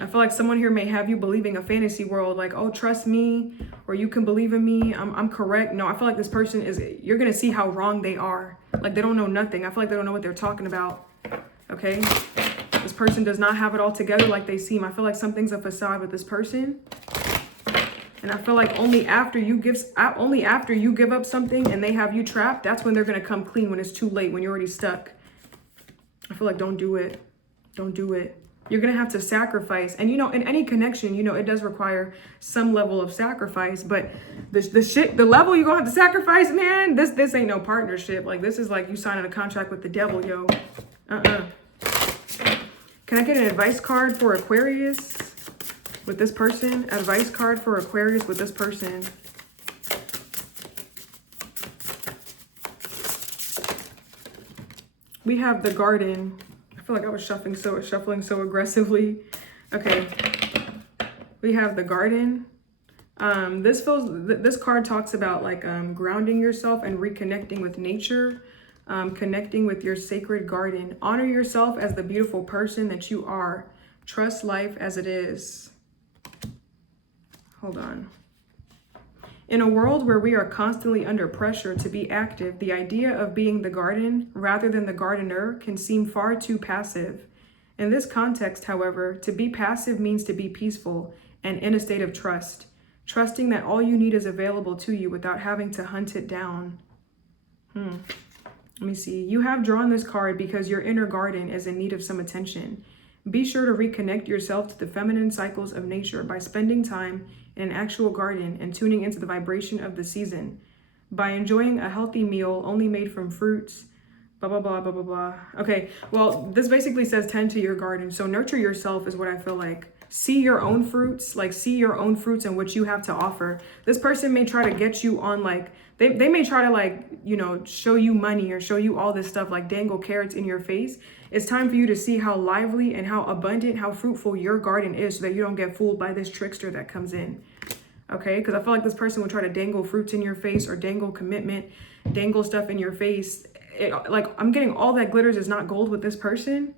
I feel like someone here may have you believing a fantasy world, like, oh, trust me, or you can believe in me, I'm correct. No, I feel like this person is, you're going to see how wrong they are. Like, they don't know nothing. I feel like they don't know what they're talking about. Okay? This person does not have it all together like they seem. I feel like something's a facade with this person. And I feel like only after you give up something and they have you trapped, that's when they're going to come clean, when it's too late, when you're already stuck. I feel like don't do it. Don't do it. You're going to have to sacrifice. And, you know, in any connection, you know, it does require some level of sacrifice. But the level you're going to have to sacrifice, man, this ain't no partnership. Like, this is like you signing a contract with the devil, yo. Can I get an advice card for Aquarius with this person? Advice card for Aquarius with this person. We have the Garden. I feel like I was shuffling so aggressively. Okay. We have the Garden. This card talks about like grounding yourself and reconnecting with nature. Connecting with your sacred garden. Honor yourself as the beautiful person that you are. Trust life as it is. Hold on. In a world where we are constantly under pressure to be active, the idea of being the garden rather than the gardener can seem far too passive. In this context, however, to be passive means to be peaceful and in a state of trust, trusting that all you need is available to you without having to hunt it down. Let me see. You have drawn this card because your inner garden is in need of some attention. Be sure to reconnect yourself to the feminine cycles of nature by spending time in an actual garden and tuning into the vibration of the season. By enjoying a healthy meal only made from fruits, blah, blah, blah, blah, blah, blah. Okay, well, this basically says tend to your garden. So nurture yourself is what I feel like. See your own fruits, like see your own fruits and what you have to offer. This person may try to get you on like, they may try to like, you know, show you money or show you all this stuff, like dangle carrots in your face. It's time for you to see how lively and how abundant, how fruitful your garden is so that you don't get fooled by this trickster that comes in. Okay, because I feel like this person will try to dangle fruits in your face or dangle commitment, dangle stuff in your face. Like I'm getting all that glitters is not gold with this person.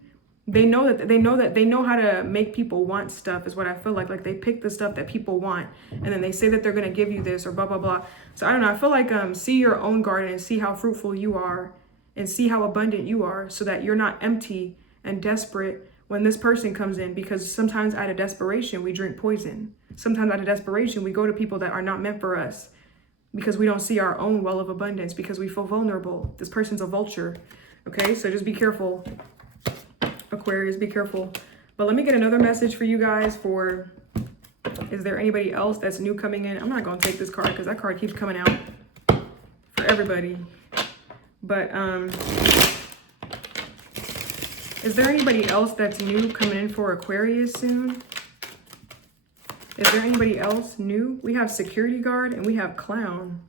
They know how to make people want stuff is what I feel like. Like they pick the stuff that people want and then they say that they're going to give you this or blah, blah, blah. So I don't know. I feel like see your own garden and see how fruitful you are and see how abundant you are so that you're not empty and desperate when this person comes in, because sometimes out of desperation, we drink poison. Sometimes out of desperation, we go to people that are not meant for us because we don't see our own well of abundance, because we feel vulnerable. This person's a vulture. Okay, so just be careful. Aquarius, be careful. But let me get another message for you guys for, is there anybody else that's new coming in? I'm not going to take this card because that card keeps coming out for everybody. But is there anybody else that's new coming in for Aquarius soon? Is there anybody else new? We have security guard and we have clown.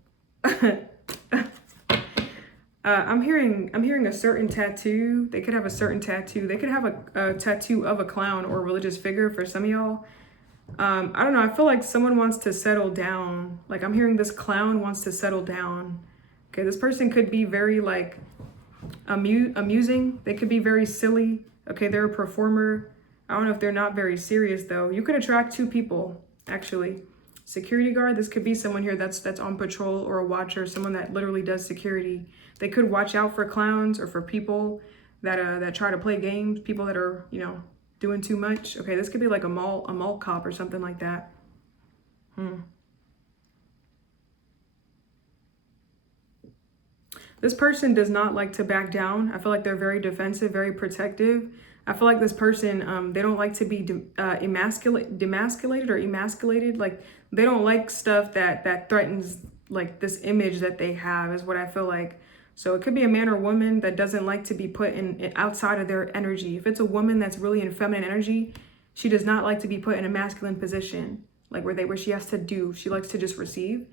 I'm hearing a certain tattoo. They could have a certain tattoo. They could have a tattoo of a clown or a religious figure for some of y'all. I don't know. I feel like someone wants to settle down. Like I'm hearing this clown wants to settle down. Okay, this person could be very like amusing. They could be very silly. Okay, they're a performer. I don't know if they're not very serious though. You could attract two people actually. Security guard. This could be someone here that's on patrol or a watcher, someone that literally does security. They could watch out for clowns or for people that try to play games, people that are, you know, doing too much. Okay, this could be like a mall cop or something like that. This person does not like to back down. I feel like they're very defensive, very protective. I feel like this person, they don't like to be demasculated or emasculated. Like they don't like stuff that threatens like this image that they have is what I feel like. So it could be a man or woman that doesn't like to be put in outside of their energy. If it's a woman that's really in feminine energy, she does not like to be put in a masculine position, like where she has to do. She likes to just receive.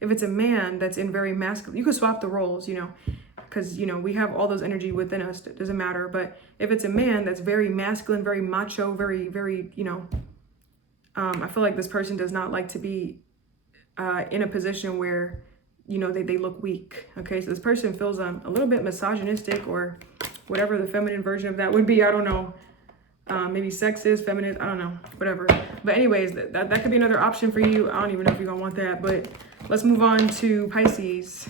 If it's a man that's in very masculine, you could swap the roles, you know, because, you know, we have all those energy within us. It doesn't matter. But if it's a man that's very masculine, very macho, very, very, you know, I feel like this person does not like to be in a position where, you know, they look weak. Okay, so this person feels a little bit misogynistic or whatever the feminine version of that would be. I don't know. Maybe sexist, feminist, I don't know, whatever. But anyways, that could be another option for you. I don't even know if you're gonna want that, but let's move on to Pisces.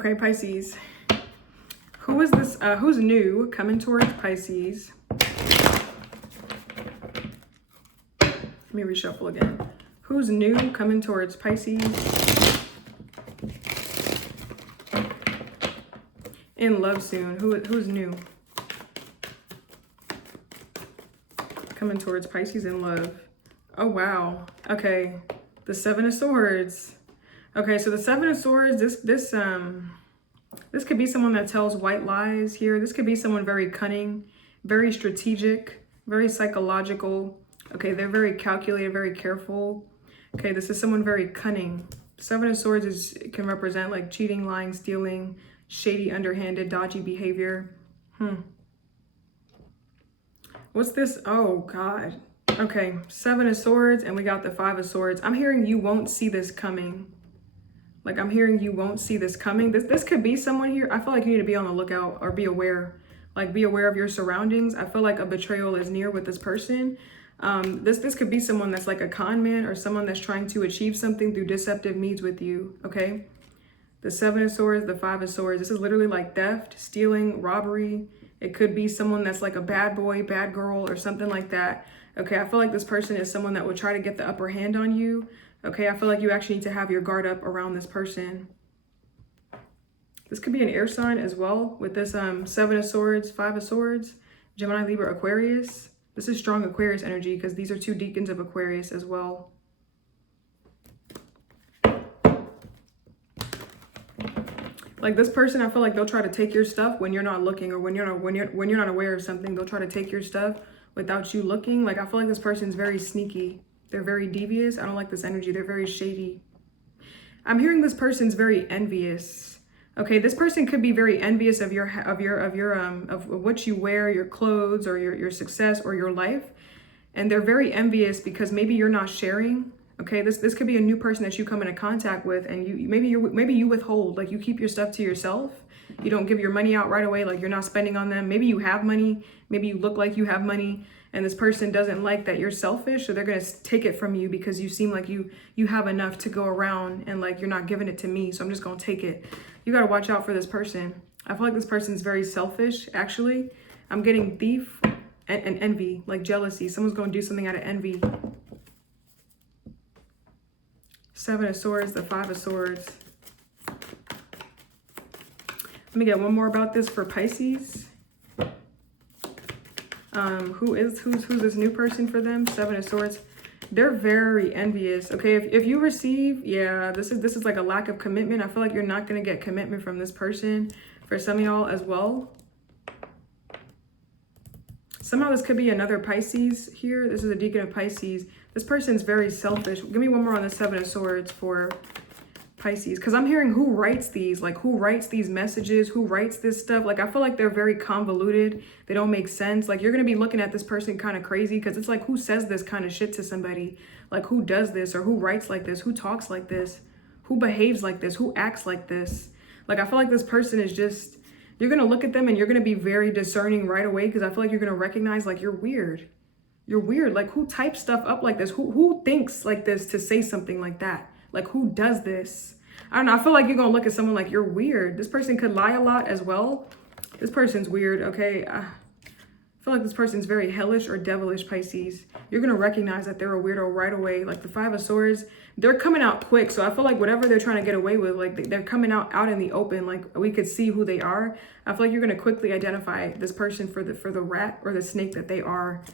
Okay, Pisces. Who is this? Who's new coming towards Pisces? Let me reshuffle again. Who's new coming towards Pisces? In love soon. Who's new? Coming towards Pisces in love. Oh, wow. Okay. The Seven of Swords. Okay, so the Seven of Swords, this could be someone that tells white lies here. This could be someone very cunning, very strategic, very psychological. Okay, they're very calculated, very careful. Okay, this is someone very cunning. Seven of Swords can represent like cheating, lying, stealing, shady, underhanded, dodgy behavior. What's this? Oh, God. Okay, Seven of Swords, and we got the Five of Swords. I'm hearing you won't see this coming. Like, I'm hearing you won't see this coming. This could be someone here. I feel like you need to be on the lookout or be aware. Like, be aware of your surroundings. I feel like a betrayal is near with this person. This could be someone that's like a con man or someone that's trying to achieve something through deceptive means with you, okay? The Seven of Swords, the Five of Swords. This is literally like theft, stealing, robbery. It could be someone that's like a bad boy, bad girl, or something like that. Okay, I feel like this person is someone that would try to get the upper hand on you. Okay, I feel like you actually need to have your guard up around this person. This could be an air sign as well with this Seven of Swords, Five of Swords, Gemini, Libra, Aquarius. This is strong Aquarius energy because these are two deacons of Aquarius as well. Like this person, I feel like they'll try to take your stuff when you're not looking, or when you're not aware of something. They'll try to take your stuff without you looking. Like I feel like this person's very sneaky. They're very devious. I don't like this energy. They're very shady. I'm hearing this person's very envious. Okay, this person could be very envious of what you wear, your clothes, or your success, or your life, and they're very envious because maybe you're not sharing. Okay, this could be a new person that you come into contact with, and maybe you withhold, like you keep your stuff to yourself. You don't give your money out right away, like you're not spending on them. Maybe you have money, maybe you look like you have money, and this person doesn't like that you're selfish, so they're gonna take it from you because you seem like you have enough to go around, and like you're not giving it to me, so I'm just gonna take it. You gotta watch out for this person. I feel like this person's very selfish, actually. I'm getting thief and envy, like jealousy. Someone's gonna do something out of envy. Seven of Swords, the Five of Swords. Let me get one more about this for Pisces. Who's this new person for them? Seven of Swords. They're very envious. Okay, if you receive, yeah, this is like a lack of commitment. I feel like you're not gonna get commitment from this person for some of y'all as well. Somehow this could be another Pisces here. This is a deacon of Pisces. This person's very selfish. Give me one more on the Seven of Swords for Pisces, because I'm hearing who writes these, like who writes these messages, who writes this stuff. Like I feel like they're very convoluted. They don't make sense. Like you're gonna be looking at this person kind of crazy, because it's like, who says this kind of shit to somebody? Like who does this, or who writes like this, who talks like this, who behaves like this, who acts like this? Like I feel like this person is just, you're gonna look at them and you're gonna be very discerning right away, because I feel like you're gonna recognize like you're weird. You're weird. Like who types stuff up like this? Who thinks like this to say something like that? Like who does this? I don't know. I feel like you're gonna look at someone like you're weird. This person could lie a lot as well. This person's weird, okay? I feel like this person's very hellish or devilish, Pisces. You're gonna recognize that they're a weirdo right away. Like the Five of Swords, they're coming out quick. So I feel like whatever they're trying to get away with, like they're coming out in the open. Like we could see who they are. I feel like you're gonna quickly identify this person for the rat or the snake that they are.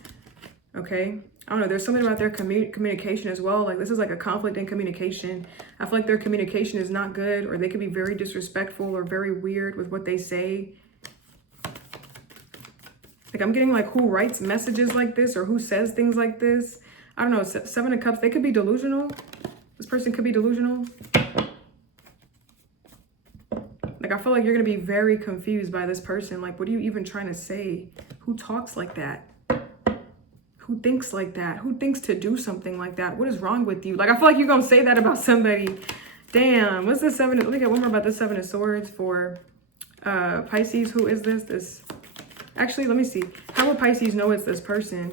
Okay, I don't know. There's something about their communication as well. Like this is like a conflict in communication. I feel like their communication is not good, or they could be very disrespectful or very weird with what they say. Like I'm getting like who writes messages like this, or who says things like this. I don't know. Seven of Cups, they could be delusional. This person could be delusional. Like I feel like you're gonna be very confused by this person. Like what are you even trying to say? Who talks like that? Who thinks like that? Who thinks to do something like that? What is wrong with you? Like, I feel like you're going to say that about somebody. Damn. What's the Seven? Let me get one more about the Seven of Swords for Pisces. Who is this? Actually, let me see. How will Pisces know it's this person?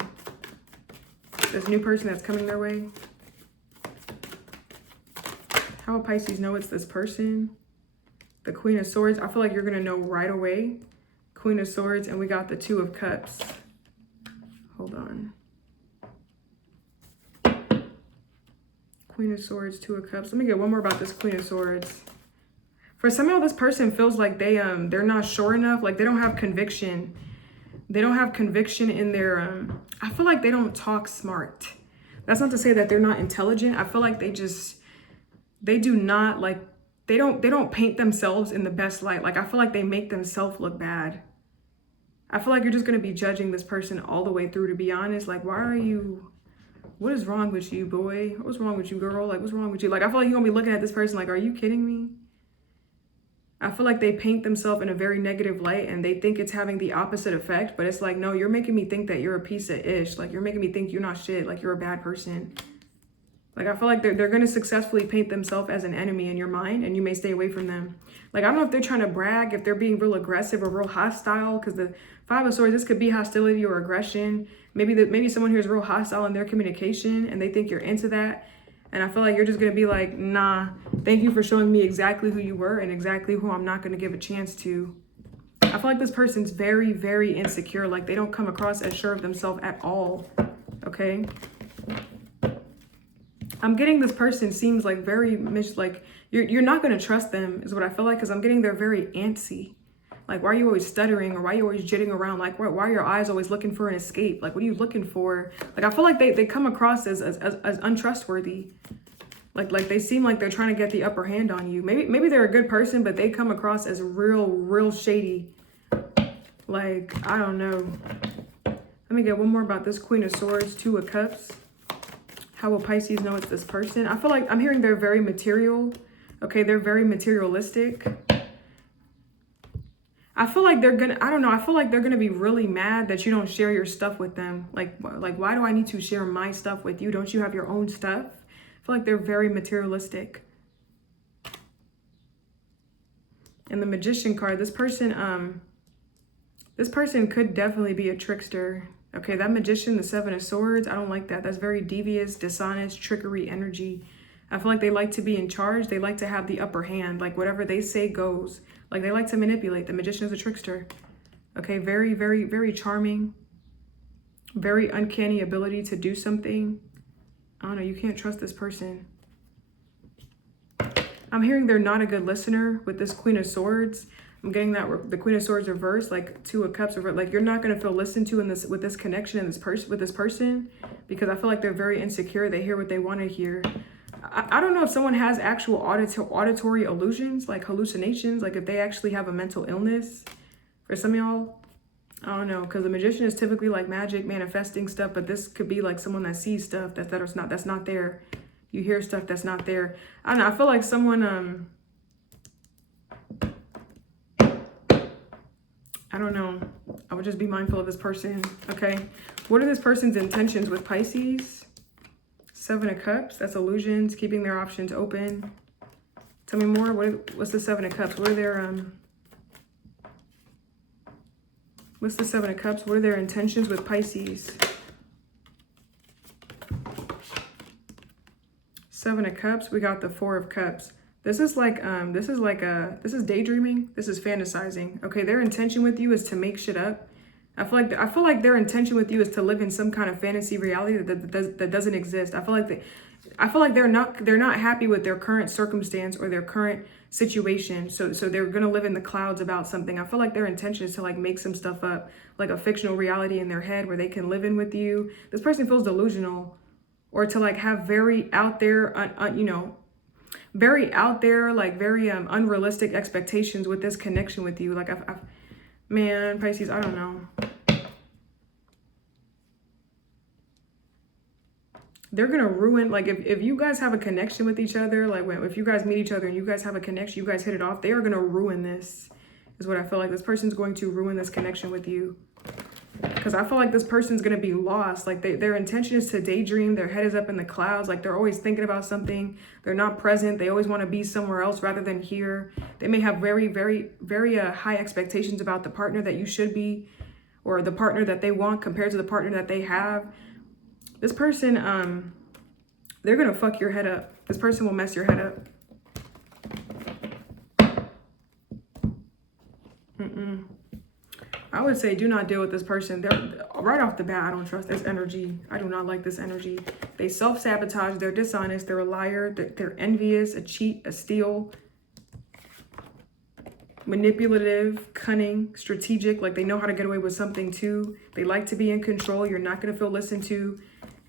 This new person that's coming their way? How will Pisces know it's this person? the Queen of Swords. I feel like you're going to know right away. Queen of Swords, and we got the Two of Cups. Hold on. Queen of Swords, Two of Cups. Let me get one more about this Queen of Swords. For some of y'all, this person feels like they're not sure enough. Like they don't have conviction. They don't have conviction in their, I feel like they don't talk smart. That's not to say that they're not intelligent. I feel like they do not like, they don't paint themselves in the best light. Like I feel like they make themselves look bad. I feel like you're just going to be judging this person all the way through, to be honest. Like, what is wrong with you, boy? What's wrong with you, girl? Like, what's wrong with you? Like, I feel like you're going to be looking at this person like, are you kidding me? I feel like they paint themselves in a very negative light and they think it's having the opposite effect. But it's like, no, you're making me think that you're a piece of ish. Like, you're making me think you're not shit. Like, you're a bad person. Like, I feel like they're going to successfully paint themselves as an enemy in your mind, and you may stay away from them. Like, I don't know if they're trying to brag, if they're being real aggressive or real hostile, because the Five of Swords, this could be hostility or aggression. Maybe someone here is real hostile in their communication and they think you're into that. And I feel like you're just going to be like, nah, thank you for showing me exactly who you were and exactly who I'm not going to give a chance to. I feel like this person's very, very insecure. Like, they don't come across as sure of themselves at all. Okay? I'm getting this person seems like very much like you're not going to trust them is what I feel like, because I'm getting they're very antsy. Like, why are you always stuttering, or why are you always jitting around? Like, why are your eyes always looking for an escape? Like, what are you looking for? Like, I feel like they come across as untrustworthy. Like they seem like they're trying to get the upper hand on you. Maybe they're a good person, but they come across as real shady. Like, I don't know. Let me get one more about this Queen of Swords, Two of Cups. How will Pisces know it's this person? I feel like I'm hearing they're very material. Okay, they're very materialistic. I feel like they're gonna, I don't know, I feel like they're gonna be really mad that you don't share your stuff with them. Like why do I need to share my stuff with you? Don't you have your own stuff? I feel like they're very materialistic. And the Magician card, this person could definitely be a trickster. Okay, that Magician, the Seven of Swords, I don't like that. That's very devious, dishonest, trickery energy. I feel like they like to be in charge. They like to have the upper hand. Like, whatever they say goes. Like, they like to manipulate. The Magician is a trickster. Okay, very, very, very charming. Very uncanny ability to do something. I don't know, you can't trust this person. I'm hearing they're not a good listener with this Queen of Swords. I'm getting that the Queen of Swords reversed, like Two of Cups reversed. Like, you're not going to feel listened to in this with this connection and with this person, because I feel like they're very insecure. They hear what they want to hear. I don't know if someone has actual auditory illusions, like hallucinations, like if they actually have a mental illness. For some of y'all, I don't know, because the Magician is typically like magic, manifesting stuff, but this could be like someone that sees stuff that's not there. You hear stuff that's not there. I don't know. I feel like someone I don't know. I would just be mindful of this person. Okay, what are this person's intentions with Pisces? Seven of Cups, that's illusions, keeping their options open. Tell me more. What's the Seven of Cups? What are their what's the Seven of Cups? What are their intentions with Pisces? Seven of Cups, we got the Four of Cups. This is daydreaming. This is fantasizing. Okay, their intention with you is to make shit up. I feel like their intention with you is to live in some kind of fantasy reality that doesn't exist. I feel like they're not happy with their current circumstance or their current situation. So they're gonna live in the clouds about something. I feel like their intention is to like make some stuff up, like a fictional reality in their head where they can live in with you. This person feels delusional, or to like have very out there, very out there, like very unrealistic expectations with this connection with you. Like man, Pisces, I don't know. They're gonna ruin, like if you guys have a connection with each other, like if you guys meet each other and you guys have a connection, you guys hit it off, they are gonna ruin this, is what I feel like. This person's going to ruin this connection with you. Because I feel like this person's gonna be lost. Like their intention is to daydream, their head is up in the clouds, like they're always thinking about something, they're not present, they always want to be somewhere else rather than here. They may have very, very, very high expectations about the partner that you should be, or the partner that they want compared to the partner that they have. This person, they're gonna fuck your head up. This person will mess your head up. would say do not deal with this person. They're right off the bat, I don't trust this energy. I do not like this energy. They self-sabotage, they're dishonest, they're a liar, they're envious, a cheat, a steal, manipulative, cunning, strategic, like they know how to get away with something too. They like to be in control. You're not going to feel listened to.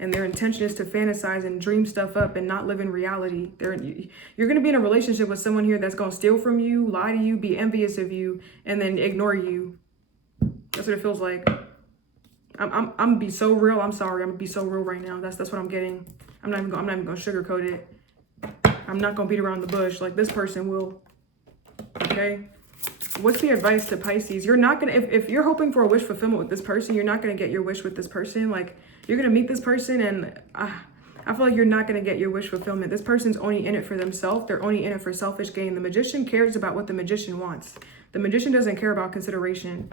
And their intention is to fantasize and dream stuff up and not live in reality. You're going to be in a relationship with someone here that's going to steal from you, lie to you, be envious of you, and then ignore you. That's what it feels like. I'm gonna be so real. I'm sorry. I'm gonna be so real right now. That's what I'm getting. I'm not even gonna sugarcoat it. I'm not gonna beat around the bush like this person will. Okay. What's the advice to Pisces? You're not gonna, if you're hoping for a wish fulfillment with this person, you're not gonna get your wish with this person. Like, you're gonna meet this person and I feel like you're not gonna get your wish fulfillment. This person's only in it for themselves. They're only in it for selfish gain. The magician cares about what the magician wants. The magician doesn't care about consideration.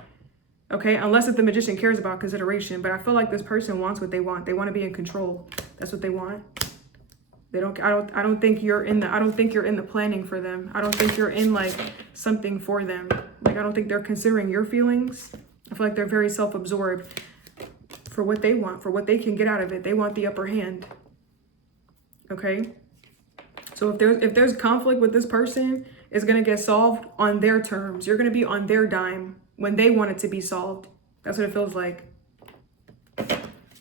Okay, unless if the magician cares about consideration. But I feel like this person wants what they want. They want to be in control. That's what they want. They don't. I don't think you're in the. I don't think you're in the planning for them. I don't think you're in like something for them. Like, I don't think they're considering your feelings. I feel like they're very self-absorbed for what they want, for what they can get out of it. They want the upper hand. Okay. So if there's conflict with this person, it's gonna get solved on their terms. You're gonna be on their dime when they want it to be solved. That's what it feels like.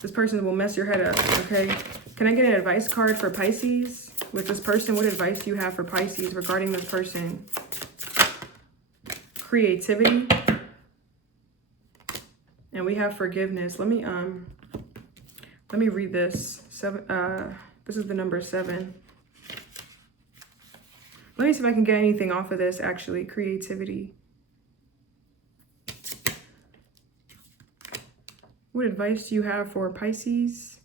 This person will mess your head up, okay? Can I get an advice card for Pisces with this person? What advice do you have for Pisces regarding this person? Creativity. And we have forgiveness. Let me read this. This is the number 7. Let me see if I can get anything off of this, actually. Creativity. What advice do you have for Pisces?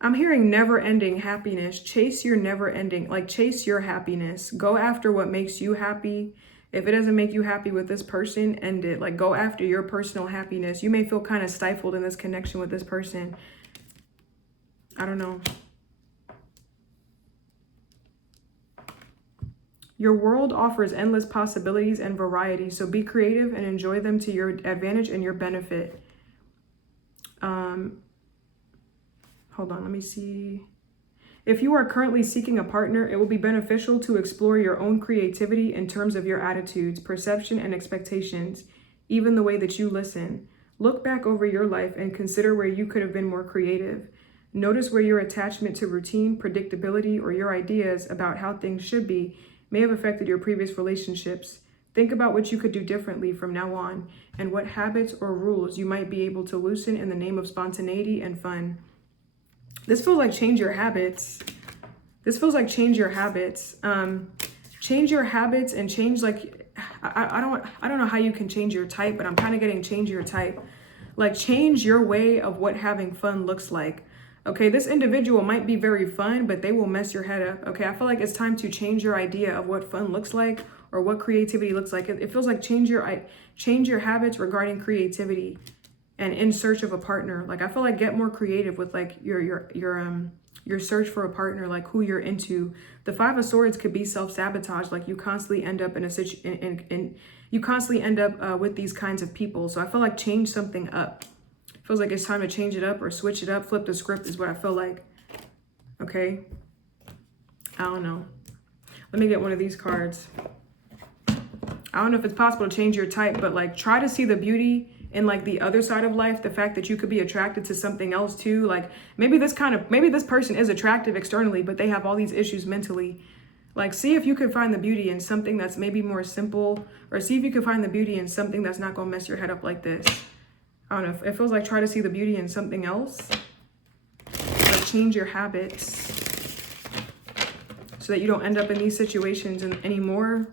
I'm hearing never-ending happiness. Chase your never-ending, like chase your happiness. Go after what makes you happy. If it doesn't make you happy with this person, end it. Like, go after your personal happiness. You may feel kind of stifled in this connection with this person. I don't know. Your world offers endless possibilities and variety, so be creative and enjoy them to your advantage and your benefit. Hold on, let me see. If you are currently seeking a partner, it will be beneficial to explore your own creativity in terms of your attitudes, perception, and expectations, even the way that you listen. Look back over your life and consider where you could have been more creative. Notice where your attachment to routine, predictability, or your ideas about how things should be may have affected your previous relationships. Think about what you could do differently from now on and what habits or rules you might be able to loosen in the name of spontaneity and fun. This feels like change your habits. This feels like change your habits. Change your habits and change, like, I don't know how you can change your type, but I'm kind of getting change your type. Like, change your way of what having fun looks like. Okay, this individual might be very fun, but they will mess your head up. Okay, I feel like it's time to change your idea of what fun looks like or what creativity looks like. It feels like change your habits regarding creativity and in search of a partner. Like, I feel like get more creative with like your search for a partner, like who you're into. The 5 of Swords could be self-sabotage. Like, you constantly end up you constantly end up with these kinds of people. So I feel like change something up. Feels like it's time to change it up or switch it up. Flip the script is what I feel like. Okay. I don't know. Let me get one of these cards. I don't know if it's possible to change your type, but like, try to see the beauty in like the other side of life. The fact that you could be attracted to something else too. Like, maybe this person is attractive externally, but they have all these issues mentally. Like, see if you could find the beauty in something that's maybe more simple, or see if you could find the beauty in something that's not gonna mess your head up like this. I don't know, it feels like try to see the beauty in something else. Like, change your habits so that you don't end up in these situations anymore,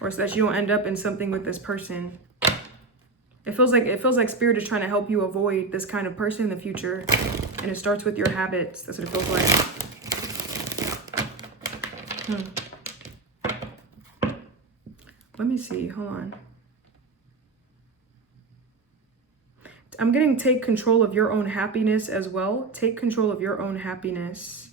or so that you don't end up in something with this person. It feels like Spirit is trying to help you avoid this kind of person in the future, and it starts with your habits. That's what it feels like. Let me see, hold on. I'm getting take control of your own happiness as well. Take control of your own happiness.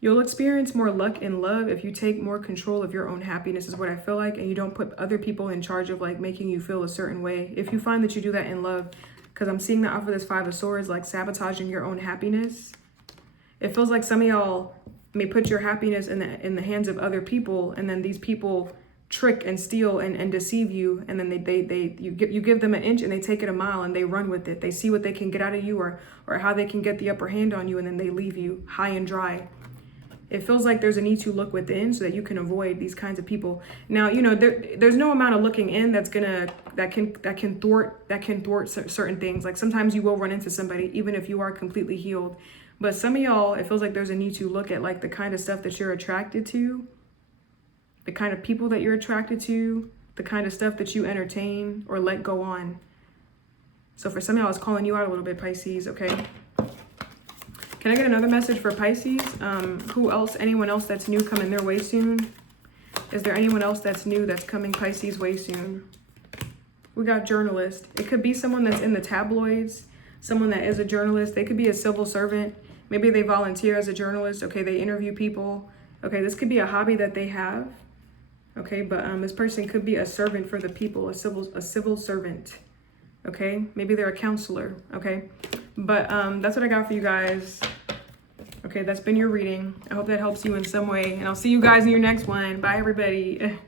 You'll experience more luck in love if you take more control of your own happiness, is what I feel like, and you don't put other people in charge of like making you feel a certain way. If you find that you do that in love, because I'm seeing that off of this Five of Swords, like sabotaging your own happiness. It feels like some of y'all may put your happiness in the hands of other people, and then these people trick and steal and deceive you, and then you give them an inch and they take it a mile and they run with it. They see what they can get out of you or how they can get the upper hand on you, and then they leave you high and dry. It feels like there's a need to look within so that you can avoid these kinds of people. Now, you know, there's no amount of looking in that can thwart certain things. Like sometimes you will run into somebody even if you are completely healed. But some of y'all, it feels like there's a need to look at like the kind of stuff that you're attracted to, the kind of people that you're attracted to, the kind of stuff that you entertain or let go on. So for some of y'all, it's calling you out a little bit, Pisces, okay? Can I get another message for Pisces? Who else, anyone else that's new coming their way soon? Is there anyone else that's new that's coming Pisces way soon? We got journalist. It could be someone that's in the tabloids, someone that is a journalist. They could be a civil servant. Maybe they volunteer as a journalist. Okay, they interview people. Okay, this could be a hobby that they have. Okay, but this person could be a servant for the people, a civil servant. Okay, maybe they're a counselor. Okay, but that's what I got for you guys. Okay, that's been your reading. I hope that helps you in some way, and I'll see you guys in your next one. Bye, everybody.